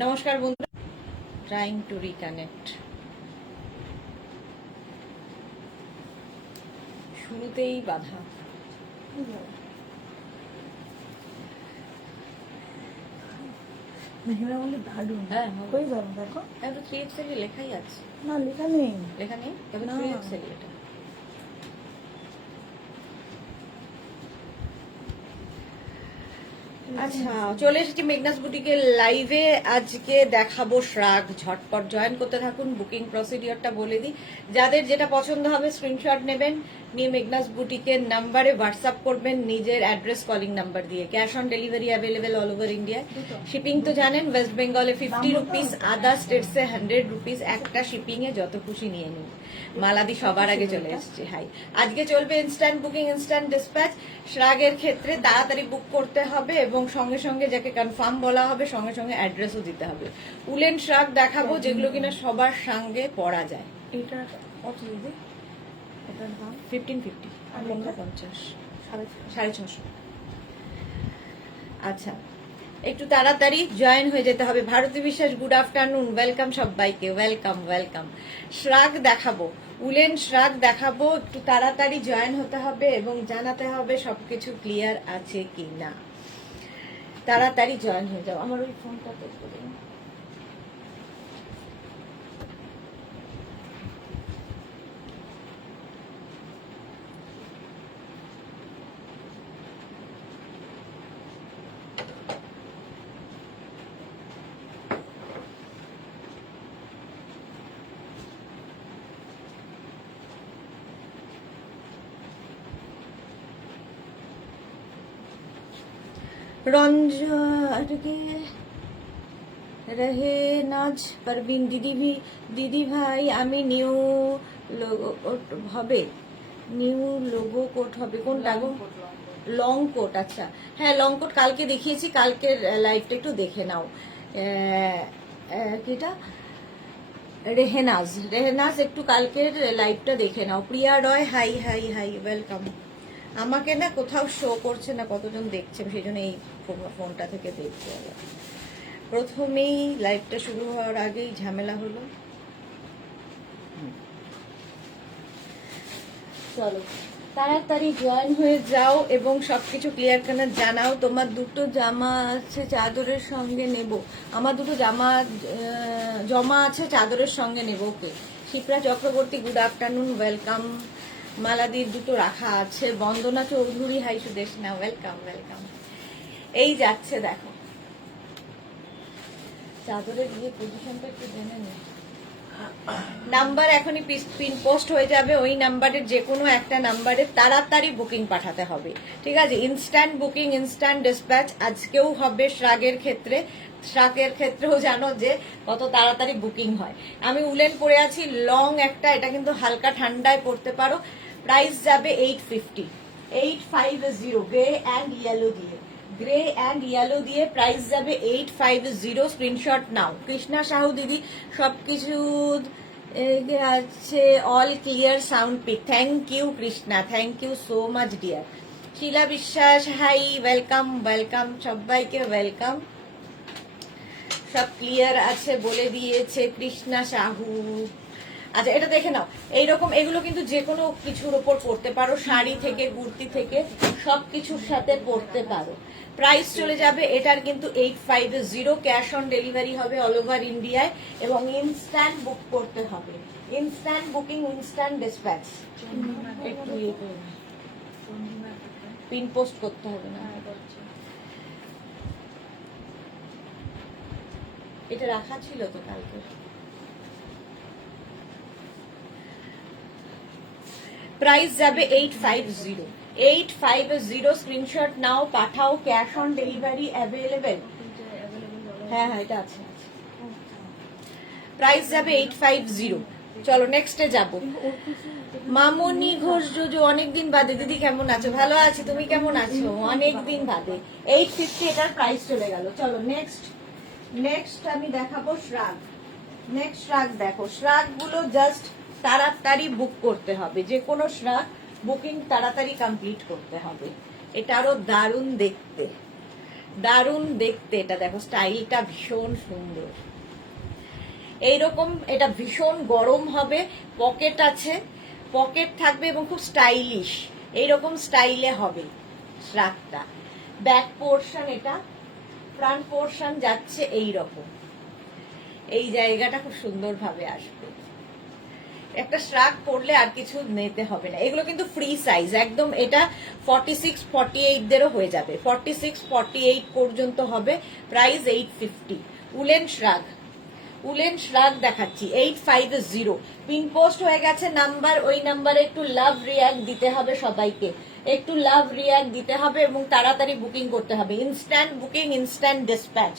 নমস্কার বন্ধুরা, trying to reconnect. শুরুতেই বাধা। মেহরা বলে দারুণ। হ্যাঁ, কই যাবো দেখো। এটা 3XL লেখাই আছে। না লেখা নেই। লেখা নেই, তবে না। 3XL এটা। আচ্ছা, চলে এসেছি মেঘনাস বুটিকের লাইভে। আজকে দেখাবো শ্রাগ। ঝটপট জয়েন করতে থাকুন। বুকিং প্রসিডিওরটা বলে দিই, যাদের যেটা পছন্দ হবে স্ক্রিনশট নেবেন, নিয়ে মেঘনাস বুটিকের নাম্বারে হোয়াটসঅ্যাপ করবেন নিজের অ্যাড্রেস কলিং নাম্বার দিয়ে। Cash on delivery available all over India. Shipping তো জানেন, ওয়েস্ট বেঙ্গলে 50 রুপিস, আদার স্টেটসে 100 রুপিস। একটা শিপিং এ যত খুশি নিয়ে নিন। মালাদি সবার আগে চলে এসছে। হাই, আজকে চলবে ইনস্ট্যান্ট বুকিং, ইনস্ট্যান্ট ডিসপ্যাচ। শ্রাগের ক্ষেত্রে তাড়াতাড়ি বুক করতে হবে এবং সঙ্গে সঙ্গে যাকে কনফার্ম বলা হবে সঙ্গে সঙ্গে অ্যাড্রেসও দিতে হবে। উলেন শ্রাগ দেখাবো যেগুলো কিনা সবার সঙ্গে পরা যায়। এটা কত দিদি? এটার দাম 1550 আর 1550 650। 650। আচ্ছা, একটু তাড়াতাড়ি জয়েন হয়ে যেতে হবে। ভারতী বিশ্বাস, গুড আফটারনুন, ওয়েলকাম সবাইকে, ওয়েলকাম ওয়েলকাম। শ্রাগ দেখাবো, উলেন শ্রাগ দেখাবো, একটু তাড়াতাড়ি জয়েন হতে হবে এবং জানাতে হবে সবকিছু ক্লিয়ার আছে কি না। তাড়াতাড়ি জয়েন হয়ে যাও। আমার ওই ফোনটা তো করে দিন। रहे नाज परवीन दीदी भाई আমি নিউ লোগো কোট হবে, নিউ লোগো কোট হবে কোনটা গো? Long coat. আচ্ছা হ্যাঁ, লং কোট কালকে দেখিয়েছি, কালকের লাইভটা একটু দেখে নাও। কিটা রেহেনাজ একটু কালকের লাইভটা দেখে নাও। প্রিয়া রয়, হাই হাই হাই, ওয়েলকাম। আমাকে না কোথাও শো করছে না কতজন দেখছেন, সেই জন্য এই ফোনটা থেকে দেখতে হবে। প্রথমেই লাইভটা শুরু হওয়ার আগেই ঝামেলা হলো। চলো তাড়াতাড়ি জয়েন হয়ে যাও এবং সবকিছু ক্লিয়ার কানা জানাও। তোমার দুটো জামা আছে চাদরের সঙ্গে নেব। আমার দুটো জামা জমা আছে চাদরের সঙ্গে নেব। Okay. Shipra Chakraborty, good afternoon, welcome. মালাদির দুটো রাখা আছে। বন্দনা চৌধুরী, হাই সুদেশ না, ওয়েলকাম ওয়েলকাম। এই যাচ্ছে দেখো, চাদরের গিয়ে পজিশনটা একটু জেনে নিই। নাম্বার এখনই পিন পোস্ট হয়ে যাবে, ওই নাম্বারের যে কোনো একটা নাম্বারে তাড়াতাড়ি বুকিং পাঠাতে হবে, ঠিক আছে? ইনস্ট্যান্ট বুকিং, ইনস্ট্যান্ট ডিসপ্যাচ আজকেও হবে শ্রাগের ক্ষেত্রে। শ্রাগের ক্ষেত্রেও জানো যে কত তাড়াতাড়ি বুকিং হয়। আমি উলেন পরে আছি লং একটা, এটা কিন্তু হালকা ঠান্ডায় পরতে পারো। প্রাইস যাবে 850, 850, গ্রে অ্যান্ড ইয়েলো দিয়ে। গ্রে অ্যান্ড ইয়েলো দিয়ে প্রাইস যাবে 850। স্ক্রিনশট নাও। কৃষ্ণা সাহু দিদি, সবকিছু আছে all clear sound pick. Thank you Krishna, thank you so much dear. Shila Biswas, hi, welcome welcome সবাইকে, ওয়েলকাম। সব ক্লিয়ার আছে বলে দিয়েছে কৃষ্ণা সাহু। আচ্ছা, এটা দেখে নাও। এইরকম এগুলো কিন্তু যে কোনো কিছুর ওপর পড়তে পারো, শাড়ি থেকে কুর্তি থেকে সবকিছুর সাথে পড়তে পারো। প্রাইস চলে যাবে এটার কিন্তু 850। ক্যাশ অন ডেলিভারি হবে অল ওভার ইন্ডিয়ায় এবং ইনস্ট্যান্ট বুক করতে হবে। Instant booking, instant dispatch. একটু পিন পোস্ট করতে হবে না, এটা রাখা ছিল তো কালকে। প্রাইস যাবে 850, 850। স্ক্রিনশট নাও, পাঠাও। Cash on delivery available. হ্যাঁ হ্যাঁ, এটা আছে। প্রাইস যাবে 850। চলো নেক্সটে যাব। মামনি ঘোষ জুজু, অনেকদিন বাদে। দিদি কেমন আছো? ভালো আছি, তুমি কেমন আছো? অনেকদিন বাদে। 850 এটার প্রাইস চলে গেল। চলো নেক্সট আমি দেখাবো শ্রাগ। নেক্সট শ্রাগ দেখো। শ্রাগ গুলো জাস্ট তাড়াতাড়ি বুক করতে হবে, যে কোনো শ্রাগ বুকিং তাড়াতাড়ি কমপ্লিট করতে হবে। এটা আরো দারুণ দেখতে, দারুণ দেখতে। এটা দেখো স্টাইলটা ভীষণ সুন্দর। এইরকম এটা ভীষণ গরম হবে, পকেট আছে, পকেট থাকবে এবং খুব স্টাইলিশ এইরকম স্টাইলে হবে শ্রাগটা। ব্যাক পোর্শন এটা, ফ্রন্ট পোর্শন যাচ্ছে এই রকম, এই জায়গাটা খুব সুন্দরভাবে আসবে। একটা শ্রাগ পরলে আর কিছু নিতে হবে না। এগুলো কিন্তু ফ্রি সাইজ একদম, এটা 46-48 দেরও হয়ে যাবে, 46-48 পর্যন্ত হবে। প্রাইস 850। উলেন শ্রাগ, উলেন শ্রাগ দেখাচ্ছি 850। পিন পোস্ট হয়ে গেছে নাম্বার, ওই নাম্বারে একটু লাভ রিয়াক্ট দিতে হবে সবাইকে, একটু লাভ রিয়াক্ট দিতে হবে এবং তাড়াতাড়ি বুকিং করতে হবে। Instant booking, instant dispatch.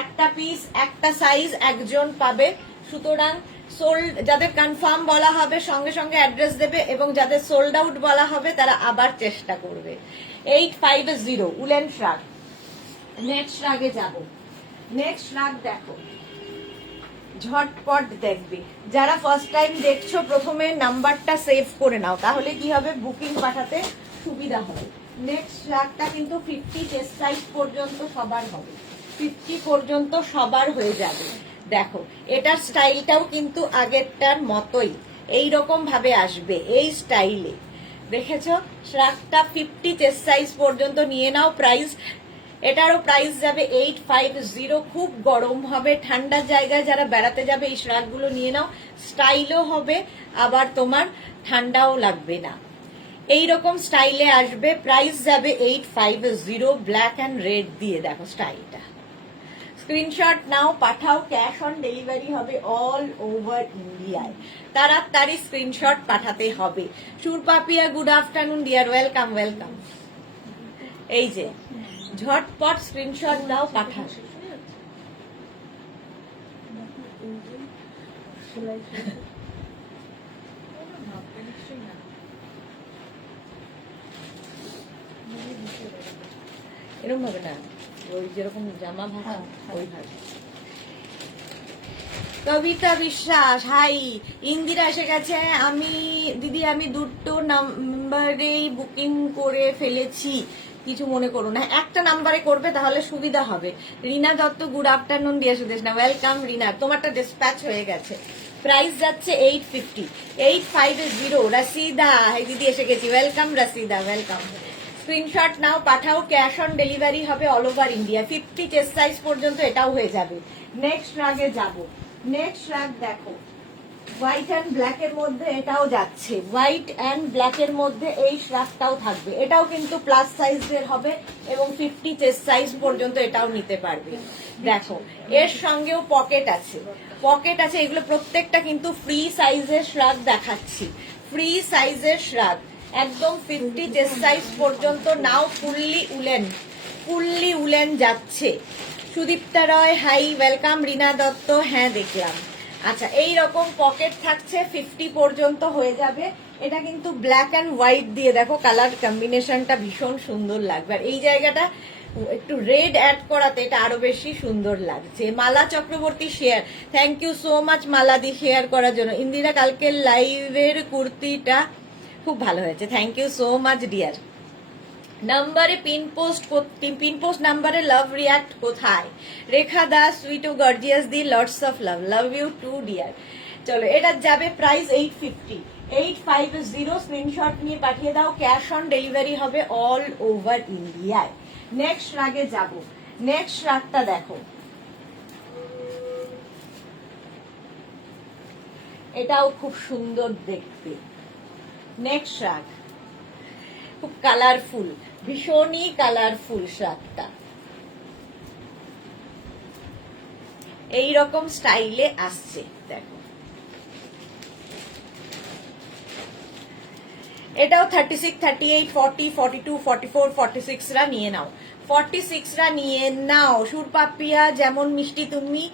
একটা পিস একটা সাইজ একজন পাবে, সুতরাং সোল্ড, যাদের কনফার্ম বলা হবে সঙ্গে সঙ্গে অ্যাড্রেস দেবে এবং যাদের সোল্ড আউট বলা হবে তারা আবার চেষ্টা করবে। 850 উলেন শ্রাগ। নেক্সট শ্রাগে যাব। নেক্সট শ্রাগ দেখো, ঝটপট দেখবে। যারা ফার্স্ট টাইম দেখছো প্রথমে নাম্বারটা সেভ করে নাও, তাহলে কি হবে বুকিং পাঠাতে সুবিধা হবে। নেক্সট শ্রাগটা কিন্তু 50 চেস্ট সাইজ পর্যন্ত সবার হবে, 50 পর্যন্ত সবার হয়ে যাবে। দেখো এটার স্টাইলটাও কিন্তু আগেরটার মতোই এইরকম ভাবে আসবে, এই স্টাইলে। দেখেছো শ্রাগটা 50 চেস্ট সাইজ পর্যন্ত নিয়ে নাও। প্রাইস, এটারও প্রাইস যাবে 850। খুব গরম হবে, ঠান্ডার জায়গায় যারা বেড়াতে যাবে এই শ্রাগগুলো নিয়ে নাও। স্টাইলও হবে, আবার তোমার ঠান্ডাও লাগবে না, এইরকম স্টাইলে আসবে। প্রাইস যাবে 850, ব্ল্যাক অ্যান্ড রেড দিয়ে। দেখো স্টাইলটা, স্ক্রিনশট নাও, পাঠাও। ক্যাশ অন ডেলিভারি হবে অল ওভার ইন্ডিয়ায়। তাড়াতাড়ি স্ক্রিনশট পাঠাতে হবে। Surpapiya good afternoon dear, welcome welcome. এই যে ঝটপট স্ক্রিনশট দাও, পাঠাও। এরকম ভাবে না, ওই যেরকম জামা ভাষা ওইভাবে। কবিতা বিশ্বাস, হাই। ইন্দিরা এসে গেছে। আমি দিদি, আমি দুটো নাম্বারেই বুকিং করে ফেলেছি, কিছু মনে করো না। একটা নাম্বারে করবে তাহলে সুবিধা হবে। Rina Dutta good afternoon dear Sudesh না, ওয়েলকাম রিনা, তোমারটা ডিসপ্যাচ হয়ে গেছে। প্রাইস যাচ্ছে 850, 850। রাসিদা, হাই দিদি এসে গেছি, ওয়েলকাম রাসিদা, ওয়েলকাম। স্ক্রিনশট নাও, পাঠাও। ক্যাশ অন ডেলিভারি হবে all over India. 50 chest size পর্যন্ত এটাও হয়ে যাবে। নেক্সট রাগে যাব। নেক্সট রাগ দেখো, হোয়াইট অ্যান্ড ব্ল্যাক এর মধ্যে এটাও যাচ্ছে, হোয়াইট অ্যান্ড ব্ল্যাক এর মধ্যে এই শ্রাগটাও থাকবে। এটাও কিন্তু প্লাস সাইজের হবে এবং 50 চেস্ট সাইজ পর্যন্ত এটাও নিতে পারবে। দেখো এর সঙ্গেও পকেট আছে, পকেট আছে। এগুলো প্রত্যেকটা কিন্তু ফ্রি সাইজের শ্রাগ দেখাচ্ছি, ফ্রি সাইজের শ্রাগ একদম 50 চেস্ট সাইজ পর্যন্ত নাও। ফুললি উলেন, ফুললি উলেন যাচ্ছে। সুদীপ্তা রয়, হাই, ওয়েলকাম। রিনা দত্ত, হ্যাঁ দেখলাম। আচ্ছা, এই রকম পকেট থাকছে, 50 পর্যন্ত হয়ে যাবে। এটা কিন্তু ব্ল্যাক অ্যান্ড হোয়াইট দিয়ে, দেখো কালার কম্বিনেশনটা ভীষণ সুন্দর লাগবে। আর এই জায়গাটা একটু রেড অ্যাড করাতে এটা আরো বেশি সুন্দর লাগছে। Mala Chakraborty share, thank you so much Mala দি শেয়ার করার জন্য। ইন্দিরা, কালকের লাইভের কুর্তিটা খুব ভালো হয়েছে, থ্যাংক ইউ সো মাচ ডিয়ার। নাম্বারে পিন পোস্ট নাম্বারে লাভ রিয়াক্ট কোথায়? রেখা দাস, সুইট ও গর্জিয়াস দি, lots of love, love you too dear. চলো এটা যাবে প্রাইস 850, 850। স্ক্রিনশট নিয়ে পাঠিয়ে দাও। ক্যাশ অন ডেলিভারি হবে অল ওভার ইন্ডিয়ায়। নেক্সট রাগে যাব। নেক্সট রাগটা দেখো, এটাও খুব সুন্দর দেখতে। নেক্সট রাগ খুব কালারফুল, ভীষণই কালারফুল শ্রাগটা, এইরকম স্টাইলে আসছে। দেখো এটাও 36, 38, 40, 42, 44, 46 রা নিয়ে নাও, 46 রা নিয়ে নাও। সুরপাপিয়া, যেমন মিষ্টি তুমি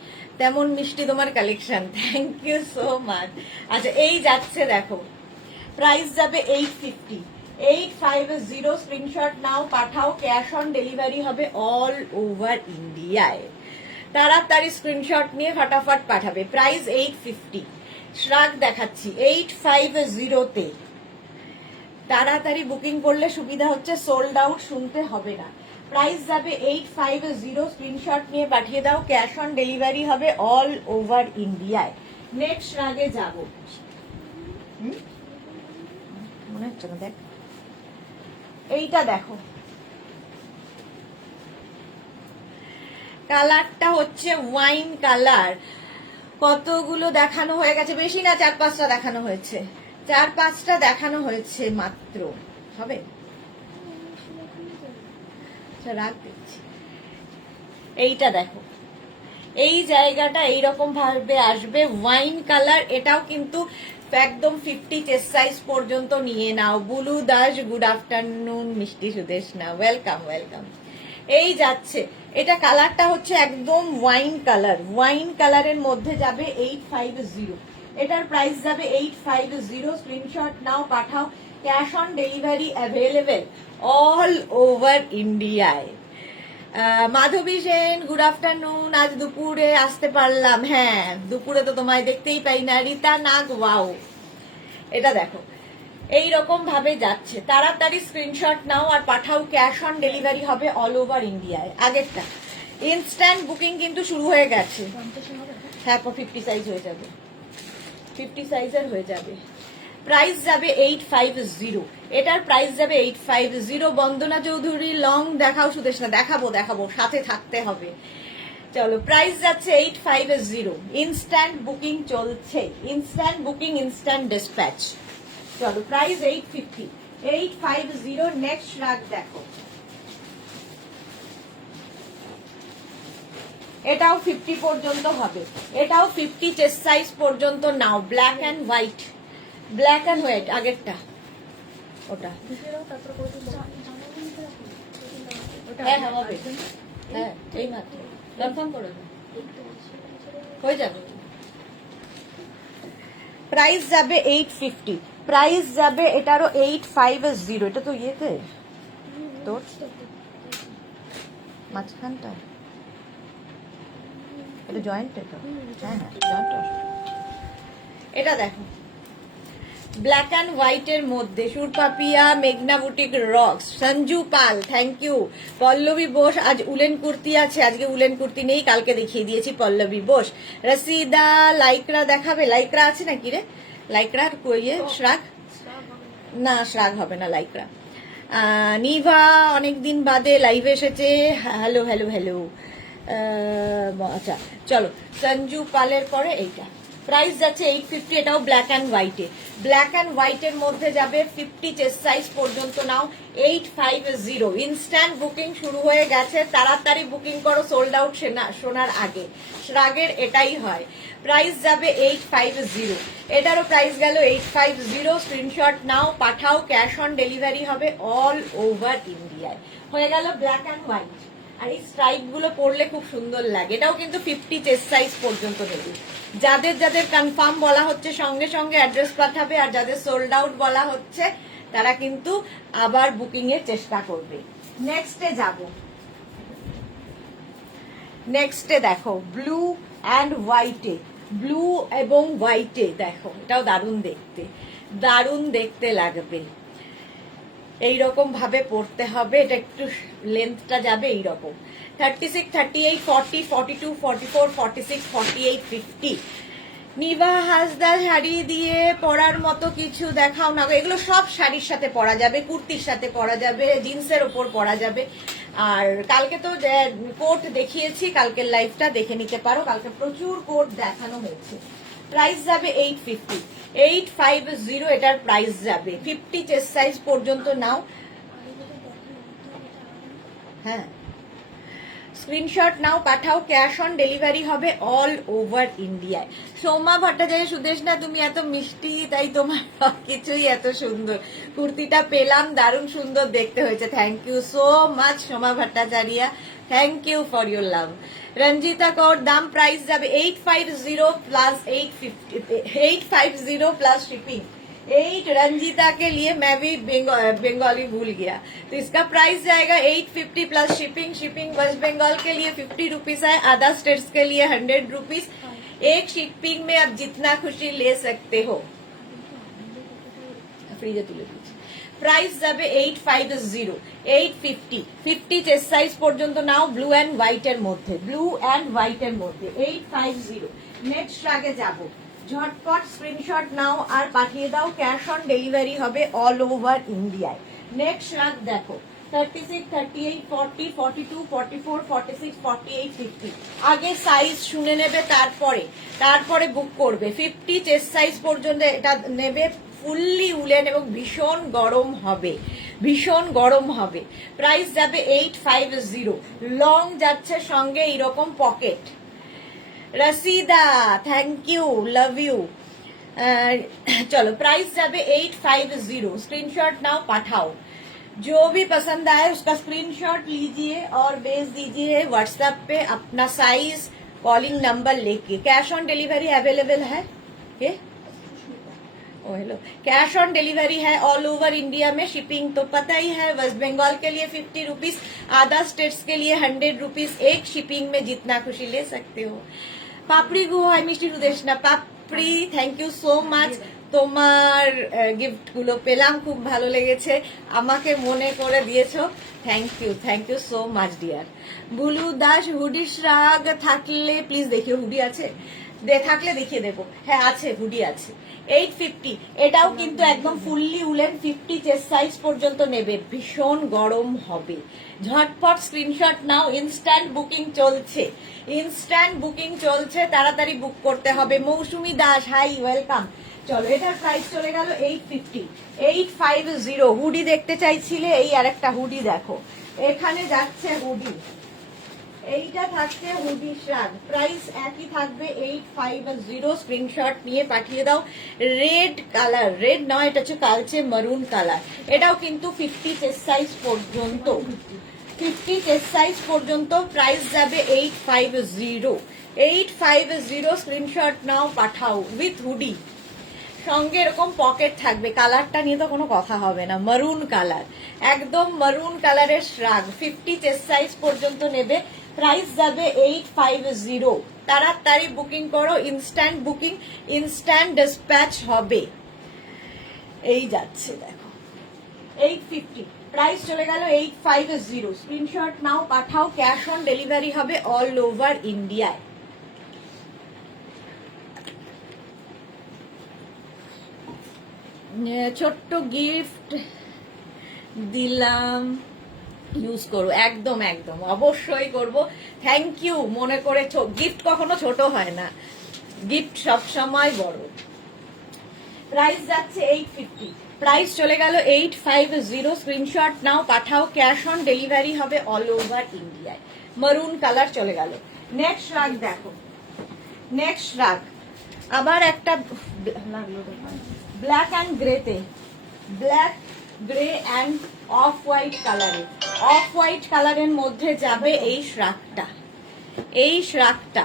তেমন মিষ্টি তোমার collection, thank you so much. আচ্ছা এই যাচ্ছে, দেখো প্রাইস যাবে 850, 850। স্ক্রিনশট নাও, পাঠাও। ক্যাশ অন ডেলিভারি হবে অল ওভার ইন্ডিয়ায়। তাড়াতাড়ি স্ক্রিনশট নিয়ে ফটাফট পাঠাবে। প্রাইস 850। শ্রাগ দেখাচ্ছি 850 তে। তাড়াতাড়ি বুকিং করলে সুবিধা হচ্ছে, সোল্ড আউট শুনতে হবে না। প্রাইস যাবে 850, স্ক্রিনশট নিয়ে পাঠিয়ে দাও, ক্যাশ অন ডেলিভারি হবে অল ওভার ইন্ডিয়ায়। নেক্সট রাগে যাব, মনে হচ্ছে না, দেখ এইটা দেখো, কালারটা হচ্ছে ওয়াইন কালার। কতগুলো দেখানো হয়ে গেছে, বেশি না, 4-5টা দেখানো হয়েছে, 4-5টা দেখানো হয়েছে মাত্র, হবে রাগ দিচ্ছি। এইটা দেখো, এই জায়গাটা এইরকম ভাবে আসবে, ওয়াইন কালার, এটাও কিন্তু একদম 50 চেস্ট সাইজ পর্যন্ত নিয়ে নাও। Bulu Das, good afternoon. মিষ্টি সুদেশনা, ওয়েলকাম ওয়েলকাম। এই যাচ্ছে, এটা কালারটা হচ্ছে একদম ওয়াইন কালার, ওয়াইন কালারের মধ্যে যাবে 850, এটার প্রাইস যাবে 850, স্ক্রিনশট নাও, পাঠাও, cash on delivery available all over ইন্ডিয়ায়। মাধবী সেন, গুড আফটারনুন। আজ দুপুরে আসতে পারলাম, হ্যাঁ দুপুরে তো তোমায় দেখতেই পাই না। রীতা নাগ, ওয়াও, এটা দেখো এই রকম ভাবে যাচ্ছে, তাড়াতাড়ি স্ক্রিনশট নাও আর পাঠাও, ক্যাশ অন ডেলিভারি হবে অল ওভার ইন্ডিয়ায়। আগেরটা ইনস্ট্যান্ট বুকিং কিন্তু শুরু হয়ে গেছে, হ্যাঁ 50 সাইজ হয়ে যাবে, 50 সাইজের হয়ে যাবে। প্রাইস যাবে 850, এটার প্রাইস যাবে 850। বন্দনা চৌধুরী, লং দেখাও সুদেশনা, দেখাবো দেখাবো, সাথে থাকতে হবে। চলো, প্রাইস যাচ্ছে 850, ইনস্ট্যান্ট বুকিং চলছে, ইনস্ট্যান্ট বুকিং, ইনস্ট্যান্ট ডিসপ্যাচ। চলো, প্রাইস 850, 850। নেক্সট রাগ দেখো, এটাও 50 পর্যন্ত হবে, এটাও 50 চেস্ট সাইজ পর্যন্ত নাও। Black and white, black and white, আগেরটা ওটা, হ্যাঁ হ্যাঁ হবে, হ্যাঁ এই মাত্র কনফার্ম করে দাও, হয়ে যাবে। প্রাইস যাবে 850, প্রাইস যাবে এটারও 850। এটা তো ইয়েতে তোর মাঝখানটা, এটা জয়েন্ট, এটা হ্যাঁ হ্যাঁ জয়েন্ট। এটা দেখো ব্ল্যাক অ্যান্ড হোয়াইট এর মধ্যে, সুরপাপিয়া, মেঘনা boutique rocks, Sanju Pal, thank you. Pallavi Bose, আজ উলেন কুর্তি আছে, আজকে উলেন কুর্তি নেই, কালকে দেখিয়ে দিয়েছি। পল্লবী বোস, রসিদা, লাইকরা দেখাবে, লাইকরা আছে নাকি রে, লাইকরা ইয়ে শ্রাগ, না শ্রাগ হবে না, লাইকরা। নিভা অনেকদিন বাদে লাইভে এসেছে, হ্যালো হ্যালো হ্যালো। আচ্ছা চলো, সঞ্জু পালের পরে এইটা, প্রাইস যাচ্ছে 850, এটাও ব্ল্যাক অ্যান্ড হোয়াইটে, ব্ল্যাক অ্যান্ড হোয়াইটের মধ্যে যাবে 50 চেস্ট সাইজ পর্যন্ত নাও, 850। ইনস্ট্যান্ট বুকিং শুরু হয়ে গেছে, তাড়াতাড়ি বুকিং করো, সোল্ড আউট শোনার আগে। শ্রাগের এটাই হয়, প্রাইস যাবে 850, এটারও প্রাইস গেল 850, স্ক্রিনশট নাও, পাঠাও, ক্যাশ অন ডেলিভারি হবে অল ওভার ইন্ডিয়ায়। হয়ে গেল ব্ল্যাক অ্যান্ড হোয়াইট। আর এই স্ট্রাইপ গুলো পরলে খুব সুন্দর লাগে, এটাও কিন্তু 50 চেস্ট সাইজ পর্যন্ত নেবে। যাদের যাদের কনফার্ম বলা হচ্ছে সঙ্গে সঙ্গে অ্যাড্রেস পাঠাবে, আর যাদের সোল্ড আউট বলা হচ্ছে তারা কিন্তু আবার বুকিং এর চেষ্টা করবে। নেক্সটে যাব, নেক্সটে দেখো ব্লু অ্যান্ড হোয়াইটে, ব্লু এবং হোয়াইটে দেখো, এটাও দারুণ দেখতে, দারুণ দেখতে লাগবে। এইরকম ভাবে পড়তে হবে, এটা একটু লেন্থটা যাবে এইরকম, 36, 38, 40, 42, 44, 46, 48, 50। নিভা হাসদা, শাড়ি দিয়ে পরার মতো কিছু দেখাও না, এগুলো সব শাড়ির সাথে পরা যাবে, কুর্তির সাথে পরা যাবে, জিন্সের ওপর পরা যাবে। আর কালকে তো কোট দেখিয়েছি, কালকের লাইভটা দেখে নিতে পারো, কালকে প্রচুর কোট দেখানো হয়েছে। প্রাইস যাবে 850, 850 এটার প্রাইস যাবে, 50 চেস্ট সাইজ পর্যন্ত নাও। হ্যাঁ স্ক্রিনশট নাও, পাঠাও, ক্যাশ অন ডেলিভারি হবে অল ওভার ইন্ডিয়ায়। সোমা ভট্টাচার্য, সুদেশ না তুমি এত মিষ্টি, তাই তোমার কিছুই এত সুন্দর, কুর্তিটা পেলাম, দারুণ সুন্দর দেখতে হয়েছে, thank you so much Soma Bhattacharya, thank you for your love. Ranjita Kaur, দাম প্রাইস যাবে 850 प्लस 850 प्लस शिपिंग। 8 रंजीता के लिए मैं भी बंगाली भूल गया, तो इसका प्राइस जाएगा 850 plus shipping. Shipping West Bengal के लिए 50 रुपीज है, अदर स्टेट्स के लिए 100 रुपीज। एक शिपिंग में आप जितना खुशी ले सकते हो। फ्रीज तुले প্রাইস যাবে 850, 850, 50 চেস্ট সাইজ পর্যন্ত নাও, ব্লু অ্যান্ড হোয়াইট এর মধ্যে, ব্লু অ্যান্ড হোয়াইট এর মধ্যে 850। নেক্সট আগে যাব, ঝটপট স্ক্রিনশট নাও আর পাঠিয়ে দাও, ক্যাশ অন ডেলিভারি হবে অল ওভার ইন্ডিয়ায়। নেক্সট রাগ দেখো 36, 38, 40, 42, 44, 46, 48, 50। আগে সাইজ শুনে নেবে, তারপরে বুক করবে। 50 চেস্ট সাইজ পর্যন্ত এটা নেবে, ফুললি উলেন এবং ভীষণ গরম হবে, ভীষণ গরম হবে। প্রাইস যাবে 850, লং যাচ্ছে সঙ্গে এইরকম pocket. Rasida thank you, love you. चलो प्राइस जाबे 850, स्क्रीनशॉट नाउ पाठाओ, जो भी पसंद आए उसका स्क्रीनशॉट लीजिए और भेज दीजिए व्हाट्सएप पे अपना साइज, कॉलिंग नंबर लेके। कैश ऑन डिलीवरी अवेलेबल है के? ओ हेलो, कैश ऑन डिलीवरी है ऑल ओवर इंडिया में। शिपिंग तो पता ही है, वेस्ट बंगाल के लिए 50 रुपीज, अदर स्टेट्स के लिए 100 रुपीज, एक शिपिंग में जितना खुशी ले सकते हो। Papri Guha Mishti Rudeshna Papri, thank you so much. তোমার গিফট গুলো পেলাম, খুব ভালো লেগেছে, আমাকে মনে করে দিয়েছো, thank you so much dear. Bulu Das hoodie shrug থাকলে প্লিজ দেখিও, হুডি আছে থাকলে দেখিয়ে দেবো। হ্যাঁ আছে, হুডি আছে। 850, এটাও কিন্তু একদম ফুললি উলেন, 50 চেস্ট সাইজ পর্যন্ত নেবে, ভীষণ গরম হবে। ঝটপট স্ক্রিনশট নাও, ইনস্ট্যান্ট বুকিং চলছে, ইনস্ট্যান্ট বুকিং চলছে, তাড়াতাড়ি বুক করতে হবে। মৌসুমি দাস হাই, ওয়েলকাম। চলো এটার প্রাইস চলে গেল 850, 850। হুডি দেখতে চাইছিলে, এই আরেকটা হুডি দেখো, এখানে যাচ্ছে হুডি, এইটা থাকছে হুডি শ্রাগ, প্রাইস একই থাকবে 850। স্ক্রিনশট নিয়ে পাঠিয়ে দাও। রেড কালার, রেড নয়, এটা হচ্ছে কালচে মারুন কালার, এটাও কিন্তু 50 চেস্ট সাইজ পর্যন্ত, 50 চেস্ট সাইজ পর্যন্ত। প্রাইস যাবে 850, 850। স্ক্রিনশট নাও পাঠাও উইথ হুডি, সঙ্গে এরকম পকেট থাকবে। কালারটা নিয়ে তো কোনো কথা হবে না, মারুন কালার, একদম মারুন কালারের শ্রাগ, 50 চেস্ট সাইজ পর্যন্ত নেবে। প্রাইস যাবে 850। তাড়াতাড়ি বুকিং করো, ইনস্ট্যান্ট বুকিং, ইনস্ট্যান্ট ডিসপ্যাচ হবে। এই যাচ্ছে দেখো 850, প্রাইস চলে গেল 850। স্ক্রিনশট নাও পাঠাও, ক্যাশ অন ডেলিভারি হবে অল ওভার ইন্ডিয়ায়। ছোট্ট গিফট দিলাম, ইউজ করো, একদম একদম অবশ্যই করব। থ্যাংক ইউ মনে করে, গিফট কখনো ছোট হয় না, গিফট সবসময় বড়। প্রাইস যাচ্ছে 850, প্রাইস চলে গেল 850। স্ক্রিনশট নাও পাঠাও, ক্যাশ অন ডেলিভারি হবে অল ওভার ইন্ডিয়ায়। মারুন কালার চলে গেল। নেক্সট রাগ দেখো, নেক্সট রাগ আবার একটা ব্ল্যাক অ্যান্ড গ্রেতে, black grey and off white কালারে, অফ হোয়াইট কালারের মধ্যে যাবে এই শ্রাগটা, এই শ্রাগটা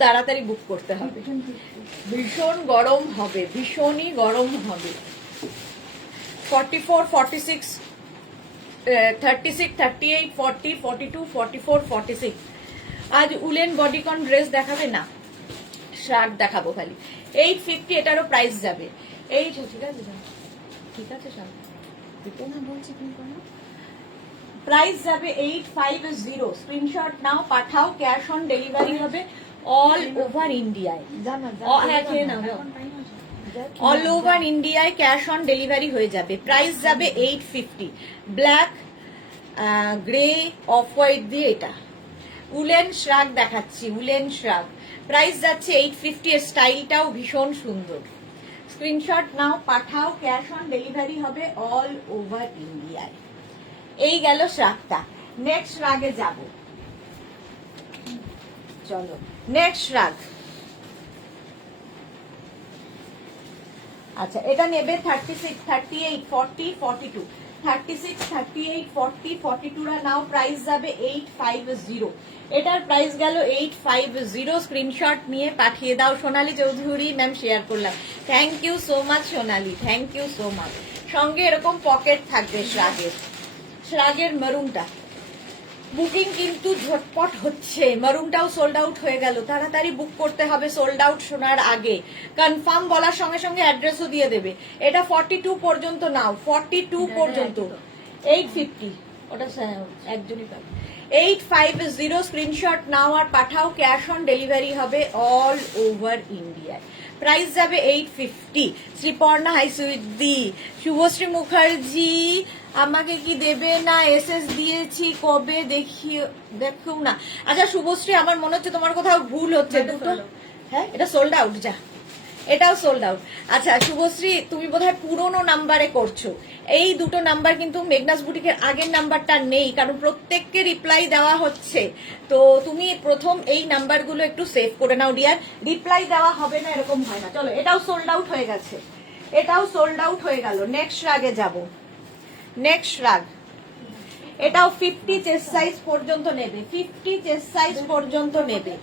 তাড়াতাড়ি বুক করতে হবে, ভীষণ গরম হবে, ভীষণই গরম হবে। 44, 46, 36, 38, 40, 42, 44, 46। আজ উলেন বডিকন ড্রেস দেখাবে না, শার্ট দেখাবো খালি। 850, এটারও প্রাইস যাবে। এই ঠিক আছে, ঠিক আছে শার্ট দিতে না বলছি, কি করো, প্রাইস যাবে 850। স্ক্রিনশট নাও পাঠাও, ক্যাশ অন ডেলিভারি হবে অল ওভার ইন্ডিয়ায়, অল ওভার ইন্ডিয়ায় ক্যাশ অন ডেলিভারি হয়ে যাবে। প্রাইস যাবে 850। ব্ল্যাক গ্রে অফ হোয়াইট দিয়ে এটা উলেন শ্রাগ দেখাচ্ছি, উলেন শ্রাগ, প্রাইস যাচ্ছে 850। এর স্টাইলটাও ভীষণ সুন্দর। স্ক্রিনশট নাও পাঠাও, ক্যাশ অন ডেলিভারি হবে অল ওভার ইন্ডিয়ায়। এই গেল শ্রাগটা। নেক্সট রাগে যাব, চলো নেক্সট রাগ। আচ্ছা এটা নেবে 36, 38, 40, 42, 36, 38, 40, 42 নাও, প্রাইস যাবে 850। এটার প্রাইস গেল 850। স্ক্রিনশট নিয়ে পাঠিয়ে দাও। সোনালী চৌধুরী ম্যাম শেয়ার করলাম, thank you so much Sonali, thank you so much. সঙ্গে এরকম পকেট থাকবে শ্রাগের, শ্রাগের মারুনটা বুকিং কিন্তু ঝটপট হচ্ছে, মারুনটাও সোল্ড আউট হয়ে গেল, তাড়াতাড়ি বুক করতে হবে সোল্ড আউট শোনার আগে। কনফার্ম বলার সঙ্গে সঙ্গে অ্যাড্রেসও দিয়ে দেবে। এটা 42 পর্যন্ত নাও, 42 পর্যন্ত 850, ওটা একজনই পাবে। 850 স্ক্রিনশট নাও আর পাঠাও, ক্যাশ অন ডেলিভারি হবে অল ওভার ইন্ডিয়ায়। প্রাইস যাবে 850। শ্রীপর্ণা হাই সুইদি, শুভশ্রী মুখার্জি আমাকে কি দেবে না, এসএস দিয়েছি কবে দেখো না। আচ্ছা শুভশ্রী, আমার মনে হচ্ছে তোমার কোথাও ভুল হচ্ছে দুটো। হ্যাঁ, এটা সোল্ড আউট, যা এটাও সোল্ড আউট। আচ্ছা শুভশ্রী, তুমি বোধহয় পুরোনো নাম্বারে করছো। এই দুটো নাম্বার কিন্তু মেঘনাস বুটিকের আগের নাম্বারটা নেই, কারণ প্রত্যেককে রিপ্লাই দেওয়া হচ্ছে। তো তুমি প্রথম এই নাম্বারগুলো একটু সেভ করে নাও ডিয়ার, রিপ্লাই দেওয়া হবে না এরকম হয় না। চলো, এটাও সোল্ড আউট হয়ে গেছে, এটাও সোল্ড আউট হয়ে গেল। নেক্সট রাগে যাব, নেক্সট রাগ। এটাও 50 চেস্ট সাইজ পর্যন্ত নেবে, 50 চেস্ট সাইজ পর্যন্ত নেবে।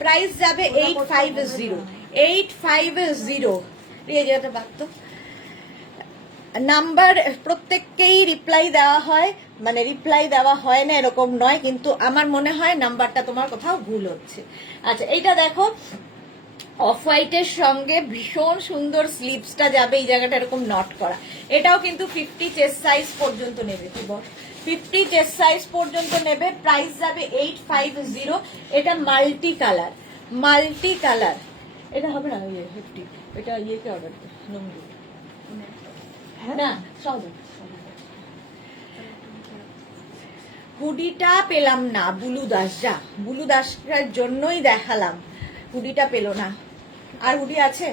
প্রাইস যাবে 850, 850। নাম্বার প্রত্যেককেই রিপ্লাই দেওয়া হয়, মানে রিপ্লাই দেওয়া হয় না এরকম নয়, কিন্তু আমার মনে হয় নাম্বারটা তোমার কোথাও ভুল হচ্ছে। আচ্ছা এইটা দেখো, অফ হোয়াইটের সঙ্গে ভীষণ সুন্দর স্লিভসটা যাবে, এই জায়গাটা এরকম নট করা। এটাও কিন্তু 50 চেস্ট সাইজ পর্যন্ত নেবে, কি বল, 50 চেস্ট সাইজ পর্যন্ত নেবে। প্রাইস যাবে 850। এটা মাল্টি কালার, মাল্টি কালার। এটা হবে না 50, এটা ইয়েকে অর্ডার লুঙ্গি না, সব হুডিটা পেলাম না। বুলু দাস, যা বুলু দাসের জন্যই দেখালাম, হুডিটা পেলো না। আর হুডি আছে,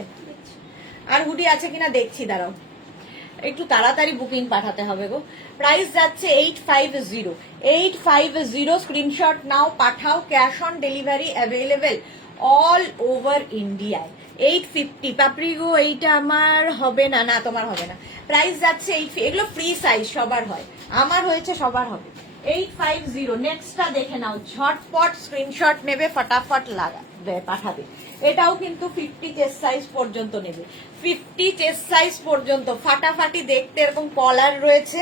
আর হুডি আছে কিনা দেখছি, দাঁড়াও একটু তাড়াতাড়ি বুকিং পাঠাতে হবে গো। প্রাইস যাচ্ছে 850, 850। স্ক্রিনশট নাও, পাঠাও, cash on delivery available all over ইন্ডিয়ায়। 850 পাপড়ি গো, এইটা আমার হবে না, না তোমার হবে না। প্রাইস যাচ্ছে 850, এগুলো ফ্রি সাইজ, সবার হয়, আমার হয়েছে সবার হবে। 850। নেক্সটটা দেখে নাও, ঝটপট স্ক্রিনশট নেবে, ফটাফট পাঠাবে। এটাও কিন্তু 50 চেস্ট সাইজ পর্যন্ত নেবে, 50 চেস্ট সাইজ পর্যন্ত। ফাটাফাটি দেখতে, এরকম কলার রয়েছে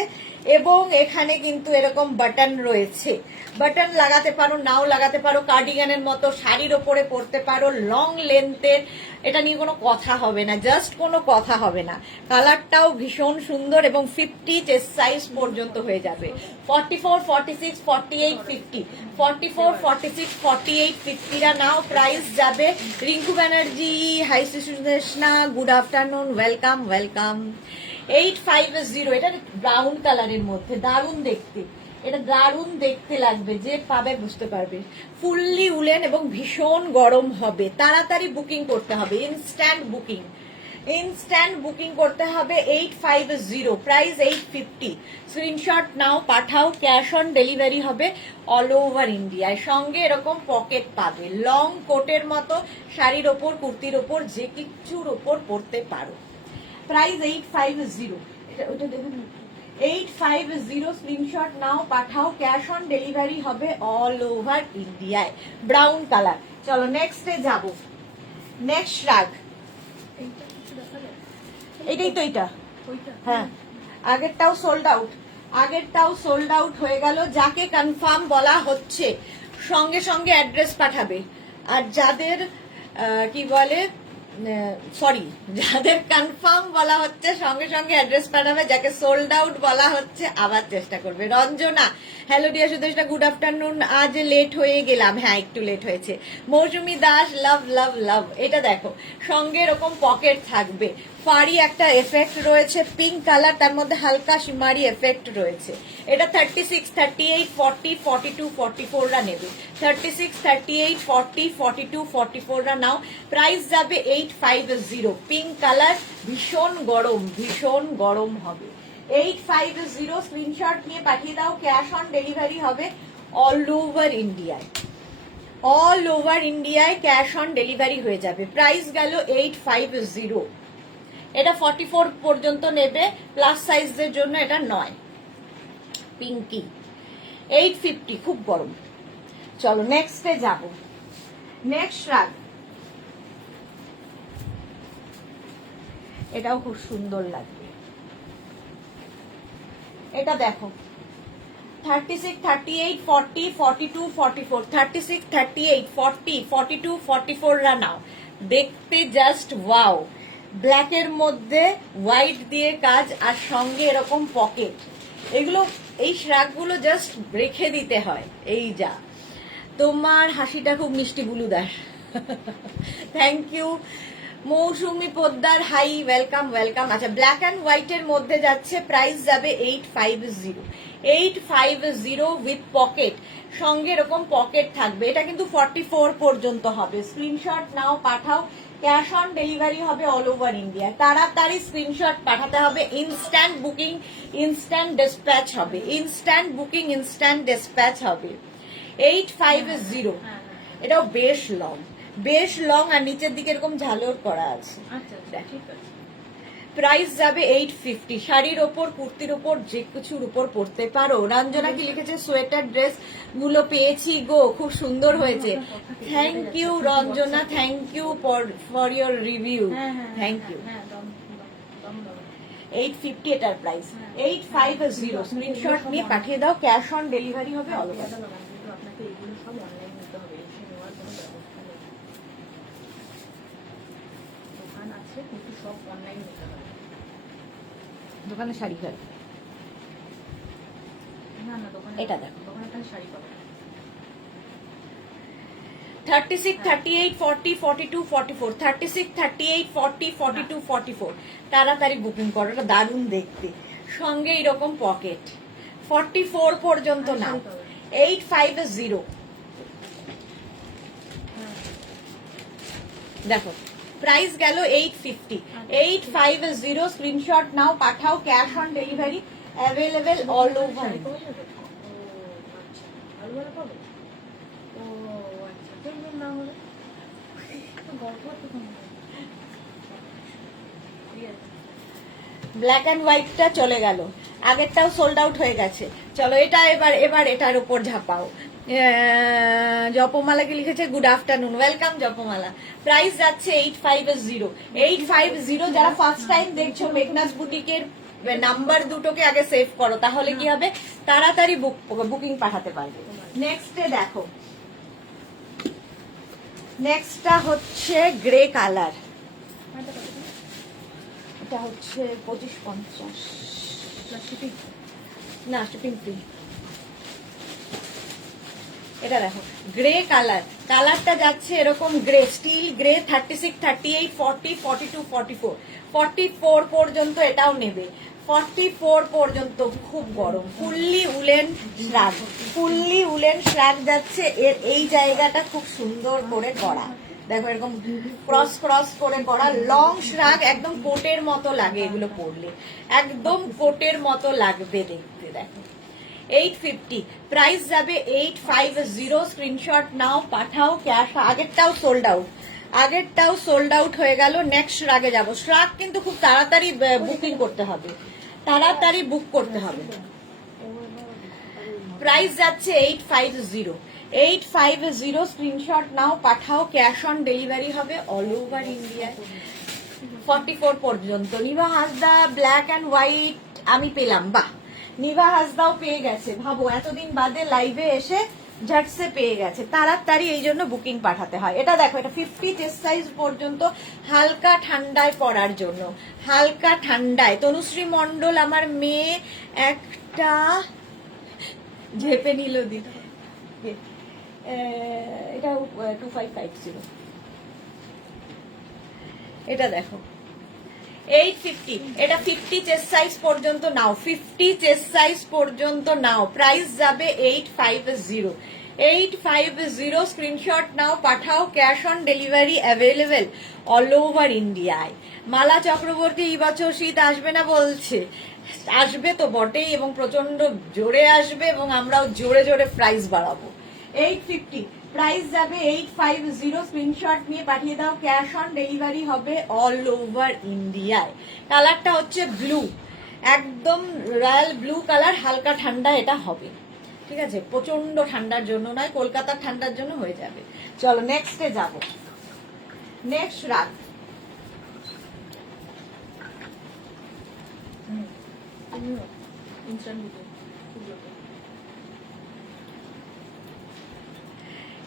এবং এখানে কিন্তু এরকম বাটন রয়েছে। বাটন লাগাতে পারো, নাও লাগাতে পারো, কার্ডিগানের মতো শাড়ির ওপরে পরতে পারো, লং লেন্থের। এটা নিয়ে কোনো কথা হবে না, জাস্ট কোনো কথা হবে না। কালারটাও ভীষণ সুন্দর এবং 50 চেস্ট সাইজ পর্যন্ত হয়ে যাবে। 44, 46, 48, 50, 44, 46, 48, 50 নাও। প্রাইস যাবে, Rinku Banerjee hi Sushna, good afternoon, welcome welcome. 850। এটা ব্রাউন কালারের মধ্যে দারুণ দেখতে, এটা দারুণ দেখতে লাগবে, যে পাবে বুঝতে পারবে। ফুললি উলেন এবং ভীষণ গরম হবে, তাড়াতাড়ি বুকিং করতে হবে, ইনস্ট্যান্ট বুকিং, ইনস্ট্যান্ট বুকিং করতে হবে। 850, প্রাইস 850। স্ক্রিনশট নাও, পাঠাও, ক্যাশ অন ডেলিভারি হবে অল ওভার ইন্ডিয়ায়। সঙ্গে এরকম পকেট পাবে, লং কোটের মতো, শাড়ির ওপর, কুর্তির ওপর, যে কিছুর ওপর পরতে পারো। প্রাইস 850। এটা ওটা দেখুন, 850। স্ক্রিনশট নাও, পাঠাও, ক্যাশ অন ডেলিভারি হবে অল ওভার ইন্ডিয়ায়। Brown colour. চলো নেক্সটে যাব, নেক্সট রাগ। এটাই তো, এটা হ্যাঁ, আগেরটাও সোল্ড আউট, আগেরটাও সোল্ড আউট হয়ে গেল। যাকে কনফার্ম বলা হচ্ছে সঙ্গে সঙ্গে অ্যাড্রেস পাঠাবে। আর যাদের কি বলে, সরি, যাদের কনফার্ম বলা হচ্ছে সঙ্গে সঙ্গে অ্যাড্রেস পাঠাবে, যাকে সোল্ড আউট বলা হচ্ছে আবার চেষ্টা করবে। Ranjana, hello dear Sudeshna, good afternoon. আজ লেট হয়ে গেলাম, হ্যাঁ একটু লেট হয়েছে। মৌসুমী দাস, লাভ লাভ লাভ। এটা দেখো, সঙ্গে এরকম পকেট থাকবে, ফাড়ি একটা এফেক্ট রয়েছে, পিঙ্ক কালার, তার মধ্যে হালকা শিমারি এফেক্ট রয়েছে। এটা 36, 38, 40, 42, 44রা নেবে। 36, 38, 40, 42, 44রা নাও। প্রাইস যাবে 850। পিঙ্ক কালার, ভীষণ গরম, ভীষণ গরম হবে। 850। স্ক্রিনশট নিয়ে পাঠিয়ে দাও, ক্যাশ অন ডেলিভারি হবে অল ওভার ইন্ডিয়ায়, অল ওভার ইন্ডিয়ায় ক্যাশ অন ডেলিভারি হয়ে যাবে। প্রাইস গেল 850। এটা 44 পর্যন্ত নেবে, প্লাস সাইজদের জন্য এটা নয়। পিঙ্কি 850, খুব গরম। চলো নেক্সটে যাব, নেক্সট রাগ। এটাও খুব সুন্দর লাগবে। এটা দেখো, 36, 38, 40, 42, 44, 36, 38, 40, 42, 44 রা নাও। দেখতে জাস্ট ওয়াও, ব্ল্যাকের মধ্যে হোয়াইট দিয়ে কাজ আর সঙ্গে এরকম পকেট। এগুলো এই শ্রাগগুলো জাস্ট রেখে দিতে হয়। এই যা, তোমার হাসিটা খুব মিষ্টি বুলুদার। Thank you Mousumi Poddar, hi, welcome welcome. আচ্ছা, ব্ল্যাক অ্যান্ড হোয়াইটের মধ্যে যাচ্ছে, প্রাইস যাবে 850, 850 উইথ পকেট, সঙ্গে এরকম পকেট থাকবে। এটা কিন্তু 44 পর্যন্ত হবে। স্ক্রিনশট নাও, পাঠাও। ক্যাশ অন ডেলিভারি হবে অল ওভার ইন্ডিয়া। তাড়াতাড়ি স্ক্রিনশট পাঠাতে হবে। ইনস্ট্যান্ট বুকিং, ইনস্ট্যান্ট ডিসপ্যাচ হবে। ইনস্ট্যান্ট বুকিং, ইনস্ট্যান্ট ডিসপ্যাচ হবে। 850, এটাও বেশ লং, বেশ লং, আর নিচের দিকে এরকম ঝালর করা আছে। আচ্ছা ঠিক আছে। প্রাইস যাবে 850। শাড়ির ওপর, কুর্তির ওপর, যে কিছুর উপর পরতে পারো। রঞ্জনা কি লিখেছে, সোয়েটার ড্রেস গুলো পেয়েছি গো, খুব সুন্দর হয়েছে। Thank you Ranjana, thank you for your review, thank you. 850 এটার প্রাইস। 850 স্ক্রিনশট নিয়ে পাঠিয়ে দাও। ক্যাশ অন ডেলিভারি হবে অল ওভার। আপনাকে এগুলো সব অনলাইন নিতে হবে, এসে নেওয়ার কোনো ব্যবস্থা নেই। দোকান আছে কিন্তু সব অনলাইন নিতে হবে। দোকানে শাড়ি হয় না দোকানে, এটা দেখো, দোকানে তাহলে শাড়ি পাবো। 36, 38, 40, 42, 44, 36, 38, 40, 42, 44। তাড়াতাড়ি বুকিং করো, এটা দারুণ দেখতে, সঙ্গে এরকম পকেট। 44 পর্যন্ত নাও। 850 দেখো, প্রাইস গেল 850। 850 স্ক্রিনশট নাও, পাঠাও। Cash on delivery available all over. ভালো পাবো। ও আচ্ছা, কেমন না হলে গল্প তো ব্ল্যাক অ্যান্ড হোয়াইটটা চলে গেল, আগেরটাও সোল্ড আউট হয়ে গেছে। চলো এটা এবার এটার উপর ঝাপাও। জপমালাকে লিখেছে গুড আফটারনুন, ওয়েলকাম জপমালা। প্রাইস যাচ্ছে 850। 850 যারা ফার্স্ট টাইম দেখছো, মেঘনাস বুটিকের নাম্বার দুটোকে আগে সেভ করো, তাহলে কি হবে, তাড়াতাড়ি বুকিং পাঠাতে পারবে। নেক্সটে দেখো, নেক্সটটা হচ্ছে গ্রে কালার। এটা হচ্ছে 2550, না শিপিং ফ্রি। এটা দেখো গ্রে কালার, কালারটা যাচ্ছে এরকম গ্রে, স্টিল গ্রে। 36, 38, 40, 42, 44, 44 পর্যন্ত এটাও নেবে। 44 পর্যন্ত খুব গরম। ফুললি উলেন শ্রাগ, ফুললি উলেন শ্রাগ যাচ্ছে। এর এই জায়গাটা খুব সুন্দর করে করা, দেখো এরকম ক্রস ক্রস করে করা লং শ্রাগ, একদম কোটের মতো লাগে এগুলো পরলে, একদম কোটের মতো লাগবে দেখতে। দেখো 850, প্রাইস যাবে 850। স্ক্রিনশট নাও, পাঠাও। ক্যাশ, আগেরটাও সোল্ড আউট, আগেরটাও সোল্ড আউট হয়ে গেল। নেক্সট শ্রাগে যাব। শ্রাগ কিন্তু খুব তাড়াতাড়ি বুকিং করতে হবে, তাড়াতাড়ি বুক করতে হবে। প্রাইস যাচ্ছে 850। 850 স্ক্রিনশট নাও, পাঠাও। ক্যাশ অন ডেলিভারি হবে অল ওভার ইন্ডিয়ায়। 44 পর্যন্ত। Nibha Hasda black and white আমি পেলাম, বাহ, নিভা হাসদাও পেয়ে গেছে। ভাবো এতদিন বাদে লাইভে এসে ঝটসে পেয়ে গেছে। তাড়াতাড়ি এই জন্য বুকিং পাঠাতে হয়। এটা দেখো, এটা 50 চেস্ট সাইজ পর্যন্ত, হালকা ঠান্ডায় পরার জন্য, হালকা ঠান্ডায়। তনুশ্রী মন্ডল আমার মেয়ে একটা ঝেপে নিল দিন। এটা 2550। এটা দেখো 850, এটা 50 চেস্ট সাইজ পর্যন্ত নাও, 50 চেস্ট সাইজ পর্যন্ত নাও। প্রাইস যাবে 850। 850 স্ক্রিনশট নাও, পাঠাও। Cash on delivery available all over ইন্ডিয়ায়। মালা চক্রবর্তী এই বছর শীত আসবে না বলছে, আসবে তো বটেই, এবং প্রচন্ড জোরে আসবে, এবং আমরাও জোরে জোরে প্রাইস বাড়াবো। 850 প্রাইস যাবে 850। স্ক্রিনশট নিয়ে পাঠিয়ে দাও। ক্যাশ অন ডেলিভারি হবে অল ওভার ইন্ডিয়ায়। কালারটা হচ্ছে ব্লু, একদম রয়্যাল ব্লু কালার। হালকা ঠান্ডা এটা হবে, ঠিক আছে, প্রচন্ড ঠান্ডার জন্য নয়, কলকাতার ঠান্ডার জন্য হয়ে যাবে। চলো নেক্সটে যাব। নেক্সট রাত ইনস্ট্যান্ট বুকিং।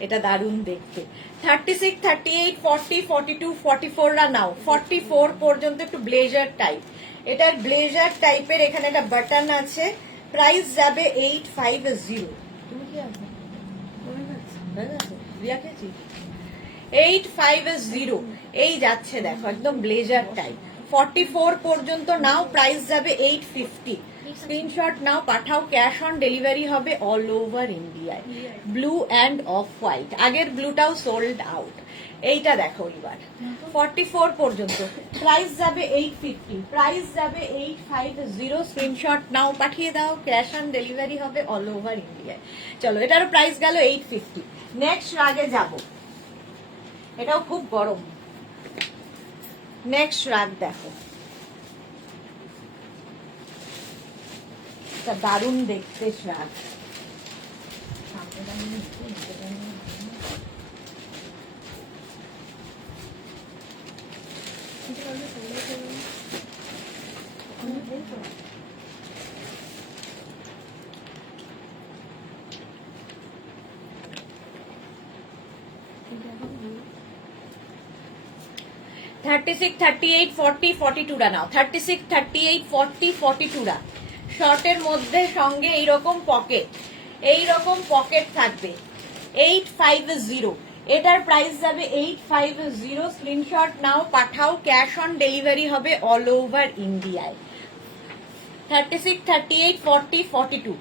এটা দারুণ দেখতে। 36, 38, 40, 42, 44রা নাও। 44 পর্যন্ত একটু ব্লেজার টাইপ, এটার ব্লেজার টাইপের, এখানে একটা বাটন আছে। প্রাইস যাবে 850। তুমি কি আছে হয়ে গেছে রিয়া খেয়েছি 850। এই যাচ্ছে দেখো একদম ব্লেজার টাইপ। 44 পর্যন্ত নাও, প্রাইস যাবে 850। স্ক্রিনশট নাও, পাঠাও, ক্যাশ অন ডেলিভারি হবে অল ওভার ইন্ডিয়ায়। ব্লু অ্যান্ড অফ হোয়াইট, আগের ব্লুটাও সোল্ড আউট। এইটা দেখো এবার 44 পর্যন্ত, প্রাইস যাবে 850, প্রাইস যাবে 850। স্ক্রিনশট নাও, পাঠিয়ে দাও, ক্যাশ অন ডেলিভারি হবে অল ওভার ইন্ডিয়ায়। চলো এটারও প্রাইস গেল 850। নেক্সট রাগে যাবো, এটাও খুব গরম। নেক্সট রাগ দেখো, দারুণ দেখতে শ্রাগ। $36, 38, 40, 42টা নাও। 36, 38, 40, 42টা শর্টের মধ্যে, সঙ্গে এইরকম পকেট, এইরকম পকেট থাকবে। 850, এটার প্রাইস যাবে 850। স্ক্রিনশট নাও, পাঠাও, ক্যাশ অন ডেলিভারি হবে অল ওভার ইন্ডিয়ায়। 36, 38, 40, 42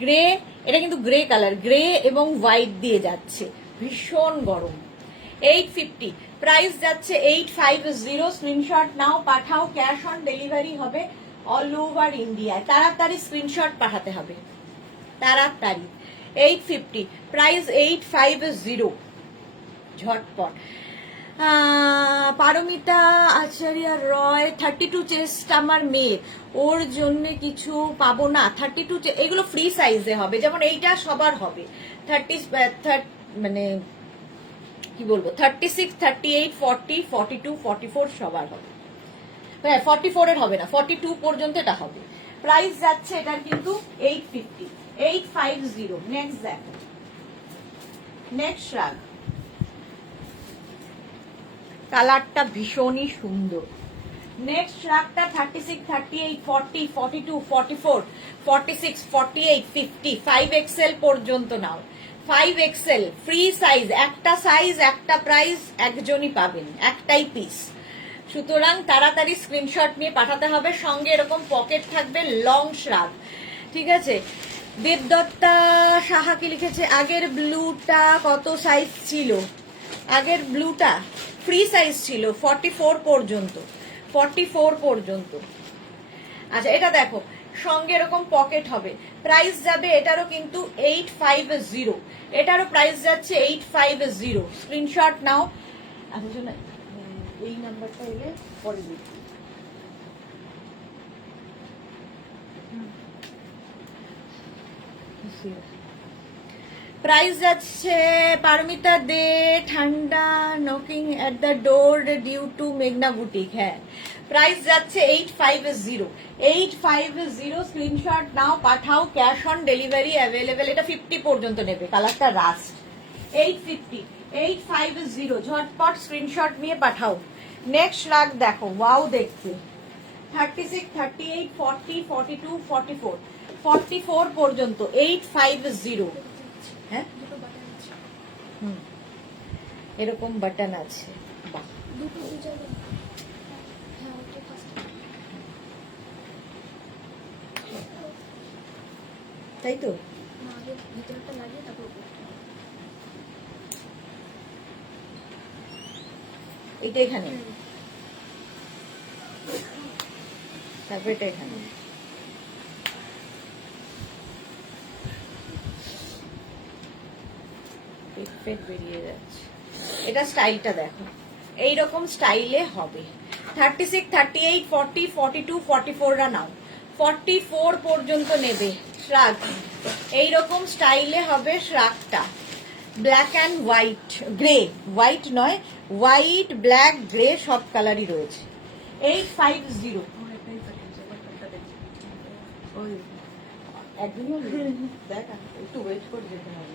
গ্রে, এটা কিন্তু গ্রে কালার, গ্রে এবং হোয়াইট দিয়ে যাচ্ছে, ভীষণ গরম। 850, প্রাইস যাচ্ছে 850। স্ক্রিনশট নাও, পাঠাও, ক্যাশ অন ডেলিভারি হবে অল ওভার ইন্ডিয়ায়। তাড়াতাড়ি স্ক্রিনশট পাঠাতে হবে, তাড়াতাড়ি। 850, প্রাইস 850, ঝটপট। পারমিতা আচার্য রয়, 32 চেস্ট আমার মেয়ে, ওর জন্য কিছু পাবো না? 32 এগুলো ফ্রি সাইজে হবে, যেমন এইটা সবার হবে। 30 মানে কি বলবো, 36, 38, 40, 42, 44 সবার হবে। হ্যাঁ 44 এর হবে না, 42 পর্যন্ত এটা হবে। প্রাইস যাচ্ছে এটার কিন্তু 850, 850। নেক্সট দেখো, নেক্সট রাগ, কালারটা ভীষণই সুন্দর। নেক্সট রাগটা 36, 38, 40, 42, 44, 46, 48, 50, 5XL পর্যন্ত নাও। 5XL ফ্রি সাইজ, একটা সাইজ একটা প্রাইস, একজনই পাবেন, একটাই পিস। সুতরাং তাড়াতাড়ি স্ক্রিনশট নিয়ে পাঠাতে হবে, সঙ্গে এরকম পকেট থাকবে, লং শ্রাগ, ঠিক আছে। দেবদত্তা সাহা কি লিখেছে, আগের ব্লুটা কত সাইজ ছিল? আগের ব্লুটা ফ্রি সাইজ ছিল 44 পর্যন্ত, 44 পর্যন্ত। আচ্ছা এটা দেখো, সঙ্গে এরকম পকেট হবে, প্রাইস যাবে এটারও কিন্তু 850, এটারও প্রাইস যাচ্ছে 850। স্ক্রিনশট নাও। আচ্ছা শোনো, এই নাম্বারটা এলে পরে দিচ্ছি। প্রাইস যাচ্ছে পারমিতা দে, ঠান্ডা knocking at the door due to মেঘনা বুটিক। হ্যাঁ প্রাইস যাচ্ছে 850, 850। স্ক্রিনশট নাও, পাঠাও, ক্যাশ অন ডেলিভারি অ্যাভেলেবেল। এটা 50 পর্যন্ত নেবে, কালারটা রাস্ট। 850, 850, ঝটপট স্ক্রিনশট নিয়ে পাঠাও। নেক্সট রাগ দেখো, ওয়াও দেখতে। 36, 38, 40, 42, 44, 44 পর্যন্ত 850। হ্যাঁ এরকম বাটন আছে, বাহ তাই তো। এটা এখানে, তারপর এটা এখানে। বেরিয়ে যাচ্ছে, এটা স্টাইলটা দেখো, এইরকম স্টাইলে হবে। 36, 38, 40, 42, 44রা নাও। 44 পর্যন্ত নেবে শ্রাগ, এইরকম স্টাইলে হবে শ্রাগটা। Black and white, grey, white নয়, হোয়াইট, ব্ল্যাক, গ্রে সব কালারই রয়েছে। 850, একদিনও দেখ একটু ওয়েট করে যেতে হবে।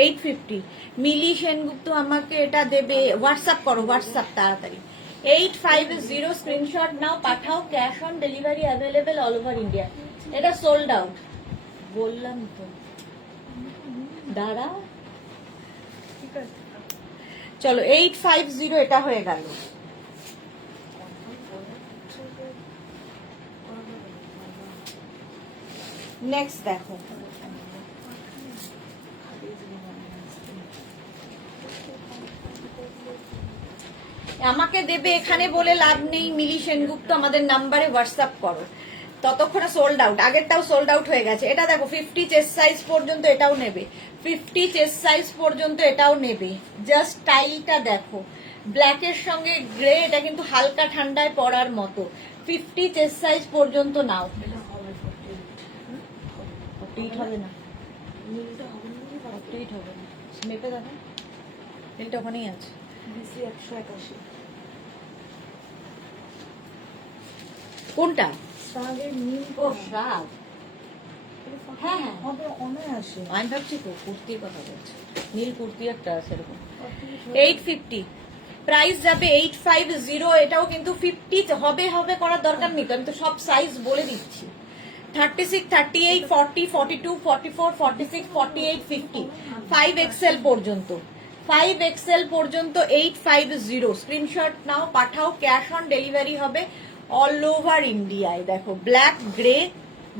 850 মিলি সেনগুপ্ত আমাকে এটা দেবে, হোয়াটসঅ্যাপ করো, হোয়াটসঅ্যাপ তাড়াতাড়ি। 850 স্ক্রিনশট নাও, পাঠাও, cash on delivery available all over India. এটা সোল্ড আউট বললাম তো, দাঁড়া। ঠিক আছে। চলো 850 এটা হয়ে গেল। নেক্সট দেখো, আমাকে দেবে এখানে বলে লাভ নেই, মিলি সেনগুপ্ত আমাদের নাম্বারে হোয়াটসঅ্যাপ করো। ততক্ষণে সোল্ড আউট, আগেরটাও সোল্ড আউট হয়ে গেছে। এটা দেখো 50 চেস্ট সাইজ পর্যন্ত এটাও নেবে, 50 চেস্ট সাইজ পর্যন্ত এটাও নেবে। জাস্ট স্টাইলটা দেখো, ব্ল্যাকের সঙ্গে গ্রে, এটা কিন্তু হালকা ঠান্ডায় পরার মতো। 50 চেস্ট সাইজ পর্যন্ত নাও। 48 হবে না, 48 হবে না, মেপে দেখো, এটা ওখানেই আছে। কোনটা? ও শ্রাগ, হ্যাঁ হ্যাঁ আমি ভাবছি তো কুর্তির কথা বলছি, নীল কুর্তি একটা আছে এরকম। 850 প্রাইস যাবে 850। এটাও কিন্তু 50 হবে হবে করার দরকার নেই তো, আমি তো সব সাইজ বলে দিচ্ছি। 36, 38, 40, 42, 44, 46, 48, 50, 5XL পর্যন্ত, 5XL পর্যন্ত 850। স্ক্রিনশট নাও, পাঠাও, ক্যাশ অন ডেলিভারি হবে অল ওভার ইন্ডিয়ায়। দেখো ব্ল্যাক গ্রে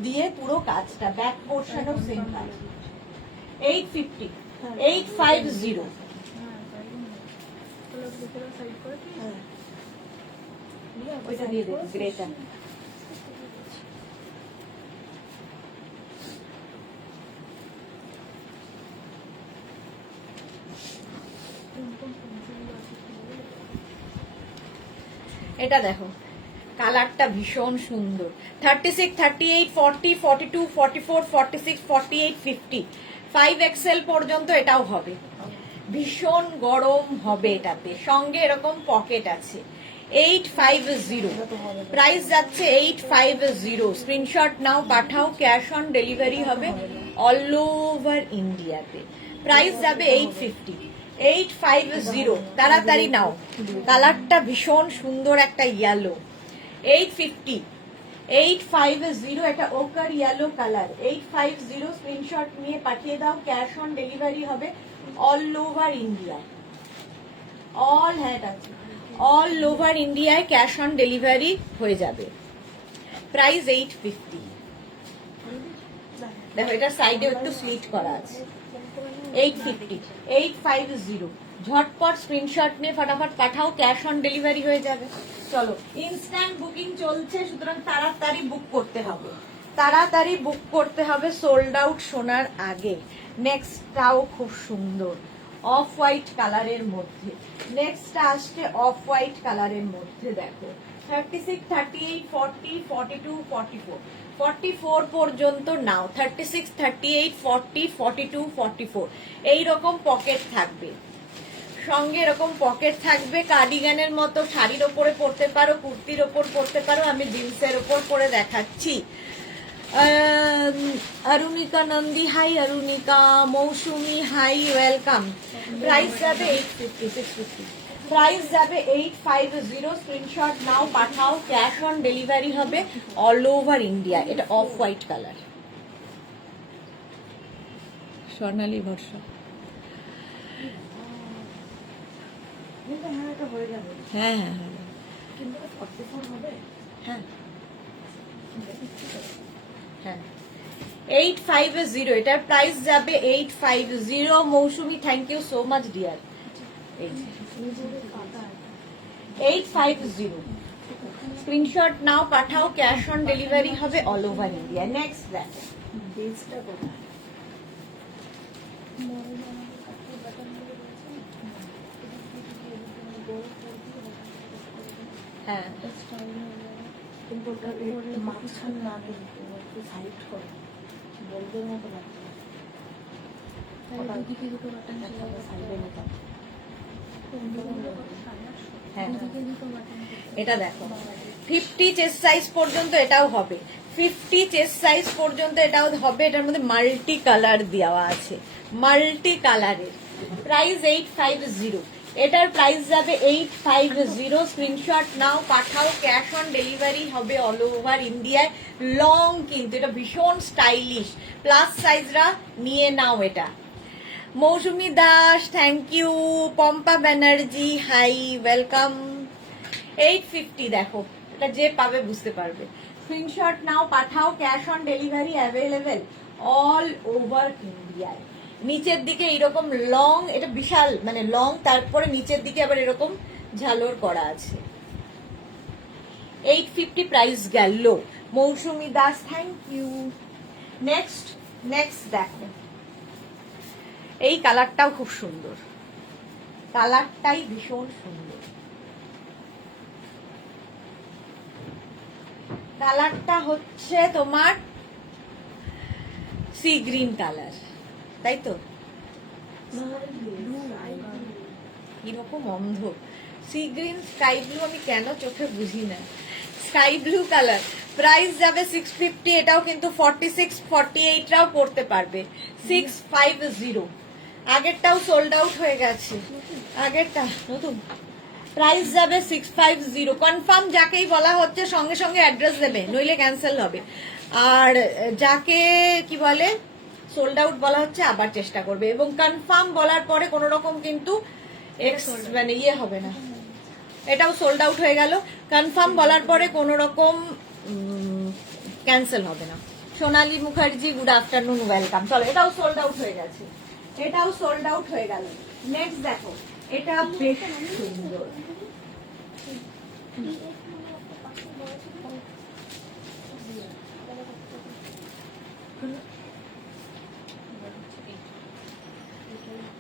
দিয়ে পুরো কাজটা, ব্যাক পোর্শনও সেম কাজ। 850, 850। ওইটা দিয়ে দেবো, গ্রেটা। এটা দেখো কালারটা ভীষণ সুন্দর। 36, 38, 40, 42, 44, 46, 48, 50, 5XL পর্যন্ত এটাও হবে। ভীষণ গরম হবে এটাতে, সঙ্গে এরকম পকেট আছে। 850 প্রাইস যাচ্ছে 850। স্ক্রিনশট নাও, পাঠাও, ক্যাশ অন ডেলিভারি হবে অল ওভার ইন্ডিয়াতে। প্রাইস যাবে 850, 850। তাড়াতাড়ি নাও, কালারটা ভীষণ সুন্দর একটা ইয়েলো। 850, 850, এটা ওকার ইয়েলো কালার। 850 স্ক্রিনশট নিয়ে পাঠিয়ে দাও, ক্যাশ অন ডেলিভারি হবে অল ওভার ইন্ডিয়া। অল হ্যাঁ অল ওভার ইন্ডিয়ায় ক্যাশ অন ডেলিভারি হয়ে যাবে। প্রাইস 850। দেখো এটা সাইডে একটু স্লিট করা আছে। 850, 850 ঝটপট স্ক্রিনশট নিয়ে ফটাফট পাঠাও, ক্যাশ অন ডেলিভারি হয়ে যাবে। চলো ইনস্ট্যান্ট বুকিং চলছে, সুতরাং তাড়াতাড়ি বুক করতে হবে, তাড়াতাড়ি বুক করতে হবে সোল্ড আউট শোনার আগে। নেক্সটটাও খুব সুন্দর, অফ হোয়াইট কালারের মধ্যে। নেক্সটটা আসছে অফ হোয়াইট কালারের মধ্যে। দেখো 36, 38, 40, 42, 44, 44 পর্যন্ত নাও। 36, 38, 40, 42, 44 এইরকম পকেট থাকবে, সঙ্গে এরকম পকেট থাকবে। কার্ডিগানের মতো শাড়ির ওপরে পরতে পারো, কুর্তির ওপর পরতে পারো, আমি জিন্সের ওপর পরে দেখাচ্ছি। অরুণিকা নন্দী হাই, অরুণিকা, মৌসুমি হাই, ওয়েলকাম। প্রাইস যাবে 850, 650। প্রাইস যাবে 850। স্ক্রিনশট নাও, পাঠাও, ক্যাশ অন ডেলিভারি হবে অল ওভার ইন্ডিয়া। এটা অফ হোয়াইট কালার, স্বর্ণালী ভরসা। হ্যাঁ হ্যাঁ হ্যাঁ হ্যাঁ হ্যাঁ 850। এটার প্রাইস যাবে 850। Mousumi thank you so much dear. 850 screenshot নাও, পাঠাও, ক্যাশ অন ডেলিভারি হবে অল ওভার ইন্ডিয়া। নেক্সট দেখো হ্যাঁ কিন্তু মাঝখান না একটু সাইড করে বলদের মতো লাগছে। এটা দেখো 50 চেস্ট সাইজ পর্যন্ত এটাও হবে, 50 চেস্ট সাইজ পর্যন্ত এটাও হবে। এটার মধ্যে মাল্টি কালার দেওয়া আছে, মাল্টি কালারের, প্রাইস 850। এটার প্রাইস যাবে 850। স্ক্রিনশট নাও, পাঠাও, ক্যাশ অন ডেলিভারি হবে অল ওভার ইন্ডিয়ায়। লং কিন্তু এটা ভীষণ স্টাইলিশ, প্লাস সাইজরা নিয়ে নাও এটা। Mousumi Das, thank you. Pampa Banerjee, hi, welcome. 850 দেখো, এটা যে পাবে বুঝতে পারবে। স্ক্রিনশট নাও, পাঠাও, cash on delivery available all over ইন্ডিয়ায়। নিচের দিকে এরকম লং, এটা বিশাল মানে লং, তারপরে নিচের দিকে আবার এরকম ঝালর করা আছে। 850 প্রাইস গেল। Mousumi Das, thank you. Next next দেখো, এই কালারটাও খুব সুন্দর, কালারটাই ভীষণ সুন্দর। কালারটা হচ্ছে তোমার সি গ্রিন কালার, তাই তো? এরকম অন্ধ, সি গ্রিন স্কাই ব্লু আমি কেন চোখে বুঝি না। স্কাই ব্লু কালার, প্রাইস যাবে 650। এটাও কিন্তু 46 48 রাও পড়তে পারবে। 650। আগেরটাও সোল্ড আউট হয়ে গেছে, আগেরটা নতুন। প্রাইস যাবে 650। কনফার্ম যাকেই বলা হচ্ছে সঙ্গে সঙ্গে অ্যাড্রেস দেবে, নইলে ক্যান্সেল হবে। আর যাকে কি বলে সোল্ড আউট বলা হচ্ছে আবার চেষ্টা করবে, এবং কনফার্ম বলার পরে কোনো রকম কিন্তু মানে ইয়ে হবে না। এটাও সোল্ড আউট হয়ে গেল। কনফার্ম বলার পরে কোনো রকম ক্যান্সেল হবে না। সোনালী মুখার্জি, গুড আফটারনুন, ওয়েলকাম। চলো, এটাও সোল্ড আউট হয়ে গেছে, এটাও সোল্ড আউট হয়ে গেল। নেক্সট দেখো, এটা বেশ সুন্দর।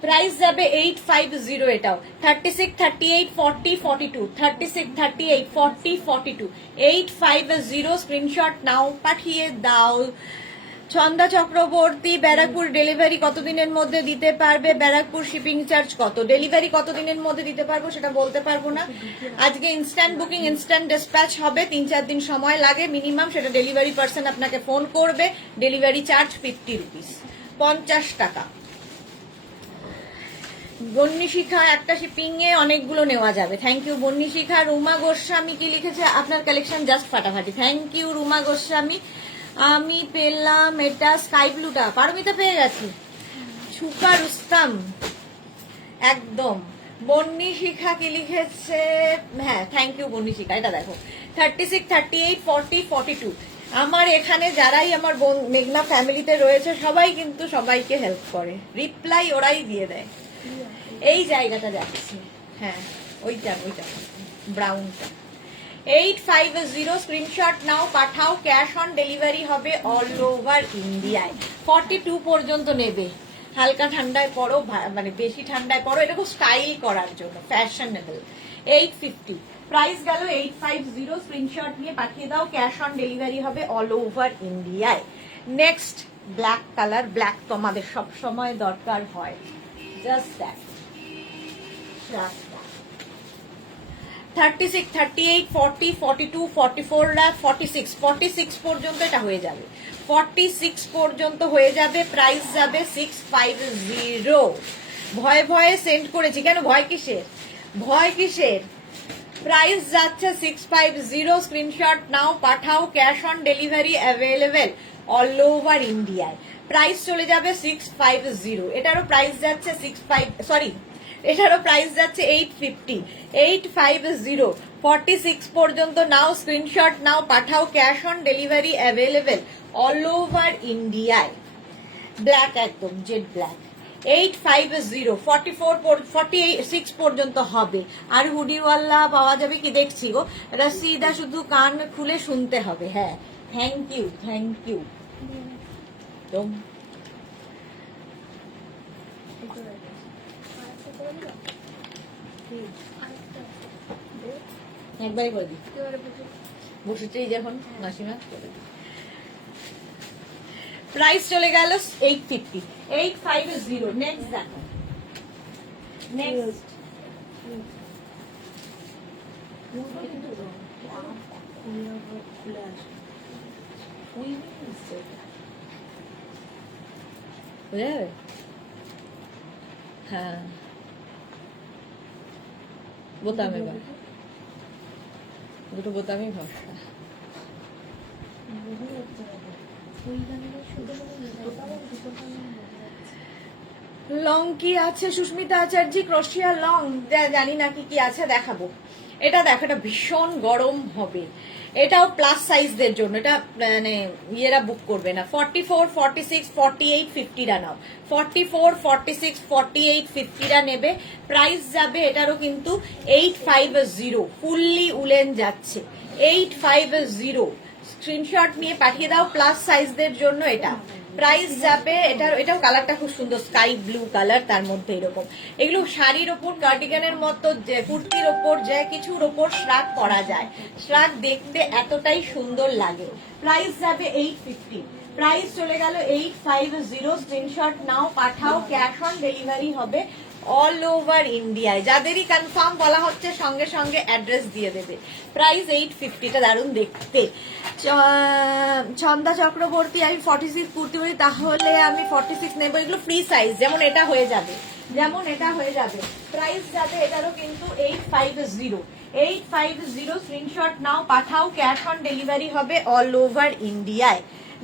প্রাইস যাবে 850। এটাও 36 38 40 42, 36 38 40 42, 850। স্ক্রিনশট নাও, পাঠিয়ে দাও। ছন্দা চক্রবর্তী, ব্যারাকপুর ডেলিভারি কতদিনের মধ্যে দিতে পারবে? ব্যারাকপুর শিপিং চার্জ কত? ডেলিভারি কতদিনের মধ্যে দিতে পারবো সেটা বলতে পারবো না। আজকে ইনস্ট্যান্ট বুকিং, ইনস্ট্যান্ট ডিসপ্যাচ হবে, 3-4 দিন সময় লাগে মিনিমাম। সেটা ডেলিভারি পার্সন আপনাকে ফোন করবে। ডেলিভারি চার্জ 50 রুপিস, 50 টাকা। বন্যিশিখা, একটা শিপিং এ অনেকগুলো নেওয়া যাবে, থ্যাংক ইউ বন্যিশিখা। রুমা গোস্বামী কি লিখেছে? আপনার কালেকশন জাস্ট ফাটাফাটি, থ্যাংক ইউ রুমা গোস্বামী। আমি পেলাম এটা স্কাই ব্লুটা, পারমিতা পেয়ে গেছি। সুকা রুস্তাম, একদম। বন্যিশিখা কি লিখেছে? হ্যাঁ, থ্যাংক ইউ বন্যিশিখা। এটা দেখো 36 38 40 42। আমার এখানে যারাই আমার মেঘনা ফ্যামিলিতে রয়েছে সবাই কিন্তু সবাইকে হেল্প করে, রিপ্লাই ওরাই দিয়ে দেয়। এই জায়গাটা যাচ্ছে, হ্যাঁ ওইটা ওইটা ব্রাউনটা। 850। স্ক্রিনশট নাও, পাঠাও, ক্যাশ অন ডেলিভারি হবে অল ওভার ইন্ডিয়ায়। 42 পর্যন্ত নেবে। হালকা ঠান্ডায় পড়ো, মানে বেশি ঠান্ডায় পড়ো, এটা খুব স্টাইল করার জন্য, ফ্যাশনেবল। 850 প্রাইস গেল 850। স্ক্রিনশট নিয়ে পাঠিয়ে দাও, ক্যাশ অন ডেলিভারি হবে অল ওভার ইন্ডিয়ায়। নেক্সট ব্ল্যাক কালার, ব্ল্যাক তো আমাদের সবসময় দরকার হয়। জাস্ট দ্যাট, 36 38 40 42 44 46 46 পর্যন্ত এটা হয়ে যাবে, 46 পর্যন্ত হয়ে যাবে। প্রাইস যাবে 650। ভয়ে ভয়ে সেন্ড করেছি, কেন ভয় কিসের, ভয় কিসের? প্রাইস যাচ্ছে 650। স্ক্রিনশট নাও, পাঠাও, cash on delivery available all over ইন্ডিয়ায়। প্রাইস চলে যাবে 650। এটারও প্রাইস যাচ্ছে 850। 850 46 পর্যন্ত নাও, স্ক্রিনশট নাও, পাঠাও, cash on delivery available all over ইন্ডিয়ায়। ব্ল্যাক, একদম জেড ব্ল্যাক। 850 46 পর্যন্ত হবে। আর হুডিওয়ালা পাওয়া যাবে কি দেখছি গো, রসিদা শুধু কান খুলে শুনতে হবে। হ্যাঁ, থ্যাংক ইউ, থ্যাংক ইউ। একবারই করে দিই, বসেছেই যখন মাসিমা। প্রাইস চলে গেল 850। 850। নেক্সট দেখো, নেক্সট বুঝে যাবে। হ্যাঁ বোতামে বা দুটো বোতামই ভরসা। লং কি আছে সুস্মিতা আচার্য? ক্রোশিয়া লং জানি না কি কি আছে, দেখাবো। এটা দেখো, এটা ভীষণ গরম হবে, এটাও প্লাস সাইজদের জন্য, এটা মানে ইয়েরা বুক করবে না। 44, 46, 48, 50টা নাও, 44, 46, 48, 50টা নেবে। প্রাইস যাবে এটারও কিন্তু 850, ফুললি উলেন যাচ্ছে 850। স্ক্রিনশট নিয়ে পাঠিয়ে দাও, প্লাস সাইজদের জন্য এটা। প্রাইস যাবে এটাও কালারটা খুব সুন্দর, স্কাই ব্লু কালার, তার মধ্যে এরকম। এগুলো শাড়ির ওপর, কার্ডিগানের মতো, যে কুর্তির ওপর, যে কিছুর ওপর শ্রাগ করা যায়। শ্রাগ দেখতে এতটাই সুন্দর লাগে। প্রাইস যাবে 850। প্রাইস চলে গেল 850। স্ক্রিনশট নাও, পাঠাও, ক্যাশ অন ডেলিভারি হবে অল ওভার ইন্ডিয়ায়। যাদেরই কনফার্ম বলা হচ্ছে সঙ্গে সঙ্গে অ্যাড্রেস দিয়ে দেবে। প্রাইস 850টা দারুণ দেখতে। ছন্দা চক্রবর্তী, আমি 46 কুর্তি বলি, তাহলে আমি 46 নেবো। এগুলো ফ্রি সাইজ, যেমন এটা হয়ে যাবে, যেমন এটা হয়ে যাবে। প্রাইস যাবে এটারও কিন্তু 850। 850 স্ক্রিনশট নাও, পাঠাও, ক্যাশ অন ডেলিভারি হবে অল ওভার ইন্ডিয়ায়।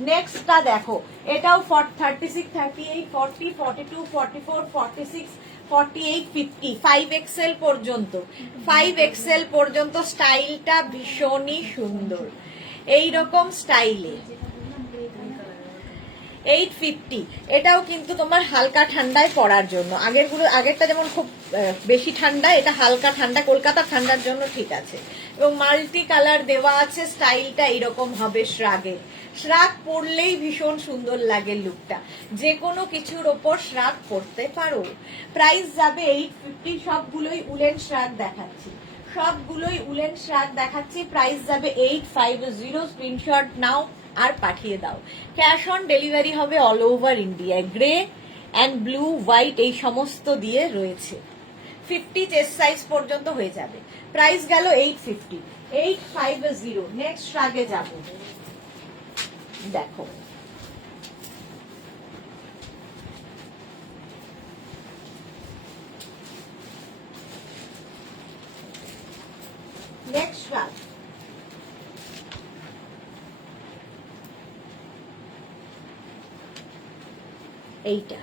নেক্সটটা দেখো, এটাও 36, 38, 40, 42, 44, 46, 48, 50, 5XL পর্যন্ত। 5XL পর্যন্ত স্টাইলটা ভীষণই সুন্দর, এইরকম স্টাইলে। 850। এটাও কিন্তু তোমার হালকা ঠান্ডায় পরার জন্য। আগেরটা যেমন খুব বেশি ঠান্ডা, এটা হালকা ঠান্ডা, কলকাতা ঠান্ডার জন্য ঠিক আছে। এবং মাল্টি কালার দেওয়া আছে, স্টাইলটা এরকম হবে শ্রাগে। শ্রাগ পরলেই ভীষণ সুন্দর লাগে লুকটা, যে কোনো কিছুর ওপর শ্রাগ পরতে পারো। প্রাইস যাবে 850। সবগুলোই উলেন শ্রাগ দেখাচ্ছি, সবগুলোই উলেন শ্রাগ দেখাচ্ছি। প্রাইস যাবে 850। স্ক্রিনশট নাও আর পাঠিয়ে দাও। ক্যাশ অন ডেলিভারি হবে অল ওভার ইন্ডিয়ায়। গ্রে অ্যান্ড ব্লু, হোয়াইট এই সমস্ত দিয়ে রয়েছে। 50 চেস্ট সাইজ পর্যন্ত হয়ে যাবে। প্রাইস গেল 850। 850। নেক্সট শ্রাগে যাব, দেখো নেক্সট শ্রাগ। এইটা,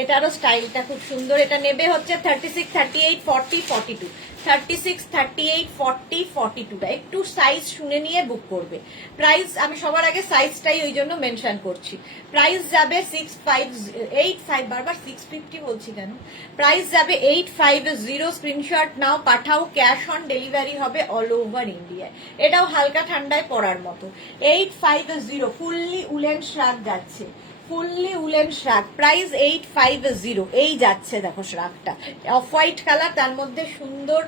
এটারও স্টাইলটা খুব সুন্দর। এটা নেবে হচ্ছে 36, 38, 40, 42। 36, 38, 40, 42টা একটু সাইজ শুনে নিয়ে বুক করবে। প্রাইস আমি সবার আগে সাইজটাই ওই জন্য মেনশন করছি। প্রাইস যাবে 85, বারবার 650 বলছি কেন। প্রাইস যাবে 850। স্ক্রিনশট নাও, পাঠাও, ক্যাশ অন ডেলিভারি হবে অল ওভার ইন্ডিয়ায়। এটাও হালকা ঠান্ডায় পরার মতো। 850 ফুললি উলেন শ্রাগ যাচ্ছে, ফুললি উলেন শ্রাগ। প্রাইস 850। এই যাচ্ছে দেখো শ্রাগটা, অফ হোয়াইট কালার, তার মধ্যে সুন্দর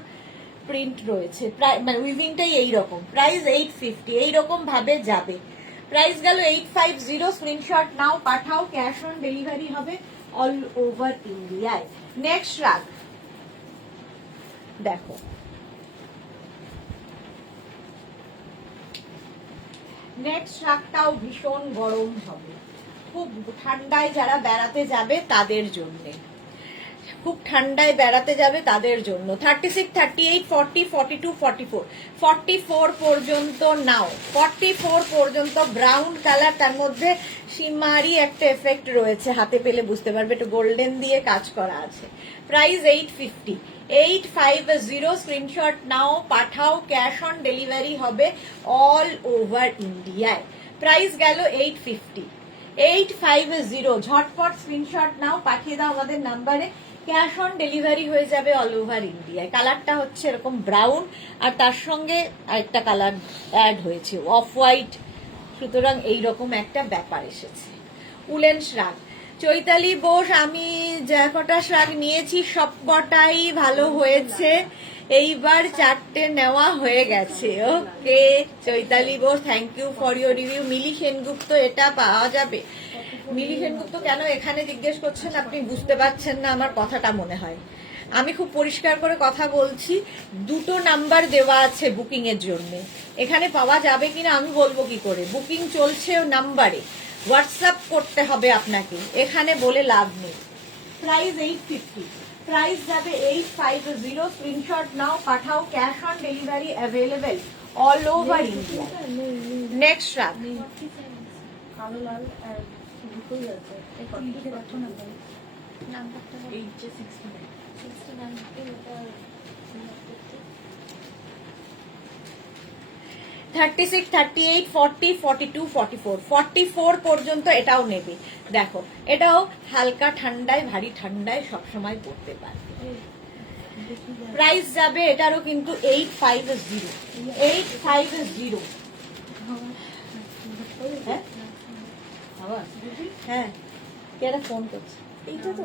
প্রিন্ট রয়েছে, মানে উইভিংটাই এইরকম। প্রাইস 850, এইরকম ভাবে যাবে। প্রাইস গেল 850। স্ক্রিনশট নাও, পাঠাও, ক্যাশ অন ডেলিভারি হবে অল ওভার ইন্ডিয়ায়। নেক্সট শ্রাগ দেখো, নেক্সট শ্রাগটাও ভীষণ গরম হবে, খুব ঠান্ডায় যারা বেড়াতে যাবে তাদের জন্য, খুব ঠান্ডায় বেড়াতে যাবে তাদের জন্য। 36, 38, 40, 42, 44, 44 পর্যন্ত নাও। 44 পর্যন্ত ব্রাউন কালার, তার মধ্যে সিমারি একটা এফেক্ট রয়েছে, হাতে পেলে বুঝতে পারবে, একটু গোল্ডেন দিয়ে কাজ করা আছে। প্রাইস 850। 850। স্ক্রিনশট নাও, পাঠাও, ক্যাশ অন ডেলিভারি হবে অল ওভার ইন্ডিয়ায়। প্রাইস গেল 850। 850। ঝটপট স্ক্রিনশট নাও, পাঠিয়ে দাও আমাদের নাম্বারে, ক্যাশ অন ডেলিভারি হয়ে যাবে অল ওভার ইন্ডিয়ায়। কালারটা হচ্ছে এরকম ব্রাউন, আর তার সঙ্গে আরেকটা কালার অ্যাড হয়েছে অফ হোয়াইট, সুতরাং এইরকম একটা ব্যাপার এসেছে। উলেন শ্রাগ। চৈতালি বোস, আমি যা কটা শ্রাগ নিয়েছি সব কটাই ভালো হয়েছে, এইবার 4টে নেওয়া হয়ে গেছে। Okay Chaitali Bose, thank you for your review. Mili Sengupta, এটা পাওয়া যাবে? মিলি সেনগুপ্ত কেন এখানে জিজ্ঞেস করছেন আপনি বুঝতে পারছেন না আমার কথাটা মনে হয়। আমি খুব পরিষ্কার করে কথা বলছি, দুটো নাম্বার দেওয়া আছে বুকিং এর জন্য। এখানে পাওয়া যাবে কিনা আমি বলবো কি করে, বুকিং চলছে নাম্বারে, হোয়াটসঅ্যাপ করতে হবে আপনাকে, এখানে বলে লাভ নেই। প্রাইস 850, প্রাইস যাবে 850, স্ক্রিনশট নাও, পাঠাও, cash on delivery available all over India. Next শ্রাগ, কালো লাল আর দুটোই আছে এই কত নাম্বার নাম্বারটা 69 36, 38, 40, 42, 44, 44 পর্যন্ত এটাও নেবে। দেখো এটাও হালকা ঠান্ডায়, ভারী ঠান্ডায় সবসময় পড়তে পারবে। প্রাইস যাবে এটারও কিন্তু 850, 850। হ্যাঁ হ্যাঁ, কে একটা ফোন করছে, এইটা তো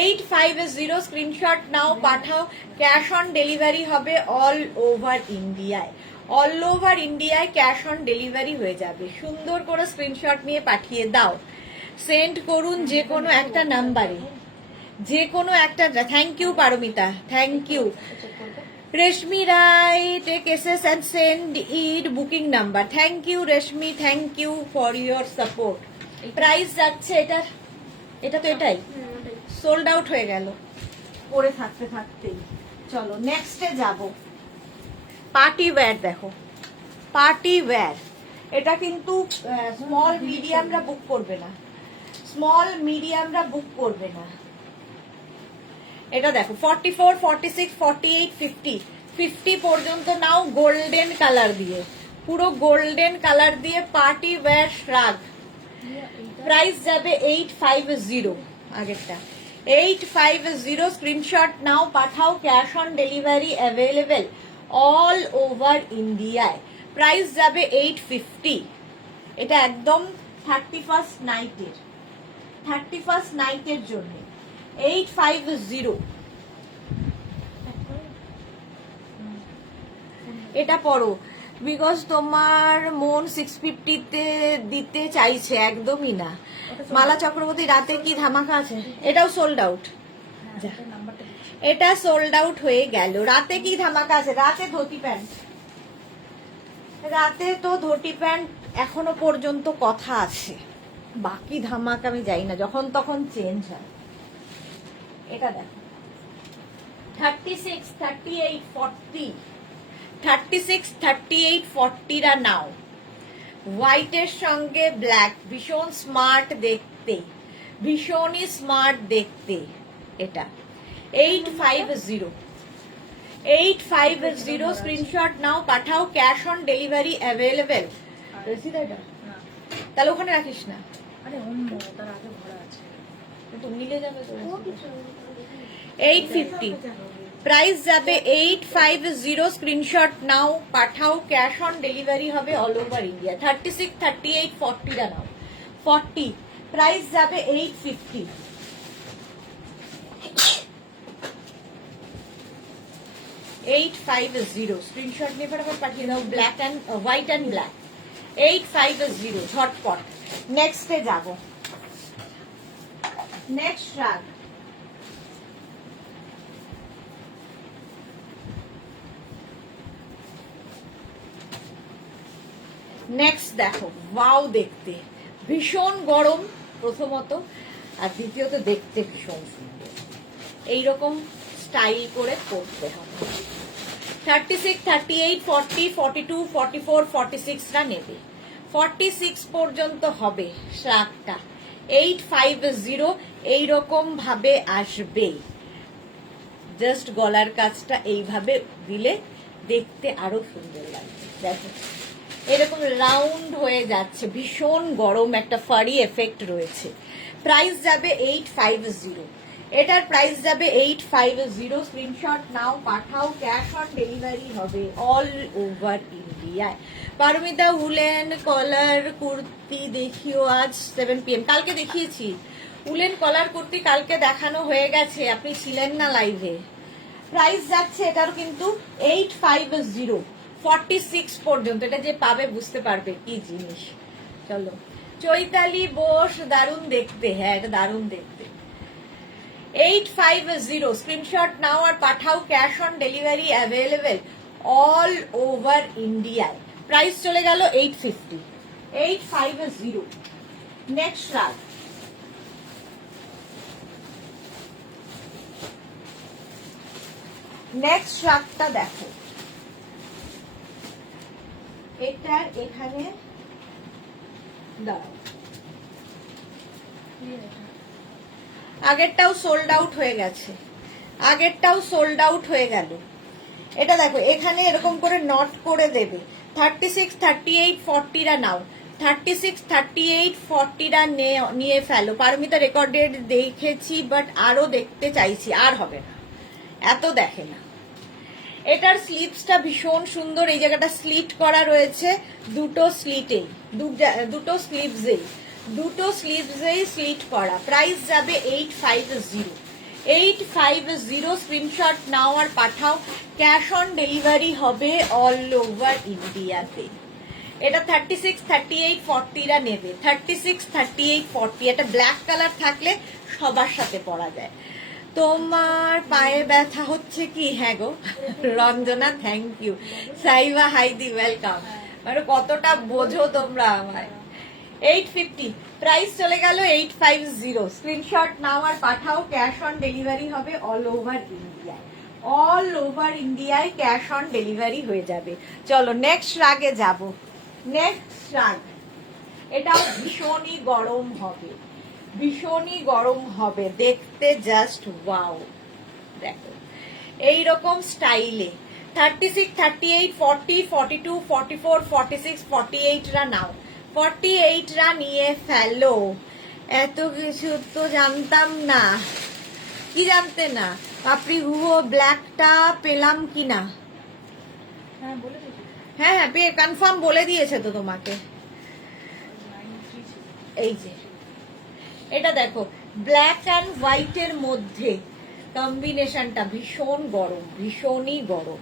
850, স্ক্রিনশট নাও, পাঠাও, ক্যাশ অন ডেলিভারি হবে অল ওভার ইন্ডিয়ায়, অল ওভার ইন্ডিয়ায় ক্যাশ অন ডেলিভারি হয়ে যাবে। সুন্দর করে স্ক্রিনশট নিয়ে পাঠিয়ে দাও, সেন্ড করুন যে কোনো একটা নাম্বারে, যে কোনো একটা। Thank you Paromita, thank you. Reshmi Roy, take SS and send it booking number. Thank you Reshmi, thank you for your support. Price যাচ্ছে এটার, এটা তো এটাই সোল্ড আউট হয়ে গেল পরে থাকতে থাকতেই। চলো নেক্সটে যাব। পার্টি ওয়্যার দেখো, পার্টি ওয়্যার, এটা কিন্তু স্মল মিডিয়ামরা বুক করবে না, স্মল মিডিয়ামরা বুক করবে না। এটা দেখো 44, 46, 48, 50, 50 পর্যন্ত নাও, গোল্ডেন কালার দিয়ে, পুরো গোল্ডেন কালার দিয়ে পার্টি ওয়্যার শ্রাগ। প্রাইস যাবে 850, আগেরটা 850, স্ক্রিনশট নাও, পাঠাও, cash on delivery available all over ইন্ডিয়ায়। প্রাইস যাবে 850। এটা একদম 31st নাইটের, 31st নাইটের জন্য 850। এটা পড়ো, বিকজ তোমার মন 650-তে দিতে চাইছে, একদমই না। মালা চক্রবর্তী, রাতে কি ধামাকা আছে? এটাও সোল্ড আউট, এটা সোল্ড আউট হয়ে গেল। রাতে কি ধামাকা আছে? রাতে ধুতি প্যান্ট, রাতে তো ধুতি প্যান্ট এখনো পর্যন্ত কথা আছে, বাকি ধামাকা আমি যাই না, যখন তখন চেঞ্জ হয়। এটা দেখো 36, 38, 40, 36, 38, 40রা নাও। হোয়াইটের সঙ্গে ব্ল্যাক, ভীষণ স্মার্ট দেখতে, ভীষণই স্মার্ট দেখতে। এটা 850, 850, স্ক্রিনশট নাও, পাঠাও, ক্যাশ অন ডেলিভারি অ্যাভেলেবেল। তাহলে ওখানে রাখিস না, আরে অন্য তার আগে ভরা আছে তো মিলে যাবে তো। 850, প্রাইস যাবে 850, স্ক্রিনশট নাও, পাঠাও, ক্যাশ অন ডেলিভারি হবে অল ওভার ইন্ডিয়া। 36, 38, 40টা নাও, 40, প্রাইস যাবে 850। 850, স্ক্রিনশট নিয়ে ফটাফট পাঠিয়ে দাও, black and white and black. 850, ঝটপট। নেক্সটে যাব। নেক্সট রাগ, নেক্সট দেখো, ওয়াও দেখতে ভীষণ গরম প্রথমত, আর দ্বিতীয়ত দেখতে ভীষণ সুন্দর। এইরকম স্টাইল করে করতে হবে। 36, 38, 40, 42, 44, 46রা নেবে, 46 পর্যন্ত হবে শ্রাগটা। 850 এইরকম ভাবে আসবে। জাস্ট গলার কাজটা এইভাবে দিলে দেখতে আরো সুন্দর লাগবে। দেখো এরকম রাউন্ড হয়ে যাচ্ছে, ভীষণ গরম, একটা ফারি এফেক্ট রয়েছে। প্রাইস যাবে 850, এটার প্রাইস যাবে 850, স্ক্রিনশট নাও, পাঠাও, ক্যাশ অন ডেলিভারি হবে অল ওভার ইন্ডিয়ায়। পারমিতা, উলেন কলার কুর্তি দেখিও আজ 7 PM, কালকে দেখিয়েছি উলেন কলার কুর্তি, কালকে দেখানো হয়ে গেছে, আপনি ছিলেন না লাইভে। প্রাইস যাচ্ছে এটার কিন্তু 850, 46 পর্যন্ত। এটা যে পাবে বুঝতে পারবে কি জিনিস। চলো চৈতালি বোস, দারুণ দেখতে, হ্যাঁ এটা দারুণ দেখতে। 850, স্ক্রিনশট নাও আর পাঠাও, cash on delivery available all over ইন্ডিয়ায়। প্রাইস চলে গেল 850, 850। নেক্সট রাগ, নেক্সট শ্রাগটা দেখো, এটার এখানে দাঁড়াও, আগেরটাও সোল্ড আউট হয়ে গেছে, আগেরটাও সোল্ড আউট হয়ে গেল। এটা দেখো এখানে এরকম করে নট করে দেবে। 36, 38, 40রা নাও, 36, 38, 40রা নিয়ে ফেলো। পারমিতা রেকর্ডেড দেখেছি বাট আরো দেখতে চাইছি, আর হবে না, এত দেখে না। এটার স্লিভসটা ভীষণ সুন্দর, এই জায়গাটা স্লিট করা রয়েছে, দুটো স্লিটেই, দুটো স্লিভসেই স্লিট করা। প্রাইস যাবে 850। 850 স্ক্রিনশট নাও আর পাঠাও, ক্যাশ অন ডেলিভারি হবে অল ওভার ইন্ডিয়াতে। এটা 36, 38, 40রা নেবে, 36, 38, 40। এটা ব্ল্যাক কালার থাকলে সবার সাথে পরা যায়। তোমার পায়ে ব্যথা হচ্ছে কি? হ্যাঁ গো Ranjana, thank you. Saiba হাইদি welcome. মানে কতটা বোঝো তোমরা আমায়। 850 প্রাইস চলে গেল 850। স্ক্রিনশট নাও আর পাঠাও, ক্যাশ অন ডেলিভারি হবে অল ওভার ইন্ডিয়ায়। অল ওভার ইন্ডিয়ায় ক্যাশ অন ডেলিভারি হয়ে যাবে। চলো নেক্সট রাগে যাব। নেক্সট রাগ, এটা ভীষণই গরম হবে, ভীষণই গরম হবে দেখতে, জাস্ট ওয়াও। দেখো এইরকম স্টাইলে 36, 38, 40, 42, 44, 46, 48রা নাও, 48রা নিয়ে ফেলো। এত কিছু তো জানতাম না। কি জানতে না? পাপড়ি হুবো ব্ল্যাকটা পেলাম কিনা? হ্যাঁ বলে দিয়েছি। হ্যাঁ হ্যাঁ পেয়ে কনফার্ম বলে দিয়েছে তো তোমাকে। এই যে এটা দেখো ব্ল্যাক অ্যান্ড হোয়াইটের মধ্যে কম্বিনেশনটা ভীষণ গরম, ভীষণই গরম।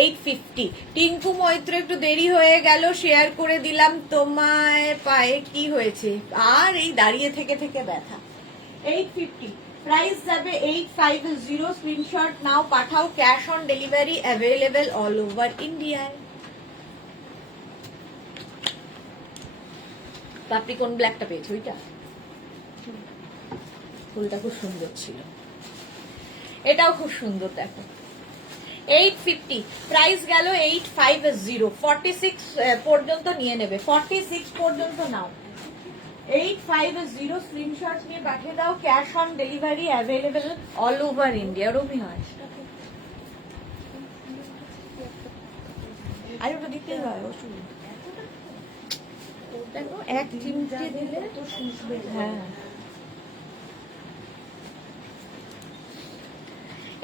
850। টিঙ্কু মৈত্র একটু দেরি হয়ে গেল, শেয়ার করে দিলাম। তোমায় পায়ে কি হয়েছে? আর এই দাঁড়িয়ে থেকে থেকে ব্যথা। 850 প্রাইস যাবে 850। স্ক্রিনশট নাও পাঠাও, cash on delivery available all over ইন্ডিয়ায়। আপনি কোন ব্ল্যাকটা পেয়েছো? ওইটা ফুলটা খুব সুন্দর ছিল, এটাও খুব সুন্দর। দেখো 850 প্রাইস গেল 850। 46 পর্যন্ত নিয়ে নেবে, 46 পর্যন্ত নাও। 850 স্ক্রিনশট নিয়ে পাঠিয়ে দাও, cash on delivery available all over India. Romi হয় আর ওটা দিতেই হয়, অসুবিধা। দেখো এক চিমটে দিলে তো শুষবে। হ্যাঁ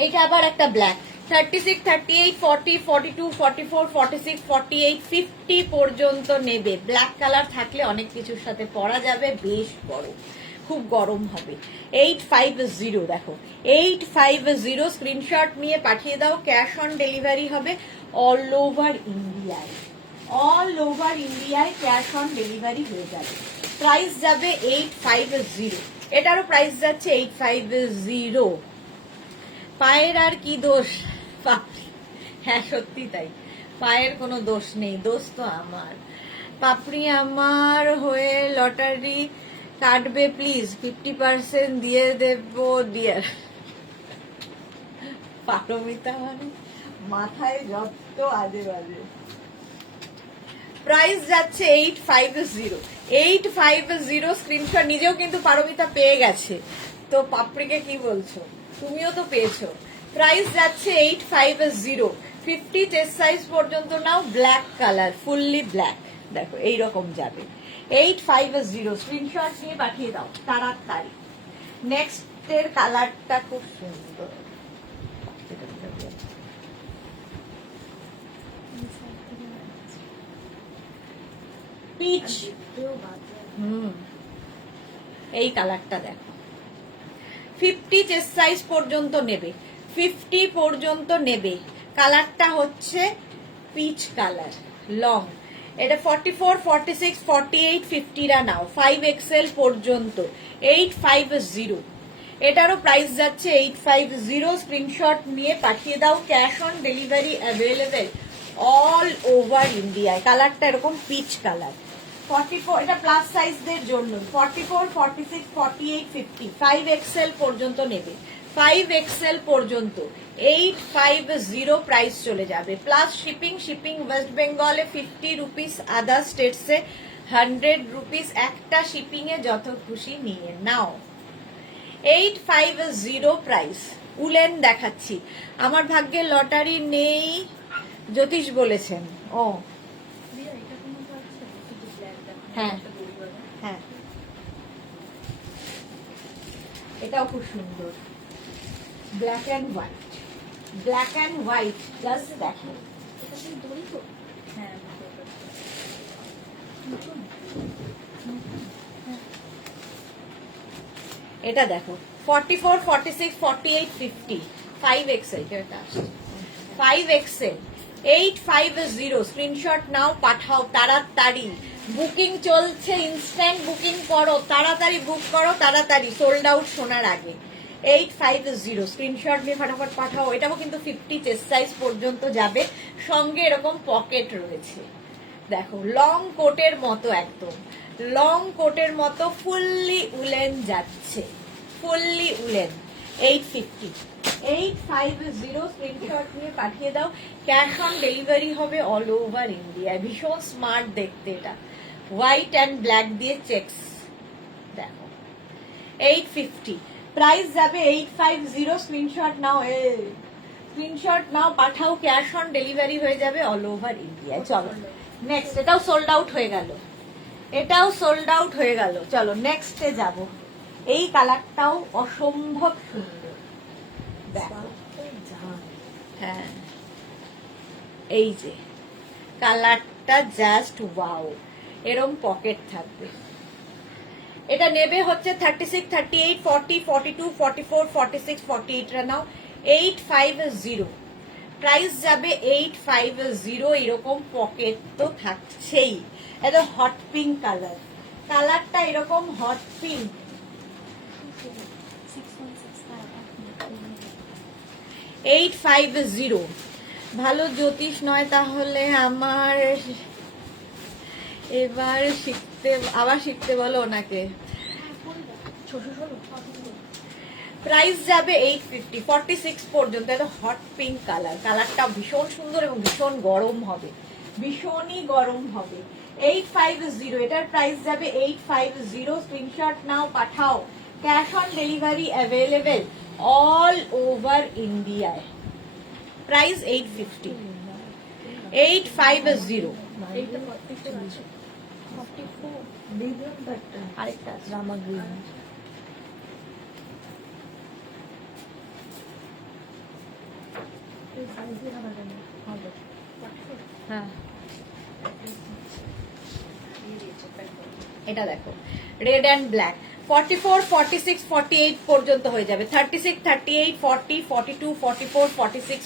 এইটা আবার একটা ব্ল্যাক। 36, 38, 40, 42, 44, 46, 48, 50 পর্যন্ত নেবে। ব্ল্যাক কালার থাকলে অনেক কিছুর সাথে পরা যাবে, বেশ গরম, খুব গরম হবে। 850 দেখো 850 স্ক্রিনশট নিয়ে পাঠিয়ে দাও, ক্যাশ অন ডেলিভারি হবে অল ওভার ইন্ডিয়ায়। অল ওভার ইন্ডিয়ায় ক্যাশ অন ডেলিভারি হয়ে যাবে। প্রাইস যাবে 850। এটারও প্রাইস যাচ্ছে 850। পায়ের আর কি দোষ? হ্যাঁ সত্যি তাই, পায়ের কোনো দোষ নেই, দোষ তো আমার। পাপড়ি আমার হয়ে লটারি কাটবে প্লিজ, 50% দিয়ে দেব ডিয়ার। পারমিতা মানে মাথায় যত আজে বাজে। প্রাইস যাচ্ছে 850। 850 স্ক্রিনশট। নিজেও কিন্তু পারমিতা পেয়ে গেছে, তো পাপড়িকে কি বলছো? তুমিও তো পেয়েছো। প্রাইস যাচ্ছে 850। 50 চেস্ট সাইজ পর্যন্ত নাও, ব্ল্যাক কালার, ফুললি ব্ল্যাক। দেখো এইরকম যাবে। 850 স্ক্রিনশট নিয়ে পাঠিয়ে দাও তাড়াতাড়ি। নেক্সট এর কালারটা খুব সুন্দর, পিচ। এই কালারটা দেখো, 50 চেস্ট সাইজ পর্যন্ত নেবে, 50 পর্যন্ত নেবে। কালারটা হচ্ছে পিচ কালার, লং। এটা 44, 46, 48, 50রা নাও, 5XL পর্যন্ত। 850। এটারও প্রাইস যাচ্ছে 850। স্ক্রিনশট নিয়ে পাঠিয়ে দাও, cash on delivery available all over ইন্ডিয়ায়। কালারটা এরকম পিচ কালার। 44 এটা প্লাস সাইজদের জন্য। 44, 46, 48, 50 5XL পর্যন্ত নেবে। 5XL পর্যন্ত 850 প্রাইস চলে যাবে, প্লাস শিপিং ওয়েস্ট বেঙ্গলে 50 রুপিস, আদার স্টেটসে 100 রুপিস। একটা শিপিং এ যত খুশি নিয়ে নাও। 850 প্রাইস। উলেন দেখাচ্ছি, আমার ভাগ্যে লটারি নেই জ্যোতিষ বলেছেন। ও রিয়া, এটা কোনো তো আছে শুধু ব্ল্যাক দেখো। হ্যাঁ। একটা গরিবালা। হ্যাঁ, এটাও খুব সুন্দর, ব্ল্যাক অ্যান্ড হোয়াইট জাস্ট দেখো। এটা কি দড়ি তো? হ্যাঁ, বুঝতে পারছি। নতুন? এটা দেখো 44, 46, 48, 50, 5XL, এটা আসছে 5XL 850। স্ক্রিনশট নাও, পাঠাও তাড়াতাড়ি। বুকিং চলছে, ইনস্ট্যান্ট বুকিং করো, তাড়াতাড়ি বুক করো, তাড়াতাড়ি সোল্ড আউট শোনার আগে। 850 স্ক্রিনশট নিয়ে ফটাফট পাঠাও। এটাও কিন্তু 50 চেস্ট সাইজ পর্যন্ত যাবে, সঙ্গে এরকম পকেট রয়েছে। দেখো লং কোটের মতো, একদম লং কোটের মতো, ফুললি উলেন যাচ্ছে, ফুললি উলেন। 850 স্ক্রিনশট নিয়ে পাঠিয়ে দাও। ক্যাশ অন ডেলিভারি হবে অল ওভার ইন্ডিয়া। ভীষণ স্মার্ট দেখতে এটা, হোয়াইট অ্যান্ড ব্ল্যাক দিয়ে চেকস। দেখো 850 প্রাইস যাবে। 850 স্ক্রিনশট নাও, স্ক্রিনশট নাও, পাঠাও। ক্যাশ অন ডেলিভারি হয়ে যাবে অল ওভার ইন্ডিয়া। চলো নেক্সট, এটাও সোল্ড আউট হয়ে গেল, এটাও সোল্ড আউট হয়ে গেল। চলো নেক্সটে যাব। এই কালারটাও অসম্ভব সুন্দর, দেখো। হ্যাঁ, এই যে কালারটা জাস্ট ওয়াও, এরম পকেট থাকবে। এটা নেবে হচ্ছে 36, 38, 40, 42, 44, 46, 48 রা নাও। 850 প্রাইস যাবে। 850 এরকম পকেট তো থাকছেই। এটা হট পিঙ্ক কালার, কালারটা এরকম হট পিঙ্ক। 850 ভালো জ্যোতিষ নয় তাহলে আমার, এবার আবার শিখতে বলো ওনাকে। প্রাইস যাবে 850, 46 পর্যন্ত। এটা হট পিঙ্ক কালার, কালারটা ভীষণ সুন্দর এবং ভীষণ গরম হবে, ভীষণই গরম হবে। 850 এটার প্রাইস যাবে 850। স্ক্রিনশট নাও, পাঠাও। Cash on delivery available all over ইন্ডিয়ায়। প্রাইস 850, 850। এইটা 44 আছে। 44 আরেকটা আছে, রামা গ্রিন। এই সাইজে হবে না। হবে। 44 হ্যাঁ, দিয়ে দিয়েছে প্যাক করে। এটা দেখো রেড অ্যান্ড ব্ল্যাক। 44, 46, 48 পর্যন্ত হয়ে যাবে। 36, 38, 40, 42, 44, 46,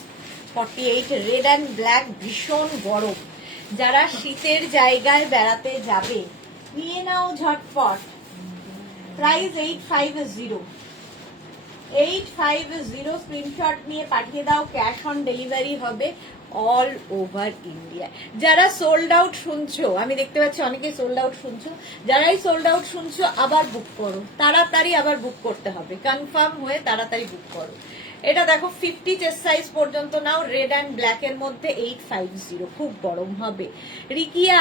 48 রেড অ্যান্ড ব্ল্যাক, ভীষণ গরম। যারা শীতের জায়গায় বেড়াতে যাবে নিয়ে নাও ঝটপট। প্রাইস 850, 850 স্ক্রিনশট নিয়ে পাঠিয়ে দাও। ক্যাশ অন ডেলিভারি হবে অল ওভার ইন্ডিয়া। যারা সোল্ড আউট শুনছো, আমি দেখতে পাচ্ছি অনেকেই সোল্ড আউট শুনছো, যারাই সোল্ড আউট শুনছো আবার বুক করো, তাড়াতাড়ি আবার বুক করতে হবে, কনফার্ম হয়ে তাড়াতাড়ি বুক করো। এটা দেখো 50 চেস্ট সাইজ পর্যন্ত নাও, রেড অ্যান্ড ব্ল্যাক এর মধ্যে। 850 খুব গরম হবে। রিকিয়া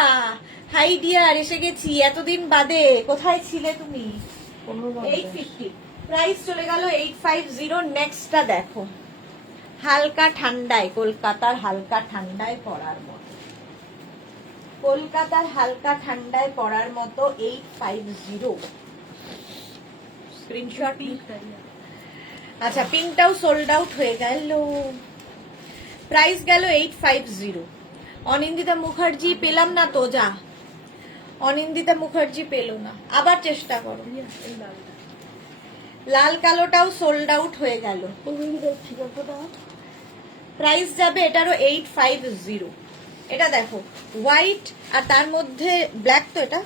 হাই ডিয়ার, এসে গেছি এতদিন বাদে, কোথায় ছিলে তুমি? 850 প্রাইস চলে গেল 850। নেক্সটটা দেখো, হালকা ঠান্ডায়, কলকাতার হালকা ঠান্ডায় পড়ার মতো, কলকাতার হালকা ঠান্ডায় পড়ার মতো 850 স্ক্রিনশট। আচ্ছা, পিঙ্কটাও সোল্ড আউট হয়ে গেল। প্রাইস গেল 850। অনিন্দিতা মুখার্জি পেলাম না তো, যা, অনিন্দিতা মুখার্জি পেল না, আবার চেষ্টা করো। এই লালটা। লাল কালোটাও সোল্ড আউট হয়ে গেল। প্রাইস যাবে এটারও 850। এটা দেখো হোয়াইট আর তার মধ্যে ব্ল্যাক, তো এটা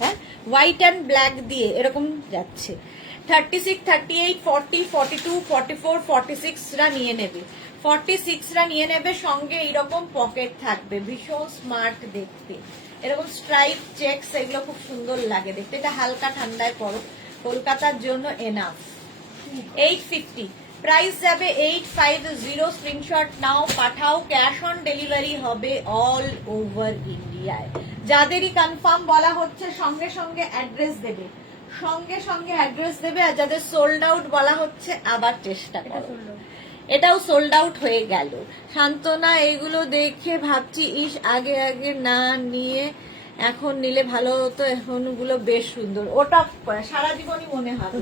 হ্যাঁ হোয়াইট অ্যান্ড ব্ল্যাক দিয়ে এরকম যাচ্ছে। 36, 38, 40, 42, 44, 46 রা নিয়ে নেবে, 46 রা নিয়ে নেবে। সঙ্গে এইরকম পকেট থাকবে, ভীষণ স্মার্ট দেখতে। এরকম স্ট্রাইপ চেকস, এগুলো খুব সুন্দর লাগে দেখতে। এটা হালকা ঠান্ডায় পড়ো, কলকাতার জন্য এনাফ। 850 প্রাইস যাবে 850 স্ক্রিনশট নাও পাঠাও ক্যাশ অন ডেলিভারি হবে অল ওভার ইন্ডিয়ায় যাদেরই কনফার্ম বলা হচ্ছে সঙ্গে সঙ্গে অ্যাড্রেস দেবে আর যাদের সোল্ড আউট বলা হচ্ছে আবার চেষ্টা করো এটাও সোল্ড আউট হয়ে গেল সান্ত্বনা এগুলো দেখে ভাবছি ইস আগে আগে না নিয়ে এখন নিলে ভালো হতো এখন গুলো বেশ সুন্দর ওটা সারা জীবনই মনে হবে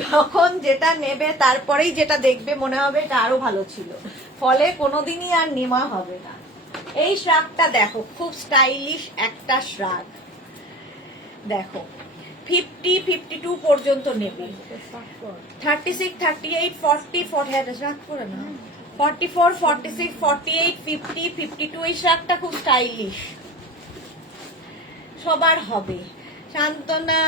যখন যেটা নেবে তারপরেই যেটা দেখবে মনে হবে এটা আরো ভালো ছিল ফলে কোনোদিনই আর নেওয়া হবে না এই শ্রাগটা দেখো খুব স্টাইলিশ একটা শ্রাগ দেখো 50-52 পর্যন্ত নেবে 36, 38, 40, 40 রাখ করে না 44, 46, 48, 50, 52 এই শ্রাগটা খুব স্টাইলিশ সবার হবে সান্ত্বনা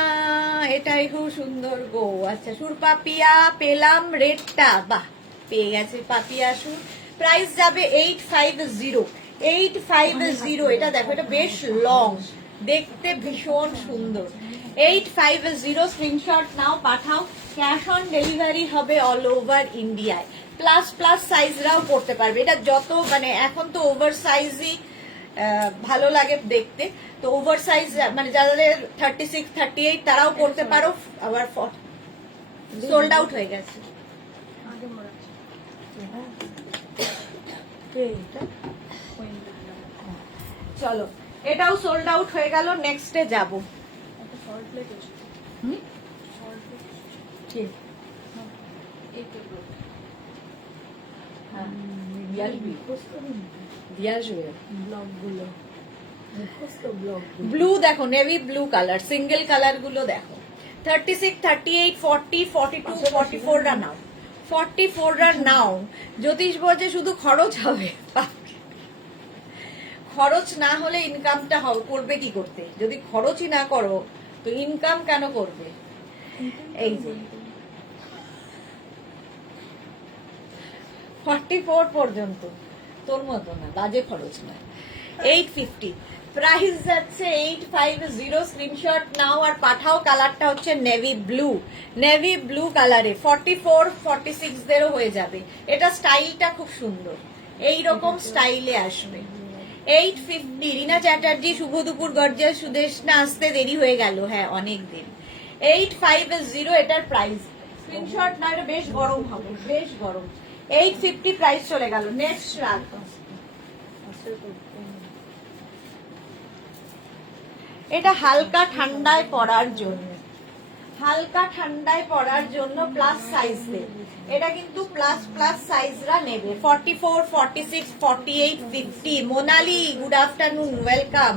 এটাই খুব সুন্দর গো আচ্ছা সুর পাপিয়া পেলাম রেডটা বাহ পেয়ে গেছে পাপিয়া সুর প্রাইস যাবে 850 এটা দেখো এটা বেশ লং দেখতে ভীষণ সুন্দর 850 স্ক্রিনশট নাও পাঠাও ক্যাশ অন ডেলিভারি হবে অল ওভার ইন্ডিয়ায় প্লাস সাইজরাও পড়তে পারবে এটা যত মানে এখন তো ওভার সাইজই ভালো লাগে দেখতে তো ওভার সাইজ মানে যাদের 36, 38 তারাও পড়তে পারো আবার সোল্ড আউট হয়ে গেছে চলো এটাও সোল্ড আউট হয়ে গেল নেক্সটে যাবো ব্লু দেখো navy blue colour single colour গুলো দেখো 36, 38, 40, 42, 44 রা নাও 44 রা নাও জ্যোতিষ বলছে শুধু খরচ হবে খরচ না হলে ইনকামটা করবে কি করতে যদি খরচই না করো তো ইনকাম কেন করবে এই যে 44 পর্যন্ত তোর মতো না বাজে খরচ না 850 প্রাইস যাচ্ছে 850 স্ক্রিনশট নাও আর পাঠাও কালারটা হচ্ছে নেভি ব্লু কালারে 44, 46 দেরও হয়ে যাবে এটা স্টাইলটা খুব সুন্দর এই রকম স্টাইলে আসবে 850 রিনা চ্যাটার্জি শুভ দুপুর গর্জিয়াস সুদেশনা আসতে দেরি হয়ে গেল হ্যাঁ অনেক দিন 850 এটার প্রাইস স্ক্রিনশট না এটা বেশ গরম হবে বেশ গরম 850 প্রাইস চলে গেল নেক্সট রাখ এটা হালকা ঠান্ডায় পরার জন্য প্লাস সাইজ দেবে এটা কিন্তু প্লাস সাইজরা নেবে 44, 46, 48, 50 মোনালি গুড আফটারনুন ওয়েলকাম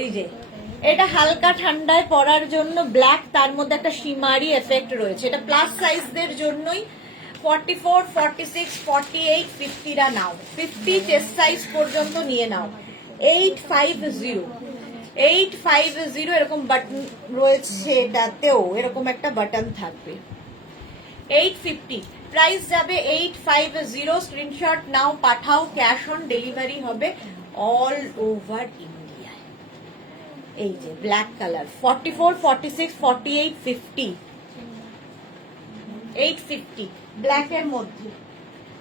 এই যে এটা হালকা ঠান্ডায় পরার জন্য ব্ল্যাক তার মধ্যে একটা শিমারি এফেক্ট রয়েছে এটা প্লাস সাইজদের জন্যই 44, 46, 48, 50 রা নাও 50 চেস্ট সাইজ পর্যন্ত নিয়ে নাও 850 এরকম বাটন রয়েছে এটাতেও এরকম একটা বাটন থাকবে 850 প্রাইস যাবে 850 স্ক্রিনশট নাও পাঠাও ক্যাশ অন ডেলিভারি হবে অল ওভার ইন্ডিয়া এই যে ব্ল্যাক কালার 44, 46, 48, 50 850 ব্ল্যাক এর মধ্যে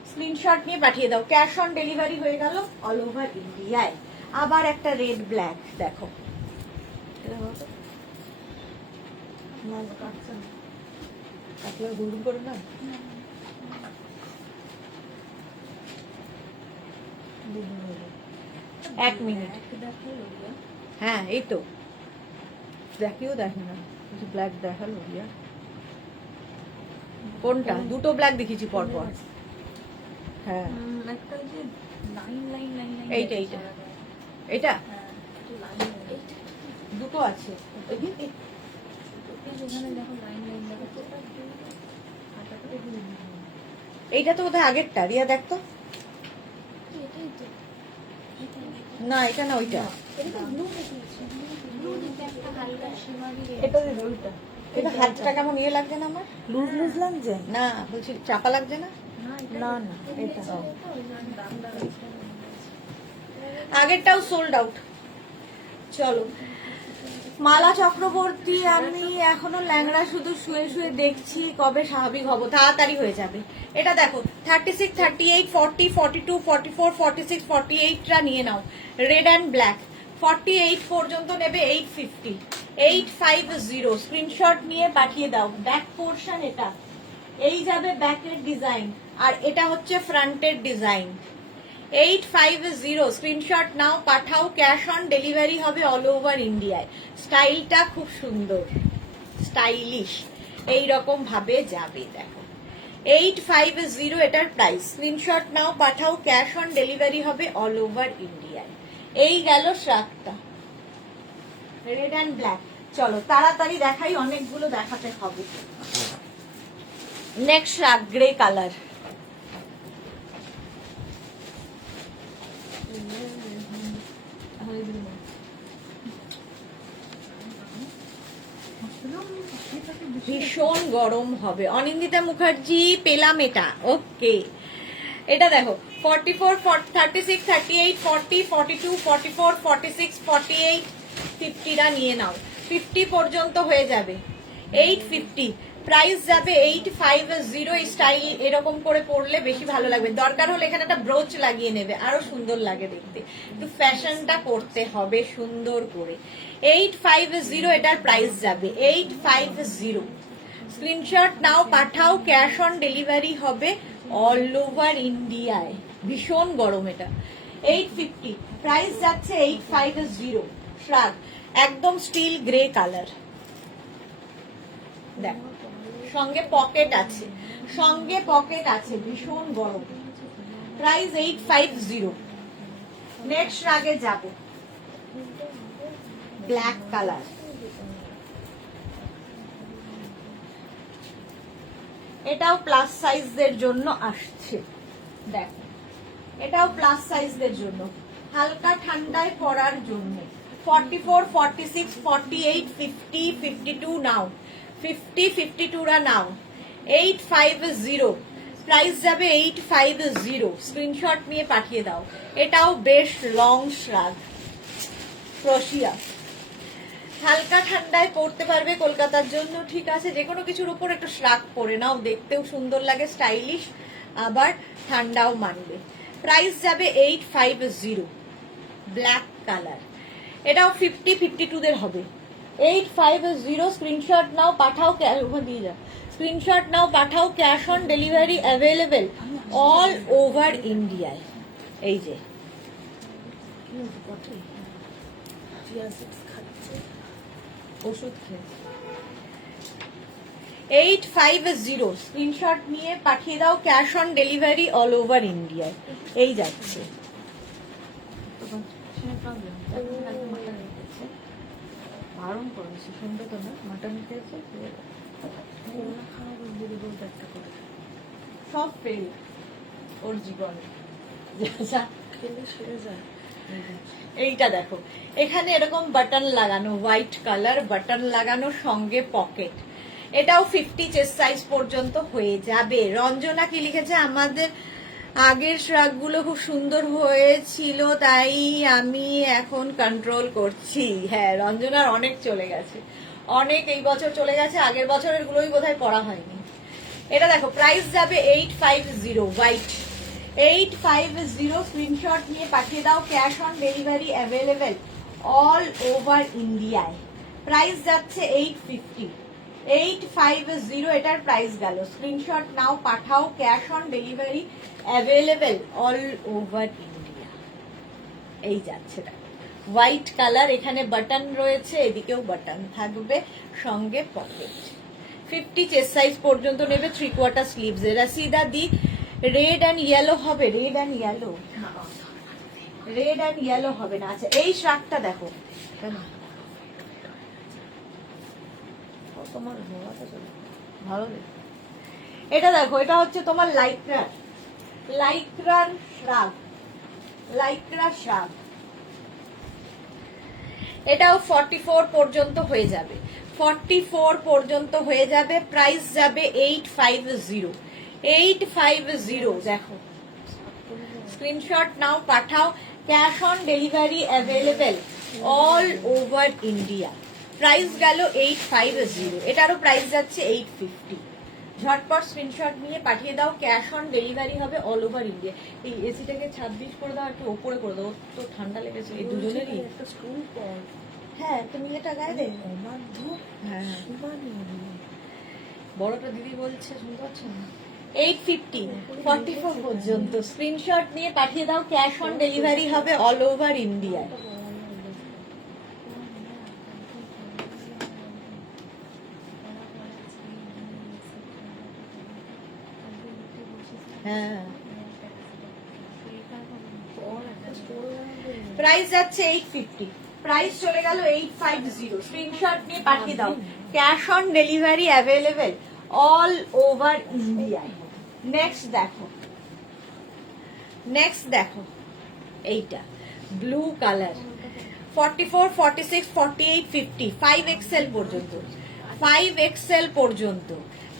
স্ক্রিনশট নিয়ে পাঠিয়ে দাও ক্যাশ অন ডেলিভারি হয়ে গেল অল ওভার ইন্ডিয়ায় আবার একটা রেড ব্ল্যাক দেখো এক মিনিট হ্যাঁ এই তো দেখিও দেখে না ব্ল্যাক দেখালো কোনটা দুটো ব্ল্যাক দেখেছি পরপর হ্যাঁ এইটা এইটা দুটো আছে এইটা তো বোধহয় আগেরটা রিয়া দেখতো না এটা না ওইটা এটা এটা হাতটা কেমন ইয়ে লাগছে না আমার লুজ লাগছে না বলছি চাপা লাগছে না না না এটা আগেরটাও সোল্ড আউট চলো মালা চক্রবর্তী, আমি এখনো ল্যাংড়া শুধু শুয়ে শুয়ে দেখছি কবে স্বাভাবিক হব, তাড়াতাড়ি হয়ে যাবে। এটা দেখো 36, 38, 40, 42, 44, 46, 48টা নিয়ে নাও। রেড অ্যান্ড ব্ল্যাক 48 পর্যন্ত নেবে 850, 850। স্ক্রিনশট নিয়ে পাঠিয়ে দাও। ব্যাক পোর্শন এটা, এই যাবে ব্যাকের ডিজাইন, আর এটা হচ্ছে ফ্রন্টের ডিজাইন। 850 স্ক্রিনশট নাও, পাঠাও। ক্যাশ অন ডেলিভারি হবে অল ওভার ইন্ডিয়ায়। স্টাইলটা খুব সুন্দর, স্টাইলিশ, এইরকম ভাবে যাবে। দেখো 850 এটার প্রাইস। স্ক্রিনশট নাও, পাঠাও। ক্যাশ অন ডেলিভারি হবে অল ওভার ইন্ডিয়ায়। এই গেল শ্রাগটা, রেড অ্যান্ড ব্ল্যাক। চলো তাড়াতাড়ি দেখাই, অনেকগুলো দেখাতে হবে। Next শ্রাগ grey colour. ভীষণ গরম হবে। অনিন্দিতা মুখার্জি, পেলাম এটা। ওকে, এটা দেখো 44, 36, 38, 40, 42, 44, 46, 48, 50টা নিয়ে নাও। 50 পর্যন্ত হয়ে যাবে 850। প্রাইস যাবে 850। স্টাইল এরকম করে পরলে বেশি ভালো লাগবে। দরকার হলে এখানে একটা ব্রোচ লাগিয়ে নেবে, আরো সুন্দর লাগে দেখতে। একটু ফ্যাশনটা করতে হবে সুন্দর করে। 850 এটার প্রাইস যাবে 850। স্ক্রিনশট নাও, পাঠাও। ক্যাশ অন ডেলিভারি হবে অল ওভার ইন্ডিয়ায়। ভীষণ গরম এটা। 850 প্রাইস যাচ্ছে 850। শ্রাগ একদম স্টিল গ্রে কালার। দেখো সঙ্গে পকেট আছে, সঙ্গে পকেট আছে। ভীষণ গরম। প্রাইস 850। নেক্সট শ্রাগে যাব, ব্ল্যাক কালার। এটাও প্লাস সাইজদের জন্য আসছে। দেখো এটাও প্লাস সাইজদের জন্য, হালকা ঠান্ডায় পরার জন্য। 44, 46, 48, 50, 52 নাও। 50, 52রা নাও। 850 প্রাইস যাবে 850। স্ক্রিনশট নিয়ে পাঠিয়ে দাও। এটাও বেশ লং শ্রাগ, ক্রোশিয়া। হালকা ঠান্ডায় পরতে পারবে, কলকাতার জন্য ঠিক আছে। যে কোনো কিছুর উপর একটু শ্রাগ পরে নাও, দেখতেও সুন্দর লাগে, স্টাইলিশ, আবার ঠান্ডাও মানবে। প্রাইস যাবে 850। ব্ল্যাক কালার, এটাও 50, 52দের হবে। 850 স্ক্রিনশট নাও, পাঠাও। দিয়ে যাও। স্ক্রিনশট নাও, পাঠাও। Cash on delivery available all over ইন্ডিয়ায়। এই যে ওষুধ খেয়েছে। 850 স্ক্রিনশট নিয়ে পাঠিয়ে দাও। Cash on delivery all over ইন্ডিয়ায়। এই যাচ্ছে। বারণ করেছে, শুনবে তো না। মাটন খেয়েছে, সব ফেল ওর জীবনে। এইটা দেখো, এখানে এরকম বাটন লাগানো, হোয়াইট কালার বাটন লাগানো, সঙ্গে পকেট। এটাও 50 চেস্ট সাইজ পর্যন্ত হয়ে যাবে। রঞ্জনা কি লিখেছে, আমাদের আগের শ্রাগগুলো খুব সুন্দর হয়েছিল, তাই আমি এখন কন্ট্রোল করছি। হ্যাঁ, রঞ্জনার অনেক চলে গেছে, অনেক এই বছর চলে গেছে। আগের বছরের গুলোই বোধহয় পড়া হয়নি। এটা দেখো প্রাইস যাবে 850। হোয়াইট 850 স্ক্রিনশট নিয়ে পাঠিয়ে দাও। Cash on delivery available all over ইন্ডিয়ায়। প্রাইস যাচ্ছে 850। 850 এটার প্রাইস গেল। স্ক্রিনশট নাও, পাঠাও। Cash on delivery available all over India. এই যাচ্ছে হোয়াইট কালার, এখানে বাটন রয়েছে, এদিকেও বাটন থাকবে, সঙ্গে পকেট। 50 চেস্ট সাইজ পর্যন্ত নেবে, 3/4 স্লিভস। রাসিদা দি রেড অ্যান্ড ইয়েলো হবে। Red and yellow, red and yellow হবে না। আচ্ছা এই শ্রাগটা দেখো, তোমার ভালো। এটা দেখো, এটা হচ্ছে তোমার লাইক্রার, লাইক্রার শ্রাগ, লাইক্রা শ্রাগ। এটাও 44 পর্যন্ত হয়ে যাবে, 44 পর্যন্ত হয়ে যাবে। প্রাইস যাবে 850। 850 দেখো, স্ক্রিনশট নাও, পাঠাও। Cash on delivery available all over India. Price গেল 850, এটারও প্রাইস যাচ্ছে 850। ঝটপট স্ক্রিনশট নিয়ে পাঠিয়ে দাও, ক্যাশ অন ডেলিভারি হবে অল ওভার ইন্ডিয়া। এই এসিটাকে 26 করে দাও, একটু ওপরে করে দাও, তো ঠান্ডা লেগেছে এই দুজনেরই। একটা স্কুল পর হ্যাঁ তুমি এটা গায়ে দে। আমার ধূপ হ্যাঁ সমানে বড়টা দিদি বলছে, শুনতে পাচ্ছ না? 850 44 পর্যন্ত স্ক্রিনশট নিয়ে পাঠিয়ে দাও, ক্যাশ অন ডেলিভারি হবে অল ওভার ইন্ডিয়া। হ্যাঁ প্রাইস যাচ্ছে 850, প্রাইস চলে গেল 850। স্ক্রিনশট নিয়ে পাঠিয়ে দাও, cash on delivery available all over India. Next দেখো এইটা ব্লু কালার, 44 46 48 50, 5XL পর্যন্ত, 5XL পর্যন্ত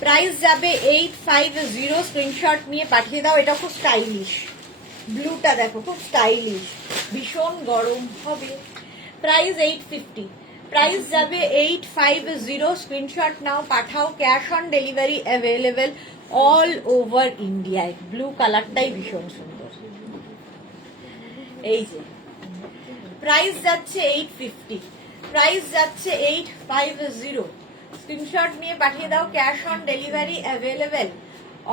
প্রাইস যাবে 850। স্ক্রিনশট নিয়ে পাঠিয়ে দাও। এটা খুব স্টাইলিশ, ব্লুটা দেখো খুব স্টাইলিশ, ভীষণ গরম হবে। প্রাইস 850, প্রাইস যাবে 850। স্ক্রিনশট নাও, পাঠাও, cash on delivery available all over ইন্ডিয়ায়। ব্লু কালারটাই ভীষণ সুন্দর। এই যে প্রাইস যাচ্ছে 850, প্রাইস যাচ্ছে 850। স্ক্রিনশট নিয়ে পাঠিয়ে দাও, cash on delivery available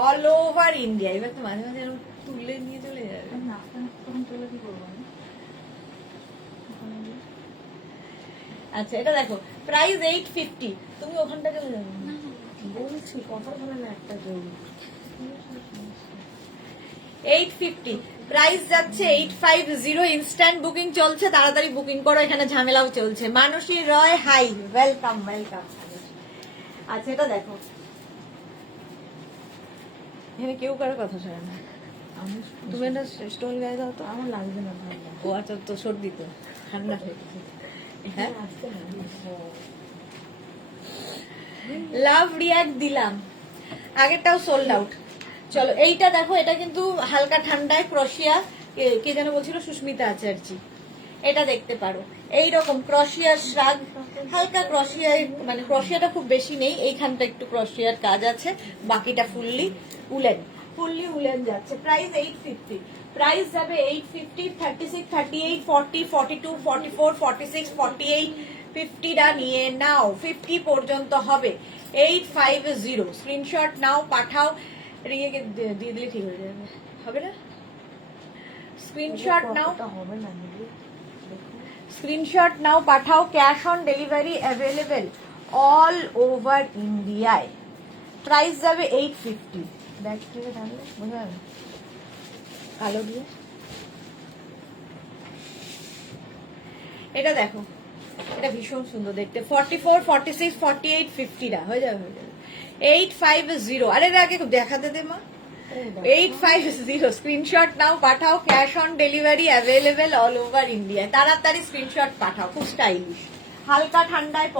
all over India. এবার তো মাঝে মাঝে এরকম তুলে নিয়ে চলে যাবে। আচ্ছা এটা দেখো প্রাইস 850, তুমি ওখানটা চলে যাবে। বলছি কথা বলে না একটা জরুরি 850, প্রাইস যাচ্ছে 850। ইনস্ট্যান্ট বুকিং চলছে, তাড়াতাড়ি বুকিং করো, এখানে ঝামেলাও চলছে। মানসী রয় হাই, ওয়েলকাম ওয়েলকাম। আচ্ছা এটা দেখো, এখানে কেউ কারো কথা শোনে না। আমি তুমি একটা স্টোল গায়ে দাও তো। আমার লাগবে না ভালো লাগবে ও আচ্ছা, তো সর্দি তো ঠান্ডা হয়ে গেছে। হ্যাঁ আসতে না লাভ রিয়াক্ট দিলাম, আগেরটাও সোল্ড আউট। চলো এইটা দেখো, এটা কিন্তু হালকা ঠান্ডায় ক্রোশিয়া, কে যেন বলছিল, সুস্মিতা আচার্যি। এটা দেখতে পারো, এইরকম ক্রোশিয়ার শ্রাগ, হালকা ক্রোশিয়ায়, মানে ক্রোশিয়াটা খুব বেশি নেই, এইখানটা একটু ক্রোশিয়ার কাজ আছে, বাকিটা ফুললি উলেন যাচ্ছে। প্রাইস 850, প্রাইস যাবে 850। 36 38 40 42 44 46 48 50টা নিয়ে নাও, 50 পর্যন্ত হবে 850। স্ক্রিনশট নাও, পাঠাও, রিয়েকে দিয়ে দিলে ঠিক হয়ে যাবে, হবে না? স্ক্রিনশট নাও, হবে না স্ক্রিনশট নাও, পাঠাও, cash on delivery available all over ইন্ডিয়ায়। প্রাইস যাবে 850। ব্যাগ থেকে টানলে বোঝা যাবে কালো দিয়ে। এটা দেখো, এটা ভীষণ সুন্দর দেখতে, 44 46 48 50টা হয়ে যাবে 850। আরে এর আগে দেখাতে দে মা। 850 স্ক্রিনশট নাও, পাঠাও, cash on delivery available all over India. তাড়াতাড়ি স্ক্রিনশট পাঠাও, খুব স্টাইলিশ, হালকা ঠান্ডায়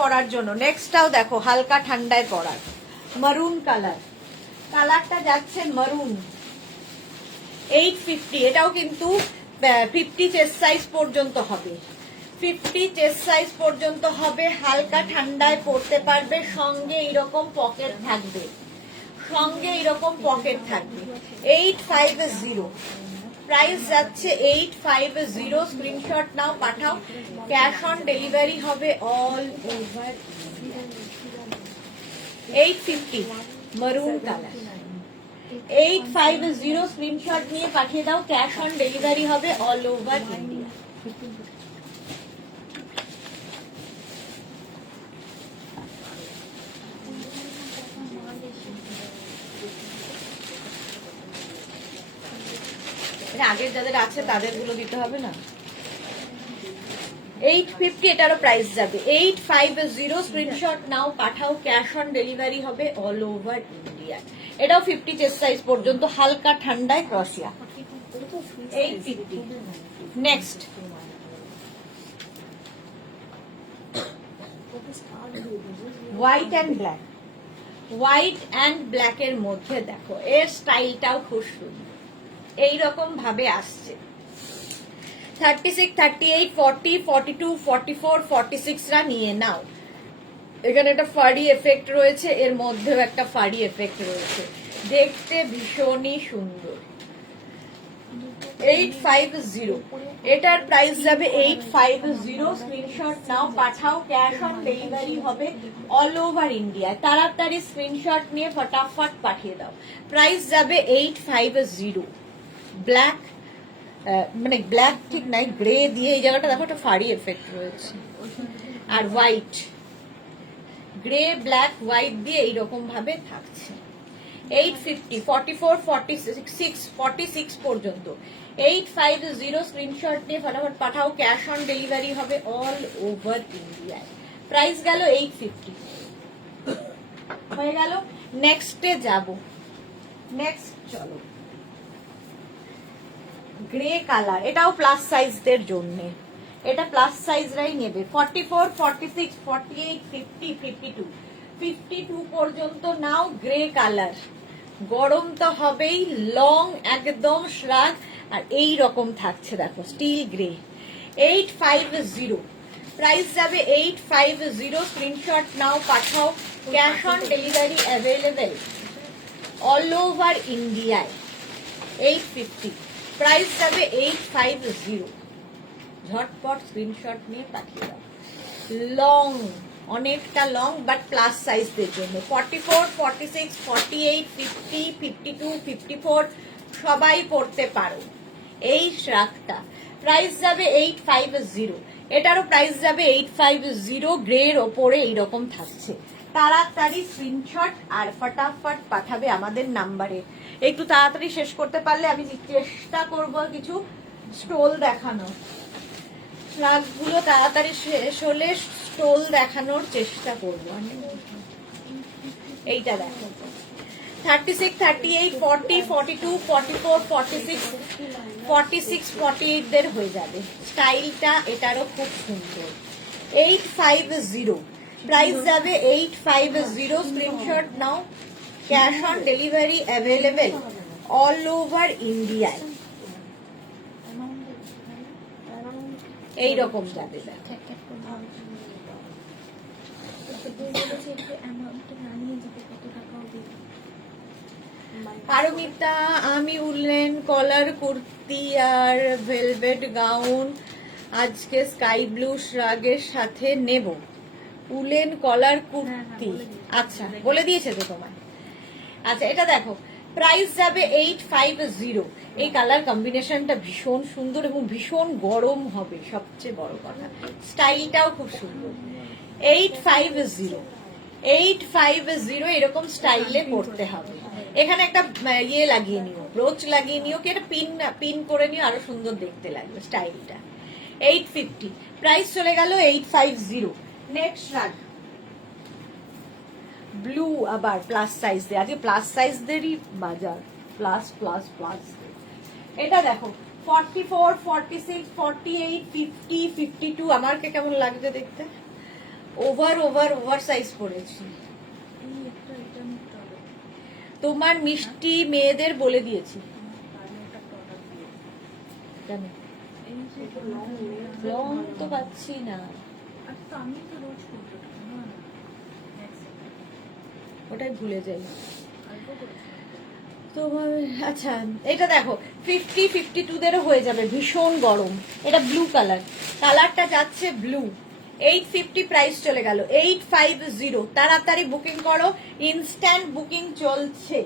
পরার জন্য। নেক্সটটাও দেখো, হালকা ঠান্ডায় পরার, মারুন কালারটা যাচ্ছে মারুন, 850। এটাও কিন্তু 50 চেস্ট সাইজ পর্যন্ত হবে, 50 চেস্ট সাইজ পর্যন্ত হবে, হালকা ঠান্ডায় পরতে পারবে, সঙ্গে এরকম পকেট থাকবে, 850। প্রাইস যাচ্ছে 850। স্ক্রিনশট নাও, পাঠাও, ক্যাশ অন ডেলিভারি হবে all over 850 maroon colour, 850। Screenshot নিয়ে পাঠিয়ে দাও, ক্যাশ অন ডেলিভারি হবে অল ওভার ইন্ডিয়া। আগের যাদের আছে তাদের গুলো দিতে হবে না। 850, এটারও প্রাইস যাবে 850। স্ক্রিনশট নাও, পাঠাও, ক্যাশ অন ডেলিভারি হবে অল ওভার ইন্ডিয়া। এটাও 50 চেস্ট সাইজ পর্যন্ত, হালকা ঠান্ডায় ক্রসিয়া, 850। নেক্সট হোয়াইট অ্যান্ড ব্ল্যাক এর মধ্যে দেখো, এর স্টাইলটাও খুব সুন্দর, এইরকম ভাবে আসছে। 36, 38, 40, 42, 44, 46 রা নিয়ে নাও। এখানে একটা ফাড়ি এফেক্ট রয়েছে, এর মধ্যেও একটা ফাড়ি এফেক্ট রয়েছে, দেখতে ভীষণই সুন্দর। 850, এটার প্রাইস যাবে 850। স্ক্রিনশট নাও, পাঠাও, ক্যাশ অন ডেলিভারি হবে অল ওভার ইন্ডিয়া। তাড়াতাড়ি স্ক্রিনশট নিয়ে ফটাফট পাঠিয়ে দাও। প্রাইস যাবে 850। ব্ল্যাক, মানে ব্ল্যাক ঠিক নাই, গ্রে দিয়ে এই জায়গাটা দেখো একটা ফাড়ি এফেক্ট রয়েছে, আর হোয়াইট, গ্রে ব্ল্যাক হোয়াইট দিয়ে এইরকম ভাবে থাকছে। 850, 44, 46, 46 পর্যন্ত 850। স্ক্রিনশট নিয়ে ফটাফট পাঠাও, ক্যাশ অন ডেলিভারি হবে অল ওভার ইন্ডিয়ায়। প্রাইস গেল 850, হয়ে গেল। নেক্সটে যাব, নেক্সট চলো। গ্রে কালার, এটাও প্লাস সাইজদের জন্য, এটা প্লাস সাইজরাই নেবে। 44, 46, 48, 50, 52, 52 পর্যন্ত নাও। গ্রে কালার, গরম তো হবেই, লং একদম শ্রাগ, আর এই রকম থাকছে দেখো, স্টিল গ্রে। 850, প্রাইস যাবে 850। স্ক্রিনশট নাও, পাঠাও, cash on delivery available all over ইন্ডিয়ায়। 850, প্রাইস যাবে 850। ঝটপট স্ক্রিনশট নিয়ে পাঠিয়ে দাও। লং, অনেকটা লং, বাট প্লাস সাইজদের জন্য। 44, 46, 48, 50, 52, 54 সবাই পড়তে পারো এই শ্রাগটা। প্রাইস যাবে 850, এটারও প্রাইস যাবে 850। গ্রের ওপরে এইরকম থাকছে। তাড়াতাড়ি স্ক্রিনশট আর ফটাফট পাঠাবে আমাদের নাম্বারে। একটু তাড়াতাড়ি শেষ করতে পারলে আমি চেষ্টা করব কিছু স্টোল দেখানো, শ্রাগগুলো তাড়াতাড়ি শেষ হলে স্টোল দেখানোর চেষ্টা করব। এইটা দেখো, 36, 38, 40, 42, 44, 46, 46, 48 দের হয়ে যাবে। স্টাইলটা এটারও খুব সুন্দর। 850, প্রাইস যাবে 850। Screenshot now, cash on delivery available all over ইন্ডিয়ায়। এইরকম যাবে দেখো। পারমিতা, আমি উলেন কলার কুর্তি আর ভেলভেট গাউন আজকে স্কাই ব্লু শ্রাগের সাথে নেব। উলেন কলার কুর্তি, আচ্ছা বলে দিয়েছে তো তোমায়। আচ্ছা এটা দেখো, প্রাইস যাবে 850। এই কালার কম্বিনেশনটা ভীষণ সুন্দর এবং ভীষণ গরম হবে, সবচেয়ে বড় কথা স্টাইলটাও খুব সুন্দর। 850, 850 এরকম স্টাইলে পড়তে হবে। এখানে একটা ইয়ে লাগিয়ে নিও, ব্রোচ লাগিয়ে নিও, কি একটা পিন করে নিও, আরো সুন্দর দেখতে লাগবে স্টাইলটা। 850, প্রাইস চলে গেল 850। নেক্সট রাগ ব্লু, আবার প্লাস সাইজ দিয়ে, আজকে প্লাস সাইজদেরই বাজার, প্লাস প্লাস প্লাস। এটা দেখো, 44, 46, 48, 50, 52, আমারকে কেমন লাগছে দেখতে? ওভার সাইজ পড়েছি। তোমার মিষ্টি মেয়েদের বলে দিয়েছি। কেন লং তো পাচ্ছি না, ওটাই ভুলে যাই। তোমার আচ্ছা এটা দেখো, 50, 52 দেরও হয়ে যাবে, ভীষণ গরম। এটা ব্লু কালার, কালারটা যাচ্ছে ব্লু। 850, প্রাইস চলে গেল 850। তাড়াতাড়ি বুকিং করো, ইনস্ট্যান্ট বুকিং চলছে।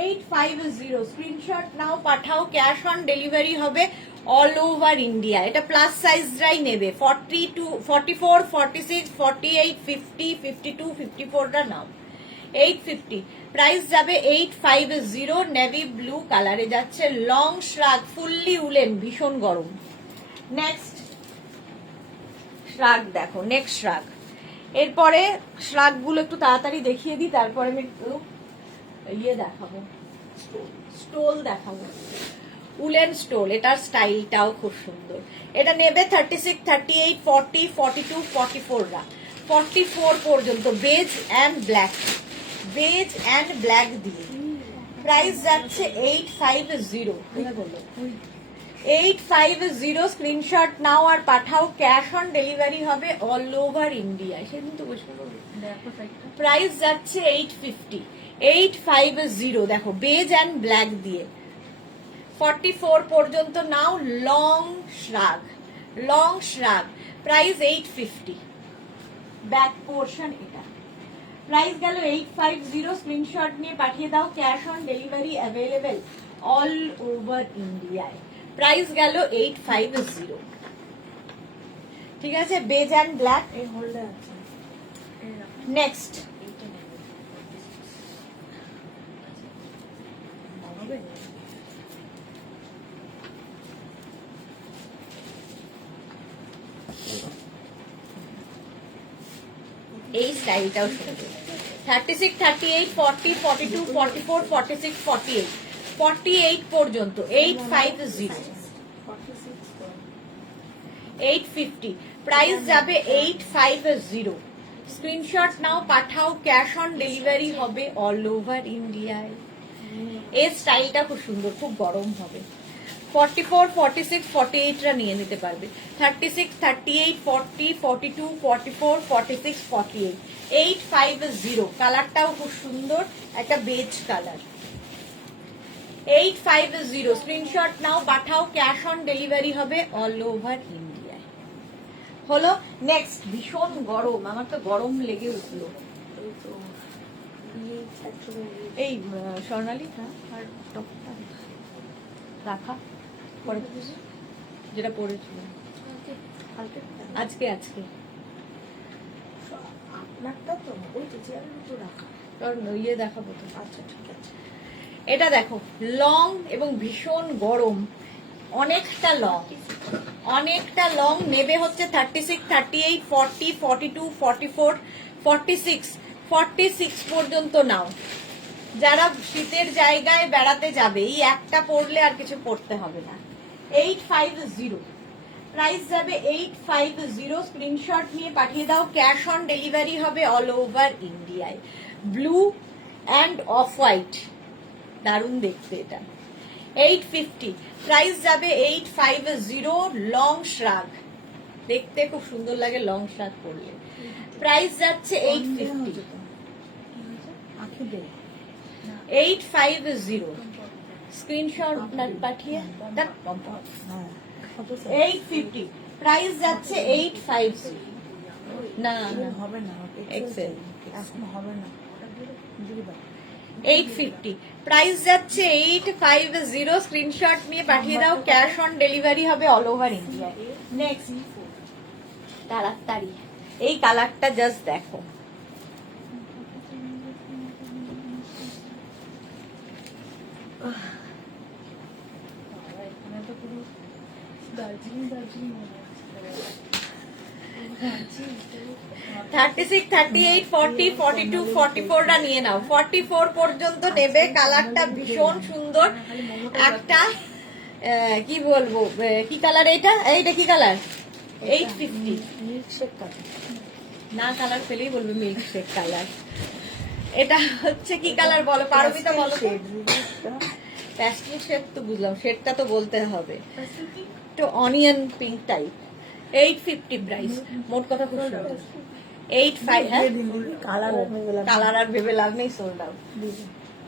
850, স্ক্রিনশট নাও, পাঠাও, ক্যাশ অন ডেলিভারি হবে অল ওভার ইন্ডিয়া। এটা প্লাস সাইজরাই নেবে। 42, 44, 46, 48, 50, 52, 54 টা নাও। 850, প্রাইস যাবে 850। নেভি ব্লু কালারে যাচ্ছে, লং শ্রাগ, ফুললি উলেন, ভীষণ গরম। নেক্সট শ্রাগ দেখো, নেক্সট শ্রাগ। এরপরে শ্রাগ গুলো একটু তাড়াতাড়ি দেখিয়ে দিই, তারপরে আমি একটু ইয়ে দেখাবো, স্টোল দেখাবো, উলেন স্টোল। এটার স্টাইলটাও খুব সুন্দর। এটা নেবে 36, 38, 40, 42, 44 রা, 44 পর্যন্ত, beige and black, beige and black দিয়ে। প্রাইস যাচ্ছে 850। 850 স্ক্রিনশট নাও আর পাঠাও, ক্যাশ অন ডেলিভারি হবে অল ওভার ইন্ডিয়া। সেদিন তো বসে দেখো সাইডটা। প্রাইস যাচ্ছে 850। 850 দেখো বেজ অ্যান্ড ব্ল্যাক দিয়ে 44 পর্যন্ত নাও। Long shrug price 850। Back portion এটা প্রাইস গেল 850। স্ক্রিনশট নিয়ে পাঠিয়ে দাও, cash on delivery available all over ইন্ডিয়ায়। প্রাইস গেল 850। ঠিক আছে, বেজ অ্যান্ড ব্ল্যাক। এই হোল্ডার আছে। এই রাখো। নেক্সট এইটা নেবে। হবে? এই স্টাইলটাও সুন্দর। 36, 38, 40, 42, 44, 46, 48 48 পর্যন্ত 850। 46 করে। 850 প্রাইস যাবে 850। স্ক্রিনশট নাও পাঠাও, ক্যাশ অন ডেলিভারি হবে অল ওভার ইন্ডিয়ায়। এই স্টাইলটা খুব সুন্দর, খুব গরম হবে। 44, 46, 48 রা নিয়ে নিতে পারবে। 36, 38, 40, 42, 44, 46, 48 850। কালারটাও খুব সুন্দর, একটা বেজ কালার। 850 স্ক্রিনশট নাও পাঠাও, ক্যাশ অন ডেলিভারি হবে অল ওভার ইন্ডিয়ায়। হলো নেক্সট ভীষণ গরম, আমার তো গরম লেগে উঠলো। এই তো এই একটু এই স্বর্ণালী আর টপটা রাখা পরে যেটা পরেছিল হালকা আজকে আজকে আপনারটা তো ওই তো চেয়ারের উপর রাখা। কারণ ইয়ে দেখাবো তো। আচ্ছা ঠিক আছে। এটা দেখো লং এবং ভীষণ গরম, অনেকটা লং নেবে হচ্ছে 36, 38, 40, 42, 44, 46 46 পর্যন্ত নাও। যারা শীতের জায়গায় বেড়াতে যাবে এই একটা পরলে আর কিছু পরতে হবে না। 850 প্রাইস যাবে 850। স্ক্রিনশট নিয়ে পাঠিয়ে দাও, ক্যাশ অন ডেলিভারি হবে অল ওভার ইন্ডিয়ায়। ব্লু অ্যান্ড অফ হোয়াইট, দারুণ দেখতে এটা। 850 প্রাইস যাবে 850। লং শ্রাগ দেখতে খুব সুন্দর লাগে, লং শ্রাগ পরলে। প্রাইস যাচ্ছে 850। আঁকি দে 850 স্ক্রিনশট পাঠিয়ে দেখ। হ্যাঁ 850 প্রাইস যাচ্ছে 850। না না হবে না এক্সেল এখন হবে না দিয়ে দাও 850 প্রাইস যাচ্ছে 850। স্ক্রিনশট নিয়ে পাঠিয়ে দাও, ক্যাশ অন ডেলিভারি হবে অল ওভার ইন্ডিয়া। নেক্সট তাড়াতাড়ি এই কালারটা জাস্ট দেখো, এখানে তো পুরো দার্জিলিং দার্জিলিং মনে হচ্ছে 36, 38, 40, 42, 44 টা নিয়ে নাও। 44 পর্যন্ত নেবে। কালারটা ভীষণ সুন্দর, একটা কি বলবো, কি কালার এটা? এইটা কি কালার? 850 মিল্কশেক কাপ না, কালার পেলেই বলবে মিল্ক শেক কালার। এটা হচ্ছে কি কালার বলো পারবিতা, বলো তো। প্যাস্টেল শেড তো বুঝলাম, শেডটা তো বলতে হবে। একটু অনিয়ন পিঙ্ক টাইপ। 850 প্রাইস। মোট কথা খুব সুন্দর। 85 হ্যাঁ, কালার আর ভেবে লাভ নেই, সোল্ড আউট।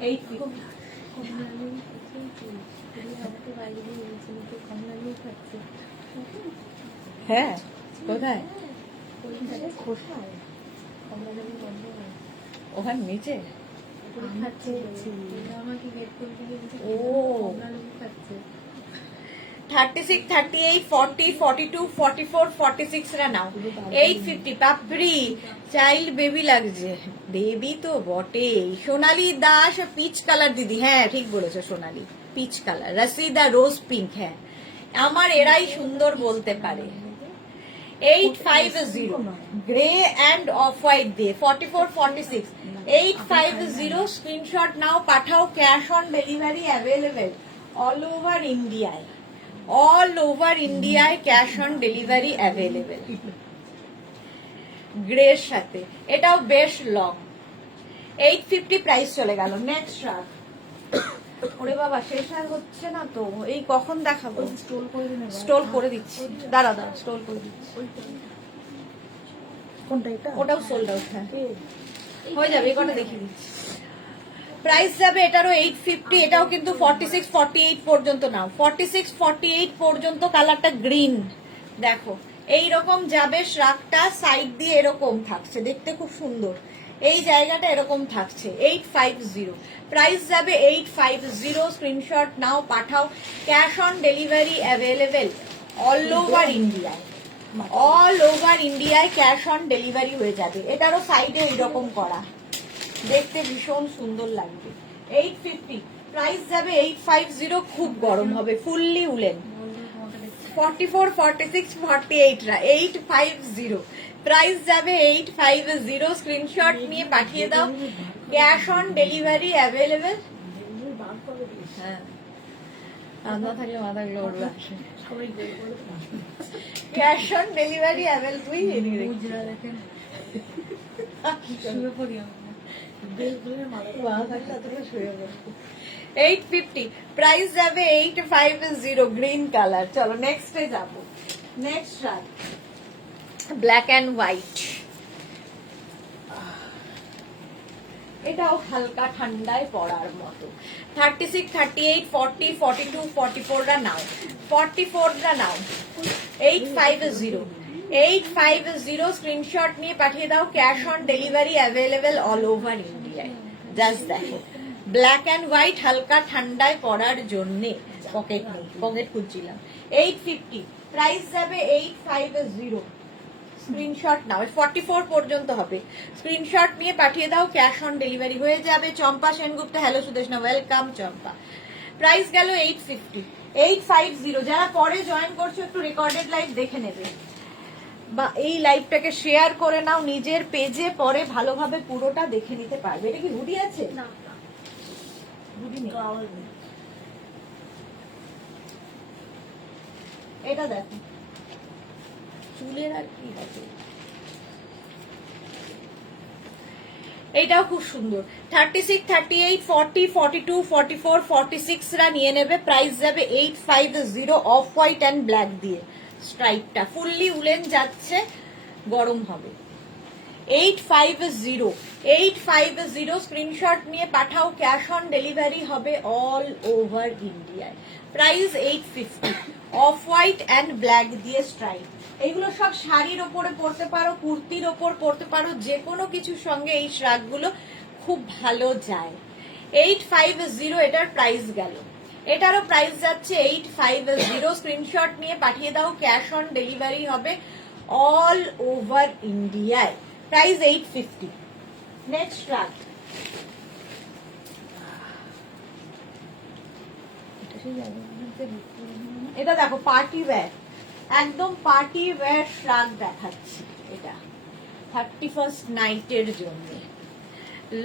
850 হ্যাঁ, কোথায়? ওখানে নিচে। ও 36, 38, 40, 42, 44, 46 রা নাও। 850 পাপড়ি চাইল্ড বেবি লাগছে, বেবি তো বটে। সোনালী দাস পিচ কালার দিদি, হ্যাঁ ঠিক বলেছো সোনালী, পিচ কালার। রসিদা রোজ পিঙ্ক, হ্যাঁ আমার এরাই সুন্দর বলতে পারে। 850 গ্রে অ্যান্ড অফ হোয়াইট দিয়ে 44, 46 850 স্ক্রিনশট নাও পাঠাও, cash on delivery available all over ইন্ডিয়ায়। Cash on delivery available. গ্রের সাথে এটাও বেশ লং। 850 প্রাইস চলে গেল। নেক্সট রাখ ওরে বাবা শেষ আর হচ্ছে না তো, এই কখন দেখাবো? স্টোল করে দিন স্টোল করে দিচ্ছি, দাঁড়া স্টোল করে দিচ্ছি। কোনটা এটা? ওটাও সোল্ড আউট, হ্যাঁ হয়ে যাবে, এই কটা দেখিয়ে দিচ্ছি। প্রাইস যাবে এটারও 850, এটাও কিন্তু 46 48 পর্যন্ত নাও, 46 48 পর্যন্ত। কালারটা গ্রিন, দেখো এই রকম যাবে শ্রাগটা, সাইড দিয়ে এরকম থাকছে, দেখতে খুব সুন্দর। এই জায়গাটা এরকম থাকছে, 850। প্রাইস যাবে 850। স্ক্রিনশট নাও, পাঠাও। Cash on delivery available all over ইন্ডিয়ায়, অল ওভার ইন্ডিয়ায় ক্যাশ অন ডেলিভারি হয়ে যাবে। এটারও সাইডে এইরকম করা, দেখতে ভীষণ সুন্দর লাগবে। 850 প্রাইস যাবে 850। খুব গরম হবে, ফুললি উলেন। 44 46 48 রা 850 প্রাইস যাবে 850। স্ক্রিনশট নিয়ে পাঠিয়ে দাও। Cash on delivery available. হ্যাঁ না থাকলে মাথা গেলে উঠবে, সবাই ক্যাশ অন ডেলিভারি অ্যাভেলেবল। তুই বুঝরা দেখেন শুয়ে পড়ি আমরা। বেল বেলের মালা 850 প্রাইস যাবে 850 গ্রিন কালার। চলো নেক্সটে যাব। নেক্সট রাত ব্ল্যাক এন্ড হোয়াইট, এটাও হালকা ঠান্ডায় পড়ার মতো। 36 38 40 42 44 রা নাও, 44 রা নাও। 850 850 স্ক্রিনশট নিয়ে পাঠিয়ে দাও। Cash on delivery available all over ইন্ডিয়ায়। জাস্ট দেখো ব্ল্যাক এন্ড হোয়াইট, হালকা ঠান্ডায় পড়ার জন্যে। পকেট নেই, পকেট খুঁজছিলাম। 850 প্রাইস যাবে 850। স্ক্রিনশট নাও, 44 পর্যন্ত হবে। স্ক্রিনশট নিয়ে পাঠিয়ে দাও, ক্যাশ অন ডেলিভারি হয়ে যাবে। চম্পা সেনগুপ্ত, হ্যালো সুদেশনা, ওয়েলকাম চম্পা। প্রাইস গেল 850 850। যারা পরে জয়েন করছো একটু রেকর্ডেড লাইভ দেখে নেবে, বা এই লাইভটাকে শেয়ার করে নাও নিজের পেজে, পরে ভালোভাবে পুরোটা দেখে নিতে পারবে। এটা কি হুডি আছে? না হুডি নেই। আওয়াজ নেই। এটা দেখো চুলের আর কি আছে, এইটাও খুব সুন্দর। 36 38 40 42 44 46 রা নিয়ে নেবে। প্রাইস যাবে 850। অফ হোয়াইট অ্যান্ড ব্ল্যাক দিয়ে স্ট্রাইপটা, ফুললি উলেন যাচ্ছে, গরম হবে। 850 850 স্ক্রিনশট নিয়ে পাঠাও। ক্যাশ অন ডেলিভারি হবে অল ওভার ইন্ডিয়ায়। Price 850। Off white and black দিয়ে স্ট্রাইপ। এইগুলো সব শাড়ির ওপরে পরতে পারো, কুর্তির ওপর পরতে পারো, যে কোনো কিছুর সঙ্গে এই শ্রাগগুলো খুব ভালো যায়। 850 এটার প্রাইস গেল। এটারও প্রাইস যাচ্ছে 850। স্ক্রিনশট নিয়ে পাঠিয়ে দাও। ক্যাশ অন ডেলিভারি হবে অল ওভার ইন্ডিয়ায়। প্রাইস 850। নেক্সট শ্রাগ, এটা দেখো পার্টি ওয়্যার, একদম পার্টি ওয়্যার শ্রাগ দেখাচ্ছি। এটা 31st নাইটের জন্য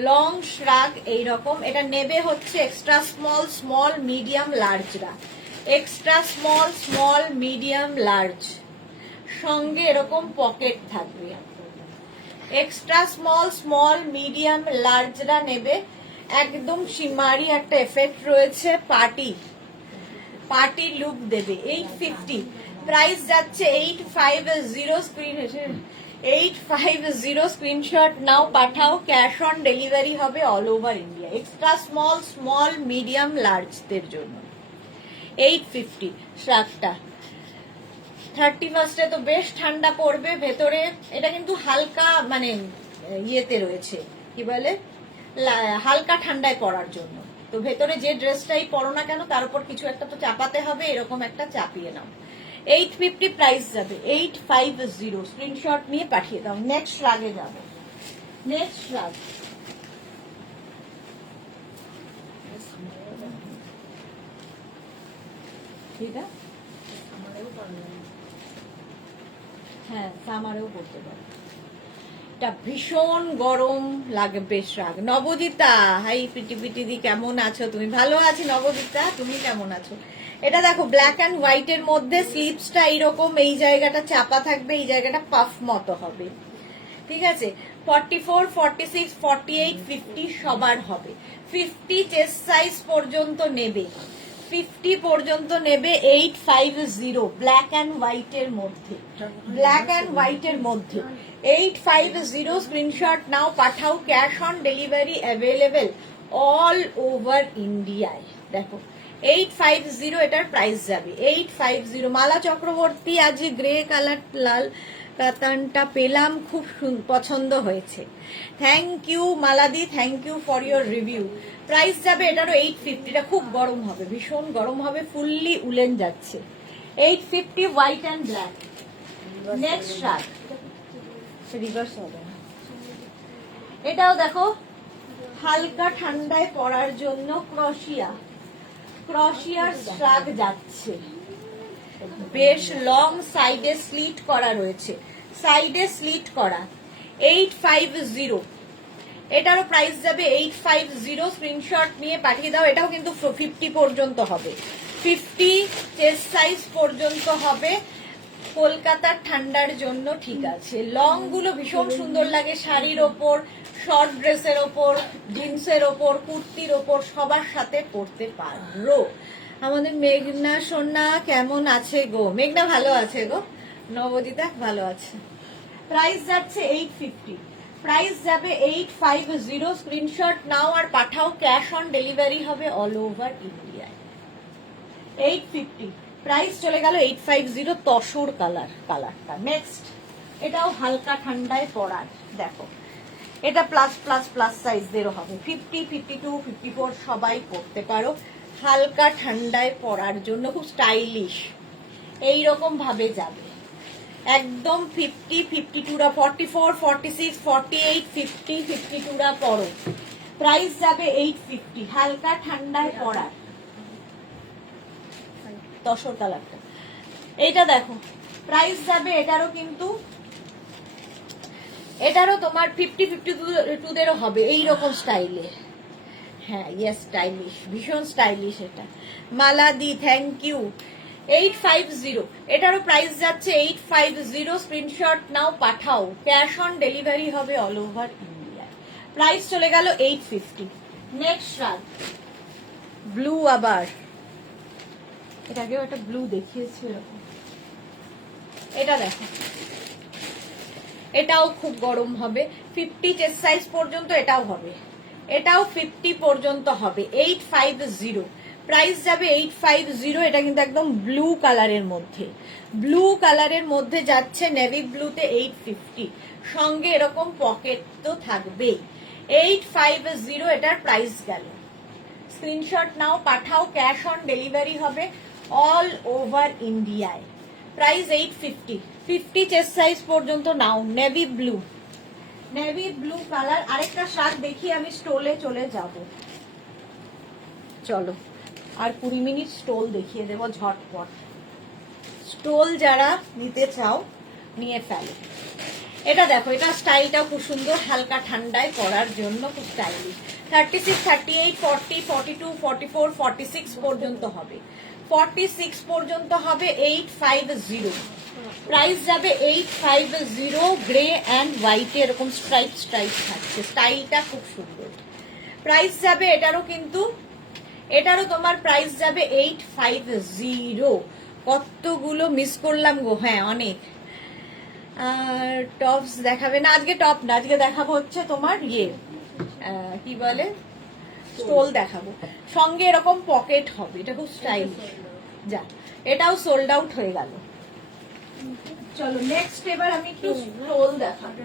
লং শ্রাগ এইরকম। এটা নেবে হচ্ছে এক্সট্রা স্মল স্মল মিডিয়াম লার্জরা, extra small small medium large, সঙ্গে এরকম পকেট থাকবে। এক্সট্রা স্মল স্মল মিডিয়াম লার্জরা নেবে, একদম শিমারি একটা এফেক্ট রয়েছে, পার্টি লুক দেবে। 850 প্রাইস যাচ্ছে 850। স্ক্রিন 850 স্ক্রিনশট নাও, পাঠাও। ক্যাশ অন ডেলিভারি হবে all over India, extra small small medium লার্জদের জন্য। 850 শ্রাগটা। 31st তো বেশ ঠান্ডা পড়বে ভেতরে। এটা কিন্তু হালকা মানে ইয়েতে রয়েছে, কি বলে, হালকা ঠান্ডায় পড়ার জন্য। তো ভেতরে যে ড্রেসটাই পরো না কেন তার উপর কিছু একটা তো চাপাতে হবে, এরকম একটা চাপিয়ে নাও। 850 প্রাইস যাবে 850। স্ক্রিনশট নিয়ে পাঠিয়ে দাও। নেক্সট রাগে যাব। নেক্সট রাগ, এটা হ্যাঁ সামারেও করতে পারো। এটা ভীষণ গরম লাগবে শ্রাগ। নবদিতা, হাই পিটি পিটি দি, কেমন আছো তুমি? ভালো আছি নবদিতা, তুমি কেমন আছো? এটা দেখো ব্ল্যাক অ্যান্ড হোয়াইট এর মধ্যে স্লিভসটা এইরকম, এই জায়গাটা চাপা থাকবে, এই জায়গাটা পাফ মতো হবে। ঠিক আছে, 44, 46, 48, 50 সবার হবে। 50 চেস্ট সাইজ পর্যন্ত নেবে, 50 পর্যন্ত নেবে 850 ব্ল্যাক অ্যান্ড হোয়াইটের মধ্যে, ব্ল্যাক অ্যান্ড হোয়াইটের মধ্যে 850 স্ক্রিনশট নাও, পাঠাও, cash on delivery available all over ইন্ডিয়ায়। দেখো 850 এটার প্রাইস যাবে 850। মালা চক্রবর্তী, আজ গ্রে কালার লাল কাতানটা পেলাম, খুব পছন্দ হয়েছে, থ্যাংক ইউ মালাদি, thank you for your review. Price যাবে এটারও 850, এটা খুব গরম হবে, ভীষণ গরম হবে, ফুললি উলেন যাচ্ছে। 850 white and black. Next shirt reverse হবে না। এটাও দেখো হালকা ঠান্ডায় পরার জন্য ক্রশিয়া, ক্রশিয়ার স্ট্রাগ যাচ্ছে, বেশ লং, সাইডে স্লিট করা রয়েছে, সাইডে স্লিট করা। 850 এটারও প্রাইস যাবে 850। স্ক্রিনশট নিয়ে পাঠিয়ে দাও। এটাও কিন্তু 50 পর্যন্ত হবে, 50 চেস্ট সাইজ পর্যন্ত হবে। কলকাতার ঠান্ডার জন্য ঠিক আছে। লং গুলো ভীষণ সুন্দর লাগে, শাড়ির ওপর, শর্ট ড্রেসের ওপর, জিন্সের ওপর, কুর্তির ওপর, সবার সাথে পরতে পারো। আমাদের মেঘনা সোনা কেমন আছে গো? মেঘনা ভালো আছে গো, নবদিতা ভালো আছে। প্রাইস যাচ্ছে 850, প্রাইস যাবে 850। স্ক্রিনশট নাও আর পাঠাও, ক্যাশ অন ডেলিভারি হবে অল ওভার ইন্ডিয়ায়। 850 প্রাইস চলে গেল 850। তসর কালার, কালারটা নেক্সট। এটাও হালকা ঠান্ডায় পরার, দেখো এটা প্লাস প্লাস প্লাস সাইজদেরও হবে, 50, 52, 54 সবাই পরতে পারো। হালকা ঠান্ডায় পরার জন্য খুব স্টাইলিশ, এইরকম ভাবে যাবে একদম। 50, 52রা, 44, 46, 48, 50, 52রা পরো। প্রাইস যাবে 850, হালকা ঠান্ডায় পরার। তসর কালারটা, এইটা দেখো প্রাইস যাবে এটারও, কিন্তু এটারও তোমার 50, 52দেরও হবে এইরকম স্টাইলে। হ্যাঁ ইয়েস, স্টাইলিশ, ভীষণ স্টাইলিশ এটা। মালাদি থ্যাংক ইউ। 850 এটারও প্রাইস যাচ্ছে 850। স্ক্রিনশট নাও পাঠাও, ক্যাশ অন ডেলিভারি হবে অল ওভার ইন্ডিয়া। প্রাইস চলে গেল 850। নেক্সট শার্ট ব্লু, আবার এটাকেও একটা ব্লু দেখিয়েছি এরকম। এটা দেখো, এটাও খুব গরম হবে, 50 চেস্ট সাইজ পর্যন্ত এটাও হবে, এটাও 50 পর্যন্ত হবে। 850 প্রাইস যাবে 850। এটা কিন্তু একদম ব্লু কালারের মধ্যে, ব্লু কালারের মধ্যে যাচ্ছে, নেভি ব্লুতে 850, সঙ্গে এরকম পকেট তো থাকবেই। 850 এটার প্রাইস গেল। স্ক্রিনশট নাও পাঠাও, ক্যাশ অন ডেলিভারি হবে অল ওভার ইন্ডিয়ায়। প্রাইস 850, 50 চেস্ট সাইজ পর্যন্ত নাও। Navy blue, navy blue colour. আরেকটা শার্ট দেখি আমি, স্টোলে চলে যাব। চলো আর 20 মিনিট স্টোল দেখিয়ে দেবো ঝটপট। স্টোল যারা নিতে চাও নিয়ে ফেলো। এটা দেখো, এটা স্টাইলটাও খুব সুন্দর, হালকা ঠান্ডায় পরার জন্য খুব স্টাইলিশ। 36, 38, 40, 42, 44, 46 পর্যন্ত হবে, 46 পর্যন্ত হবে। 850 প্রাইস যাবে 850। গ্রে অ্যান্ড হোয়াইটে এরকম স্ট্রাইপ স্ট্রাইপ থাকছে, স্টাইলটা খুব সুন্দর। প্রাইস যাবে এটারও, কিন্তু এটারও তোমার প্রাইস যাবে 850। কতগুলো মিস করলাম গো, হ্যাঁ অনেক। আর টপস দেখাবে না আজকে, টপ না আজকে দেখাবো হচ্ছে তোমার ইয়ে কি বলে, স্টোল দেখাবো, সঙ্গে এরকম পকেট হবে, এটা খুব স্টাইল। যা, এটাও সোল্ড আউট হয়ে গেল। চলো নেক্সট, এবার আমি একটু স্টোল দেখাবো।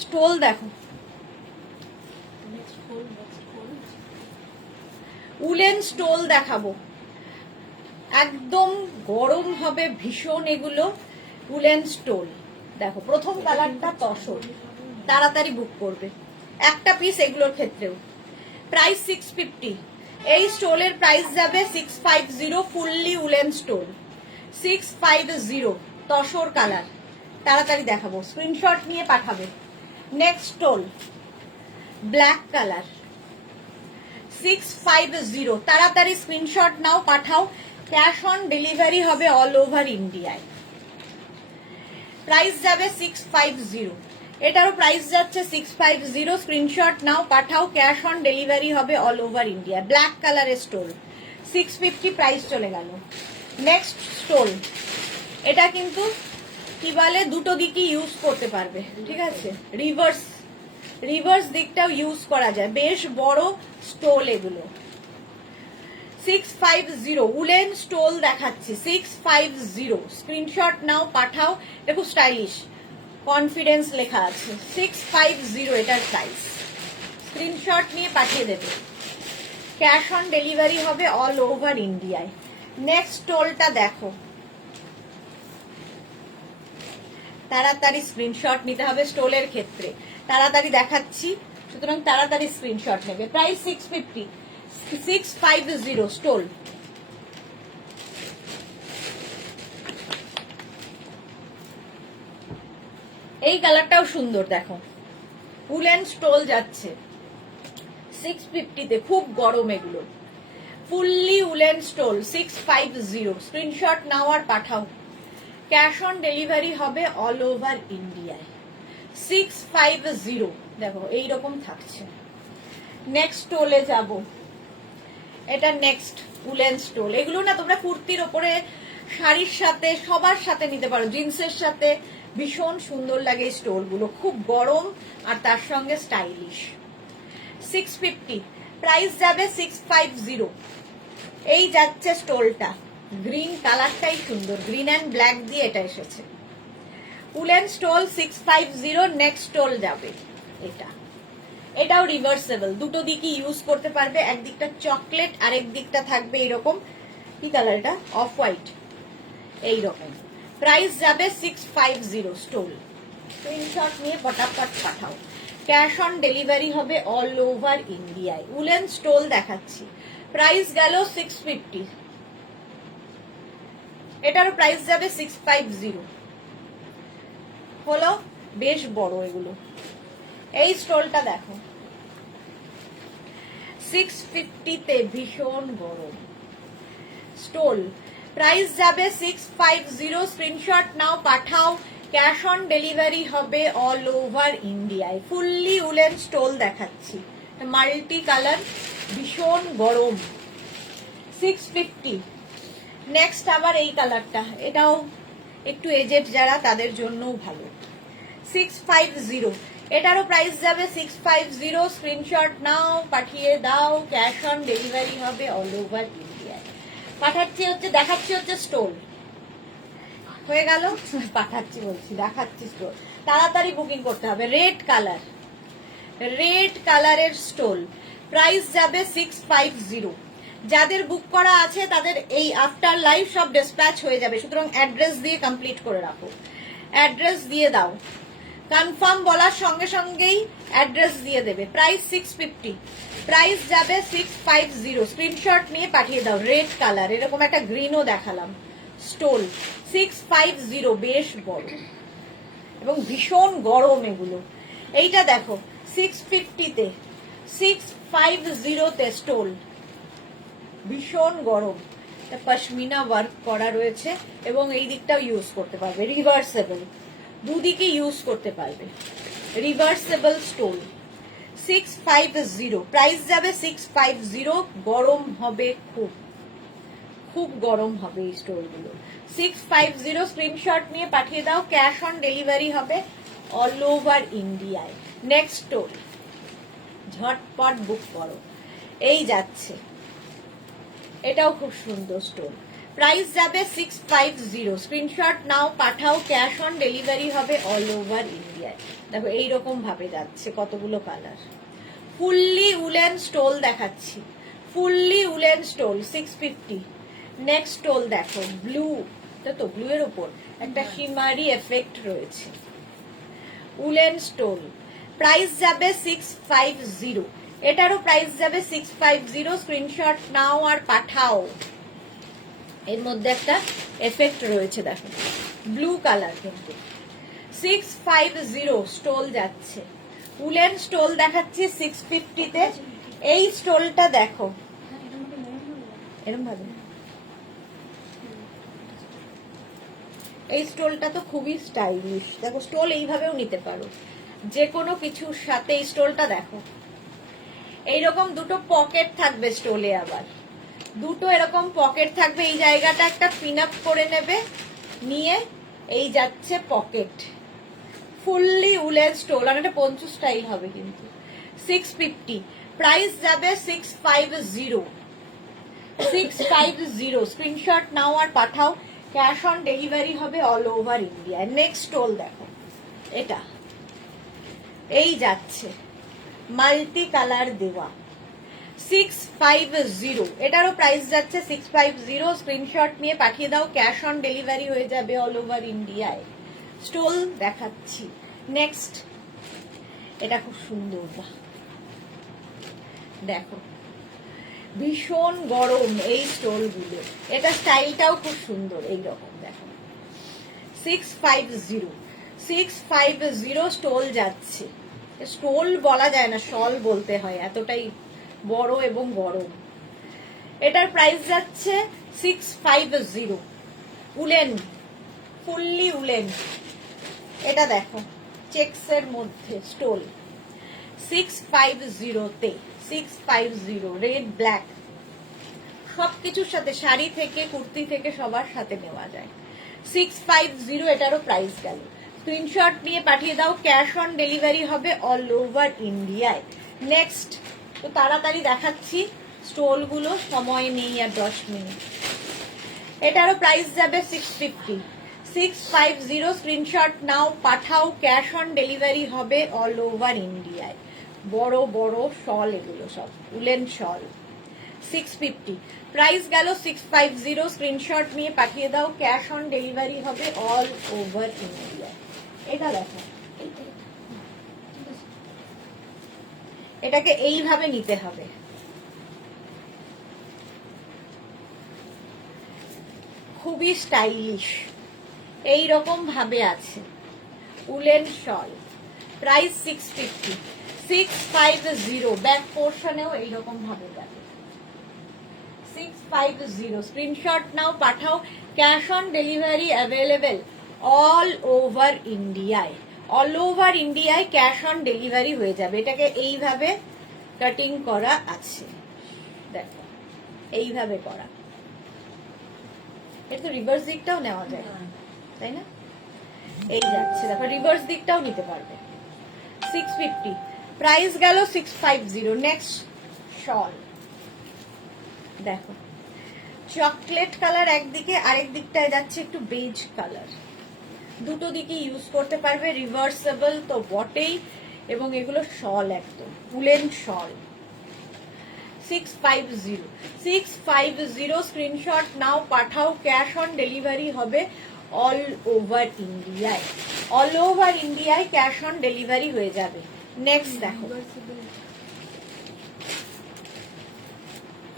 স্টোল দেখো, উলেন স্টোল দেখাবো, একদম গরম হবে ভীষণ এগুলো। উলেন স্টোল দেখো, প্রথম কালারটা তসর, তাড়াতাড়ি বুক করবে, একটা পিস এগুলোর ক্ষেত্রেও। প্রাইস 650। এই স্টোলের প্রাইস যাবে 650, fully woollen stole 650। Tussar colour, তাড়াতাড়ি দেখাবো, স্ক্রিনশট নিয়ে পাঠাবে। Next stole black colour 650। তাড়াতাড়ি স্ক্রিনশট নাও, পাঠাও। ক্যাশ অন ডেলিভারি হবে অল ওভার ইন্ডিয়ায়। প্রাইস যাবে 650। এটারও প্রাইস যাচ্ছে 650। স্ক্রিনশট নাও, পাঠাও। ক্যাশ অন ডেলিভারি হবে অল ওভার ইন্ডিয়া। ব্ল্যাক কালারের স্টোল 650 প্রাইস চলে গেল। নেক্সট স্টোল, এটা কিন্তু কি বলে দুটো দিকই ইউজ করতে পারবে, ঠিক আছে। রিভার্স দিকটাও ইউজ করা যায়। বেশ বড় স্টোল এগুলো। 650 উলেন স্টোল দেখাচ্ছি। 650 স্ক্রিনশট নাও, পাঠাও। দেখো স্টাইলিশ কনফিডেন্স লেখা আছে। 650 এটার প্রাইস। স্ক্রিনশট নিয়ে পাঠিয়ে দেবে। ক্যাশ অন ডেলিভারি হবে অল ওভার ইন্ডিয়ায়। নেক্সট স্টোলটা দেখো, তাড়াতাড়ি স্ক্রিনশট নিতে হবে স্টোলের ক্ষেত্রে। তাড়াতাড়ি দেখাচ্ছি, সুতরাং তাড়াতাড়ি স্ক্রিনশট নেবে। প্রাইস 650। 650 স্টোল। এই কালারটাও সুন্দর, দেখো উলেন স্টোল যাচ্ছে 650-তে। খুব গরম এগুলো। Fully woollen stole 650। স্ক্রিনশট নাও আর পাঠাও। ক্যাশ অন ডেলিভারি হবে অল ওভার ইন্ডিয়ায়। 650 দেখো এইরকম থাকছে। নেক্সট স্টোলে যাব। এটা নেক্সট উলেন স্টোল। এগুলো না তোমরা কুর্তির ওপরে, শাড়ির সাথে, সবার সাথে নিতে পারো। জিন্সের সাথে ভীষণ সুন্দর লাগে এই স্টোলগুলো। খুব গরম আর তার সঙ্গে স্টাইলিশ। 650 প্রাইস যাবে 650। এই যাচ্ছে স্টোলটা। গ্রিন কালারটাই সুন্দর, গ্রিন অ্যান্ড ব্ল্যাক দিয়ে এটা এসেছে। Woollen stole 650। নেক্সট স্টোল যাবে এটা। এটাও রিভার্সেবল, দুটো দিকই ইউজ করতে পারবে। একদিকটা চকলেট আর একদিকটা থাকবে এইরকম, কি কালার এটা, অফ হোয়াইট এইরকম। প্রাইস যাবে 650 স্টোল। স্ক্রিনশট নিয়ে পটাপট পাঠাও। ক্যাশ অন ডেলিভারি হবে অল ওভার ইন্ডিয়ায়। উলেন স্টোল দেখাচ্ছি। প্রাইস গেল 650। এটারও প্রাইস যাবে 650। হলো বেশ বড় এগুলো। এই স্টোলটা দেখো 650-তে ভীষণ গরম স্টোল। প্রাইস যাবে 650। স্ক্রিনশট নাও, পাঠাও। ক্যাশ অন ডেলিভারি হবে অল ওভার ইন্ডিয়ায়। ফুললি উলেন স্টোল দেখাচ্ছি, মাল্টি কালার, ভীষণ গরম। 650। নেক্সট আবার এই কালারটা, এটাও একটু এজেড যারা তাদের জন্যও ভালো। 650 এটারও প্রাইস যাবে 650। স্ক্রিনশট নাও, পাঠিয়ে দাও। ক্যাশ অন ডেলিভারি হবে অল ওভার ইন্ডিয়ায়। পাঠাচ্ছি হচ্ছে, দেখাচ্ছি হচ্ছে স্টোল হয়ে গেল। পাঠাচ্ছি বলছি, দেখাচ্ছি স্টোল। তাড়াতাড়ি বুকিং করতে হবে। রেড কালারের স্টোল। প্রাইস যাবে 650। যাদের বুক করা আছে তাদের এই আফটার লাইভ সব ডিসপ্যাচ হয়ে যাবে, সুতরাং অ্যাড্রেস দিয়ে কমপ্লিট করে রাখো। অ্যাড্রেস দিয়ে দাও, কনফার্ম বলার সঙ্গে সঙ্গেই অ্যাড্রেস দিয়ে দেবে। প্রাইস 650। প্রাইস যাবে 650। স্ক্রিনশট নিয়ে পাঠিয়ে দাও। রেড কালার, এরকম একটা গ্রিনও দেখালাম স্টোল। 650 বেশ বড় এবং ভীষণ গরম এগুলো। এইটা দেখো 650-তে, 650-তে স্টোল, ভীষণ গরম। পশমিনা ওয়ার্ক করা রয়েছে এবং এই দিকটাও ইউজ করতে পারবে। রিভার্সেবল, দুদিকে ইউজ করতে পারবে। Reversible stole 650। প্রাইস যাবে 650। গরম হবে, খুব গরম হবে এই স্টোলগুলো। 650 স্ক্রিনশট নিয়ে পাঠিয়ে দাও। ক্যাশ অন ডেলিভারি হবে অল ওভার ইন্ডিয়ায়। নেক্সট স্টোল, ঝটপট বুক করো। এই যাচ্ছে, এটাও খুব সুন্দর স্টোল। প্রাইস যাবে 650। স্ক্রিনশট নাও, পাঠাও। ক্যাশ অন ডেলিভারি হবে অল ওভার ইন্ডিয়ায়। দেখো এইরকম ভাবে যাচ্ছে, কতগুলো কালার। ফুললি উলেন স্টোল দেখাচ্ছি। Fully woollen stole 650। Next stole দেখো, ব্লু, তো ব্লু এর উপর একটা শিমারি এফেক্ট রয়েছে। Woollen stole. প্রাইস যাবে 650। এটারও প্রাইস যাবে 650। স্ক্রিনশট নাও আর পাঠাও। এর মধ্যে একটা এফেক্ট রয়েছে, দেখো ব্লু কালার, কিন্তু 650 স্টোল যাচ্ছে। উলেন স্টোল দেখাচ্ছি 650-তে। এই স্টোলটা দেখো এরকম ভাবে, এই স্টোলটা তো খুবই স্টাইলিশ। দেখো স্টোল এইভাবেও নিতে পারো যে কোনো কিছুর সাথে। এই স্টোলটা দেখো, এইরকম দুটো পকেট থাকবে স্টোলে, আবার দুটো এরকম পকেট থাকবে। এই জায়গাটা একটা পিন আপ করে নেবে, নিয়ে এই যাচ্ছে পকেট। ফুললি উলেন স্টোল, আর এটা পঞ্চু স্টাইল হবে কিন্তু। 650, প্রাইস যাবে 650। 650, স্ক্রিনশট নাও আর পাঠাও, ক্যাশ অন ডেলিভারি হবে all over India. Next stole দেখো, এটা এই যাচ্ছে মাল্টি কালার দেওয়া 650, এটারও প্রাইস যাচ্ছে 650। স্ক্রিনশট নিয়ে পাঠিয়ে দাও, ক্যাশ অন ডেলিভারি হয়ে যাবে অল ওভার ইন্ডিয়ায়। স্টোল দেখাচ্ছি নেক্সট, এটা খুব সুন্দর, বাহ দেখো ভীষণ গরম এই স্টোল গুলো। এটা স্টাইলটাও খুব সুন্দর, এইরকম দেখো 650। 650 স্টোল যাচ্ছে। স্টোল বলা যায় না, শল বলতে হয়, এতটাই বড় এবং গরম। এটার প্রাইস যাচ্ছে 650। Woollen, fully woollen. এটা দেখো চেকসের মধ্যে স্টোল 650-তে। 650 রেড ব্ল্যাক সবকিছুর সাথে, শাড়ি থেকে কুর্তি থেকে সবার সাথে নেওয়া যায়। 650 এটারও প্রাইস গেল। স্ক্রিনশট নিয়ে পাঠিয়ে দাও, ক্যাশ অন ডেলিভারি হবে অল ওভার ইন্ডিয়ায়। নেক্সট, তো তাড়াতাড়ি দেখাচ্ছি স্টোল গুলো, সময় নেই আর 10 মিনিট। এটারও প্রাইস যাবে 650। 650, স্ক্রিনশট নাও পাঠাও, ক্যাশ অন ডেলিভারি হবে অল ওভার ইন্ডিয়ায়। বড় বড় শল, এগুলো সব উলেন শল। 650, প্রাইস গেল 650। স্ক্রিনশট নিয়ে পাঠিয়ে দাও, ক্যাশ অন ডেলিভারি হবে অল ওভার ইন্ডিয়া। এটা দেখো, এটাকে এইভাবে নিতে হবে, খুবই স্টাইলিশ, এই রকম ভাবে আছে উলেন শল। প্রাইস 650। 650, ব্যাক পোর্শনেও এইরকম ভাবে যাবে। 650, স্ক্রিনশট নাও পাঠাও, cash on delivery available all over ইন্ডিয়ায়। অল ওভার ইন্ডিয়ায় ক্যাশ অন ডেলিভারি হয়ে যাবে। এটাকে এইভাবে কাটিং করা আছে, দেখো এইভাবে করা। এটা তো রিভার্স দিকটাও নেওয়া যায়, তাই না? এই যাচ্ছে, দেখো রিভার্স দিকটাও নিতে পারবে। 650, প্রাইস গেল 650। নেক্সট শল দেখো, চকলেট কালার একদিকে, আরেক দিকটায় যাচ্ছে একটু বেজ কালার। দুটো দিকে ইউজ করতে পারবে, রিভার্সেবল তো বটেই, এবং এগুলো শল একদম উলেন শল। 650। 650, স্ক্রিনশট নাও পাঠাও, ক্যাশ অন ডেলিভারি হবে অল ওভার ইন্ডিয়ায়। অল ওভার ইন্ডিয়ায় ক্যাশ অন ডেলিভারি হয়ে যাবে। নেক্সট দেখো,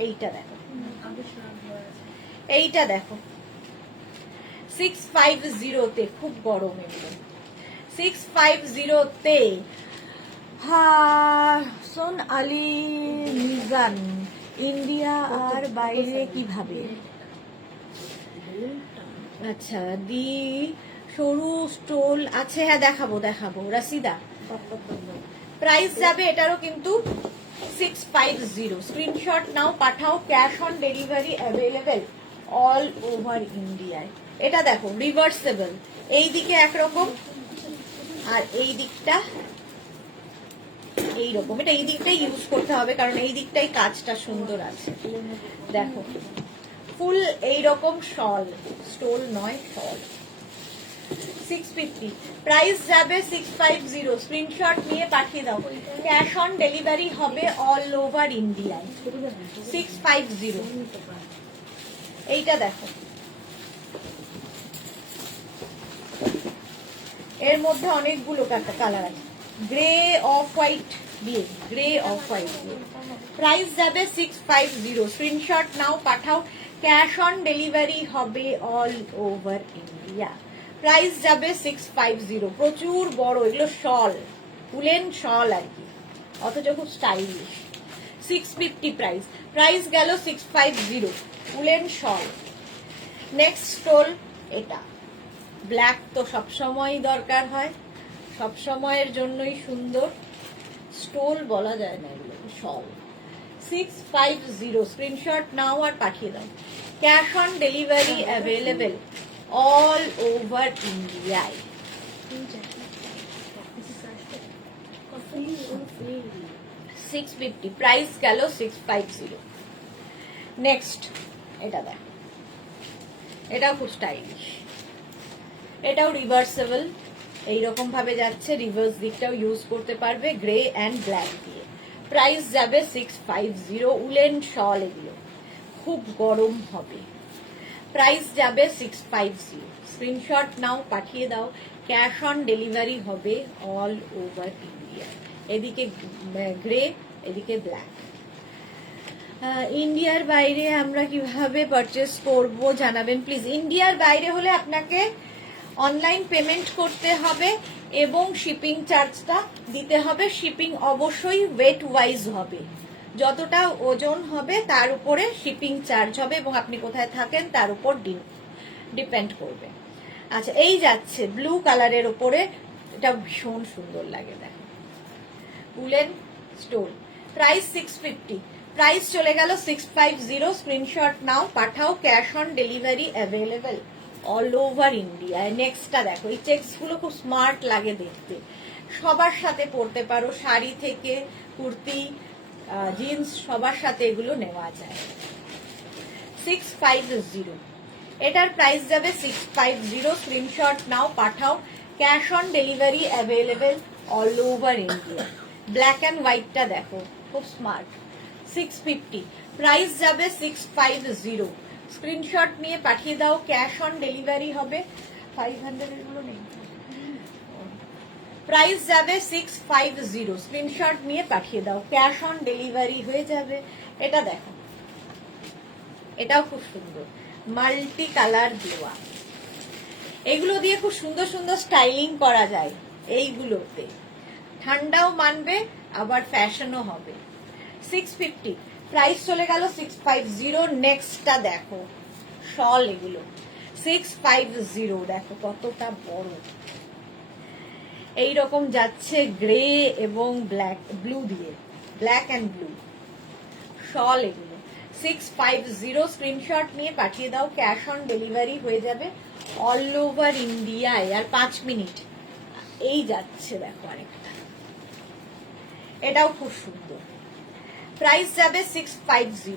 এইটা দেখো, এইটা দেখো 650-তে, খুব গরম এগুলো। 650-তে হাসান আলী মিজান, ইন্ডিয়া আর বাইরে কিভাবে। আচ্ছা, দি সরু স্টোল আছে, হ্যাঁ দেখাবো দেখাবো। রাসিদা, প্রাইস যাবে এটারও কিন্তু 650। স্ক্রিনশট নাও পাঠাও, cash on delivery available all over ইন্ডিয়ায়। এটা দেখো রিভার্সেবল, এই দিকে একরকম আর এই দিকটা এইরকম। এটা এই দিকটাই ইউজ করতে হবে, কারণ এই দিকটাই কাজটা সুন্দর আছে। দেখো ফুল এইরকম শল, স্টোল নয় শল। 650, প্রাইস যাবে 650। স্ক্রিনশট নিয়ে পাঠিয়ে দাও, ক্যাশ অন ডেলিভারি হবে অল ওভার ইন্ডিয়ায়। 650, এইটা দেখো, এর মধ্যে অনেকগুলো কালার আছে, গ্রে অফ হোয়াইট দিয়ে, গ্রে অফ হোয়াইট দিয়ে। প্রাইস যাবে 650। স্ক্রিনশট নাও পাঠাও, ক্যাশ অন ডেলিভারি হবে অল ওভার ইন্ডিয়া। প্রাইস যাবে 650। প্রচুর বড়, এগুলো শল উলেন শল আর কি, অথচ খুব স্টাইলিশ। 650 প্রাইস গেল 650, উলেন শল। নেক্সট স্টোল এটা, ব্ল্যাক তো সবসময়ই দরকার হয়, সব সময়ের জন্যই সুন্দর। স্টোল বলা যায় না এগুলো, শল। 650, স্ক্রিনশট নাও আর পাঠিয়ে দাও। Cash on delivery available all over ইন্ডিয়ায়। 650, প্রাইস গেল 650। নেক্সট এটা দেখ, এটাও খুব স্টাইলিশ, এটাও রিভার্সেবল, এইরকম ভাবে যাচ্ছে, রিভার্স দিকটাও ইউজ করতে পারবে, গ্রে অ্যান্ড ব্ল্যাক দিয়ে। প্রাইস যাবে 650, উলেন শল এগুলো, খুব গরম হবে। প্রাইস যাবে 650, স্ক্রিনশট নাও পাঠিয়ে দাও। ক্যাশ অন ডেলিভারি হবে অল ওভার ইন্ডিয়া। এদিকে গ্রে, এদিকে ব্ল্যাক। ইন্ডিয়ার বাইরে আমরা কিভাবে পারচেস করব জানাবেন প্লিজ। ইন্ডিয়ার বাইরে হলে আপনাকে অনলাইন পেমেন্ট করতে হবে এবং শিপিং চার্জটা দিতে হবে। শিপিং অবশ্যই ওয়েট ওয়াইজ হবে, যতটা ওজন হবে তার উপরে শিপিং চার্জ হবে এবং আপনি কোথায় থাকেন তার উপর ডিপেন্ড করবে। আচ্ছা, এই যাচ্ছে ব্লু কালারের উপরে, এটা ভীষণ সুন্দর লাগে, দেখো উলেন স্টোল। প্রাইস 650, প্রাইস চলে গেল 650, স্ক্রিনশট নাও পাঠাও। Cash on delivery available all over ইন্ডিয়ায়। নেক্সটটা দেখো, এই চেক্স গুলো খুব স্মার্ট লাগে দেখতে, সবার সাথে পরতে পারো, শাড়ি থেকে কুর্তি, জিন্স, সবার সাথে এগুলো নেওয়া যায়। 650, এটার প্রাইস যাবে 650, স্ক্রিনশট নাও পাঠাও। Cash on delivery available all over India. Black and হোয়াইটটা দেখো, খুব স্মার্ট। 650, প্রাইস যাবে 650, স্ক্রিনশট নিয়ে পাঠিয়ে দাও। ক্যাশ অন ডেলিভারি হবে 500 এগুলো নেই, প্রাইস যাবে 650, স্ক্রিনশট নিয়ে পাঠিয়ে দাও। ক্যাশ অন ডেলিভারি হয়ে যাবে। এটা দেখো, এটাও খুব সুন্দর, মাল্টি কালার দেওয়া, এগুলো দিয়ে খুব সুন্দর সুন্দর স্টাইলিং করা যায়। এইগুলোতে ঠান্ডাও মানবে আবার ফ্যাশনও হবে। 650, প্রাইস চলে গেল 650। নেক্সটটা দেখো, শল এগুলো 650, দেখো কতটা বড়, এইরকম যাচ্ছে গ্রে এবং ব্ল্যাক, ব্লু দিয়ে, ব্ল্যাক অ্যান্ড ব্লু শল এগুলো। 650, স্ক্রিনশট নিয়ে পাঠিয়ে দাও। ক্যাশ অন ডেলিভারি হয়ে যাবে অল ওভার ইন্ডিয়ায়। আর 5 মিনিট। এই যাচ্ছে দেখো আরেকটা, এটাও খুব সুন্দর, প্রাইস যাবে 650,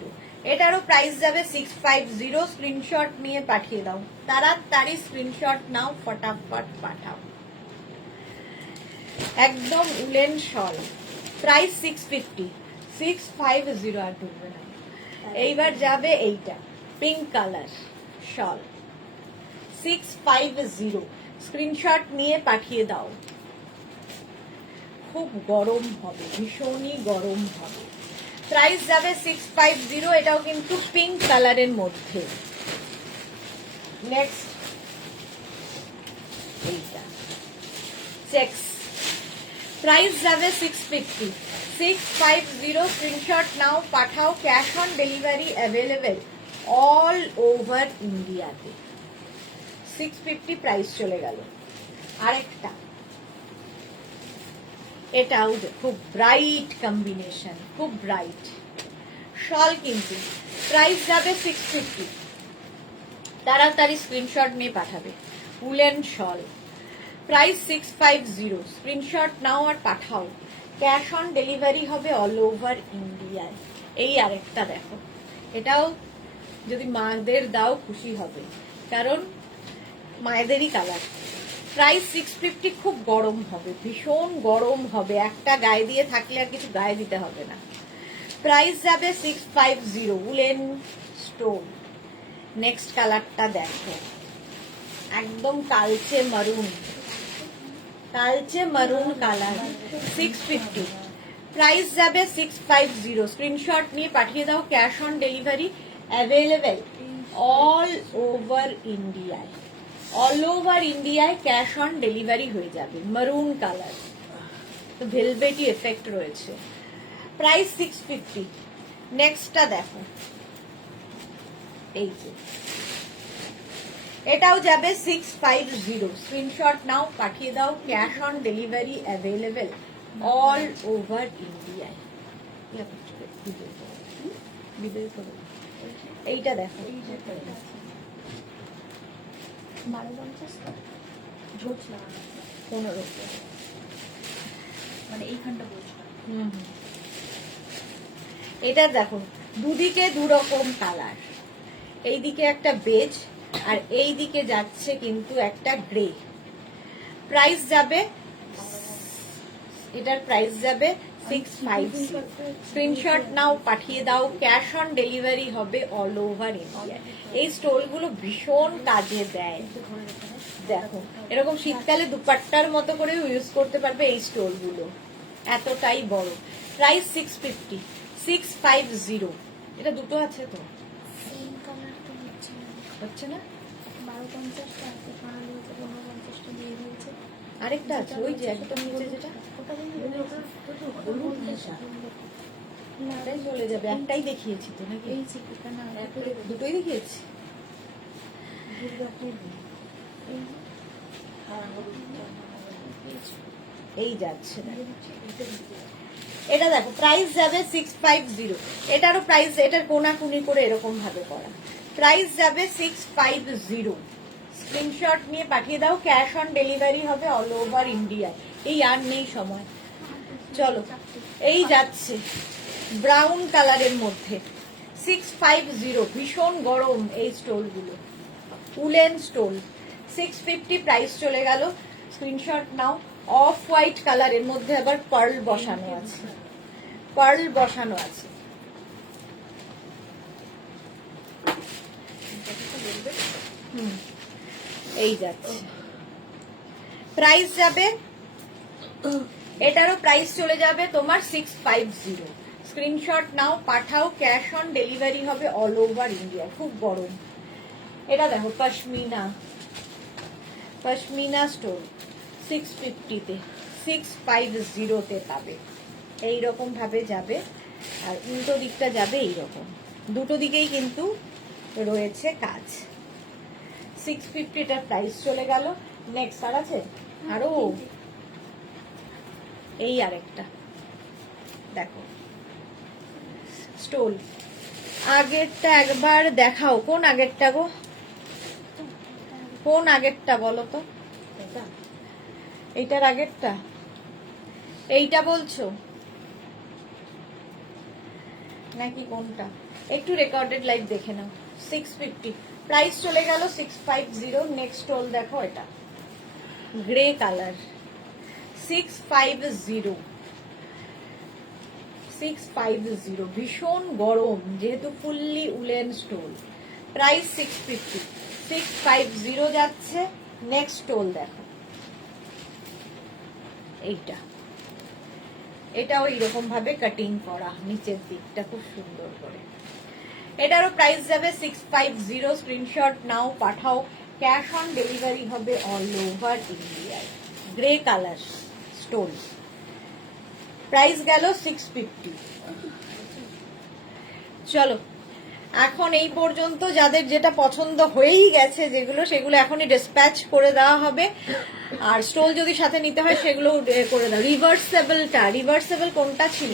এটারও প্রাইস যাবে 650, স্ক্রিনশট নিয়ে পাঠিয়ে দাও। তাড়াতাড়ি স্ক্রিনশট নাও, ফটাফট পাঠাও। একদম উলেন শল, প্রাইস 650, 650 আর ঢুকবে না। এইবার যাবে এইটা, পিঙ্ক কালার শল, 650, স্ক্রিনশট নিয়ে পাঠিয়ে দাও। খুব গরম হবে, ভীষণই গরম হবে। প্রাইস যাবে 650, এটাও কিন্তু পিঙ্ক কালারের মধ্যে। নেক্সট এইটা চেক্স, প্রাইস যাবে 650, 650, স্ক্রিনশট নাও পাঠাও। Cash on delivery available all over ইন্ডিয়াতে। 650 প্রাইস চলে গেল। আরেকটা, এটাও খুব ব্রাইট কম্বিনেশন, খুব ব্রাইট শল, কিন্তু প্রাইস যাবে 650। তাড়াতাড়ি স্ক্রিনশট নিয়ে পাঠাবে। উলেন শল, প্রাইস 650, স্ক্রিনশট নাও আর পাঠাও। ক্যাশ অন ডেলিভারি হবে অল ওভার ইন্ডিয়ায়। এই আরেকটা দেখো, এটাও যদি মাদের দাও খুশি হবে, কারণ মায়েদেরই কালার। প্রাইস 650, খুব গরম হবে, ভীষণ গরম হবে, একটা গায়ে দিয়ে থাকলে আর কিছু গায়ে দিতে হবে না। প্রাইস যাবে 650, উলেন স্টোন। নেক্সট কালারটা দেখো, একদম কালচে মারুন, কালচে মারুন কালার, 650, প্রাইস যাবে 650, স্ক্রিনশট নিয়ে পাঠিয়ে দাও। Cash on delivery available all over ইন্ডিয়ায়। অল ওভার ইন্ডিয়ায় ক্যাশ অন ডেলিভারি হয়ে যাবে। মারুন কালার, ভেলভেটি এফেক্ট রয়েছে। প্রাইস 650। নেক্সটটা দেখো, এই যে এটাও যাবে 650। স্ক্রিনশট নাও, পাঠিয়ে দাও। Cash on delivery available all over ইন্ডিয়ায়। এইটা দেখো, 1250 ঝোঁচ লাগানো আছে। 15। মানে এইখানটা বলছো এটা দেখো, দুদিকে দুরকম কালার, এইদিকে একটা বেজ আর এই দিকে যাচ্ছে কিন্তু একটা গ্রে। প্রাইস যাবে, এটার প্রাইস যাবে 650। স্ক্রিনশট নাও, পাঠিয়ে দাও। ক্যাশ অন ডেলিভারি হবে অল ওভার ইন্ডিয়া। এই স্টোলগুলো ভীষণ কাজে দেয়। দেখো, এরকম শীতকালে দুপাট্টার মতো করে ইউজ করতে পারবে এই স্টোলগুলো, এতটাই বড়। প্রাইস 650, 650। এটা দুটো আছে তো, সেম কালার তো হচ্ছে না? 1250টা আছে, 1550টা দিয়ে দিয়েছে। আরেকটা আছে ওই যে একদম নিচে যেটা, ওটা কিন্তু হলুদ ঘেঁষা। একটাই চলে যাবে, একটাই দেখিয়েছি তো নাকি? এই চিকিটা না দুটোই দেখিয়েছি। এই যাচ্ছে না, এটা দেখো প্রাইস যাবে 650। এটারও প্রাইস, এটার কোনাকুনি করে এরকম ভাবে করা। প্রাইস যাবে 650। স্ক্রিনশট নিয়ে পাঠিয়ে দাও। ক্যাশ অন ডেলিভারি হবে অল ওভার ইন্ডিয়ায়। এই আর নেই সময়, চলো। এই যাচ্ছে ব্রাউন কালারের মধ্যে 650। ভীষণ গরম এই স্টোলগুলো, উলেন স্টোল। 650 প্রাইস চলে গেল। Screenshot now. অফ হোয়াইট কালারের মধ্যে আবার পার্ল বসানো আছে, পার্ল বসানো আছে। এই যাচ্ছে, প্রাইস যাবে, এটারও প্রাইস চলে যাবে তোমার 650। স্ক্রিনশট নাও, পাঠাও। ক্যাশ অন ডেলিভারি হবে অল ওভার ইন্ডিয়া। খুব গরম। এটা দেখো পশমিনা, পশমিনা স্টোল 650-তে, 650-তে পাবে। এইরকম ভাবে যাবে, আর উল্টো দিকটা যাবে এইরকম। দুটো দিকেই কিন্তু রয়েছে কাজ। 650টার প্রাইস চলে গেল। নেক্সট আর আছে আরো, এই আরেকটা দেখো স্টোল। আগেরটা একবার দেখাও, কোন আগেরটা গো, কোন আগেরটা বলো তো? এইটার আগেরটা, এইটা বলছো নাকি কোনটা? একটু রেকর্ডেড লাইভ দেখে নাও। 650 প্রাইস চলে গেল 650। নেক্সট স্টোল দেখো, এটা গ্রে কালার 650, 650। ভীষণ গরম যেহেতু ফুললি উলেন স্টোল। প্রাইস 650, 650 যাচ্ছে। নেক্সট স্টোল দেখো, এইটা, এটাও এইরকম ভাবে কাটিং করা, নিচের দিকটা খুব সুন্দর করে। এটারও প্রাইস যাবে 650। স্ক্রিনশট নাও, পাঠাও। ক্যাশ অন ডেলিভারি হবে অল ওভার ইন্ডিয়ায়। গ্রে কালার স্টোন, প্রাইস গেল 650। চলো, এখন এই পর্যন্ত যাদের যেটা পছন্দ হয়েই গেছে যেগুলো, সেগুলো এখনই ডিসপ্যাচ করে দেওয়া হবে। আর স্টোল যদি সাথে নিতে হয় সেগুলো করে দাও। রিভার্সেবলটা, রিভার্সেবল কোনটা ছিল?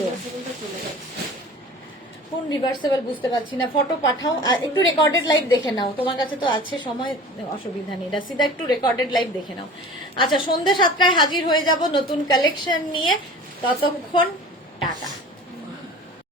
কোন রিভার্সেবল বুঝতে পারছি না, ফটো পাঠাও। একটু রেকর্ডেড লাইভ দেখে নাও, তোমার কাছে তো আছে সময়, অসুবিধা নেই। রাসিদা একটু রেকর্ডেড লাইভ দেখে নাও। আচ্ছা, সন্ধ্যে 7টায় হাজির হয়ে যাব নতুন কালেকশন নিয়ে। ততক্ষণ টাটা।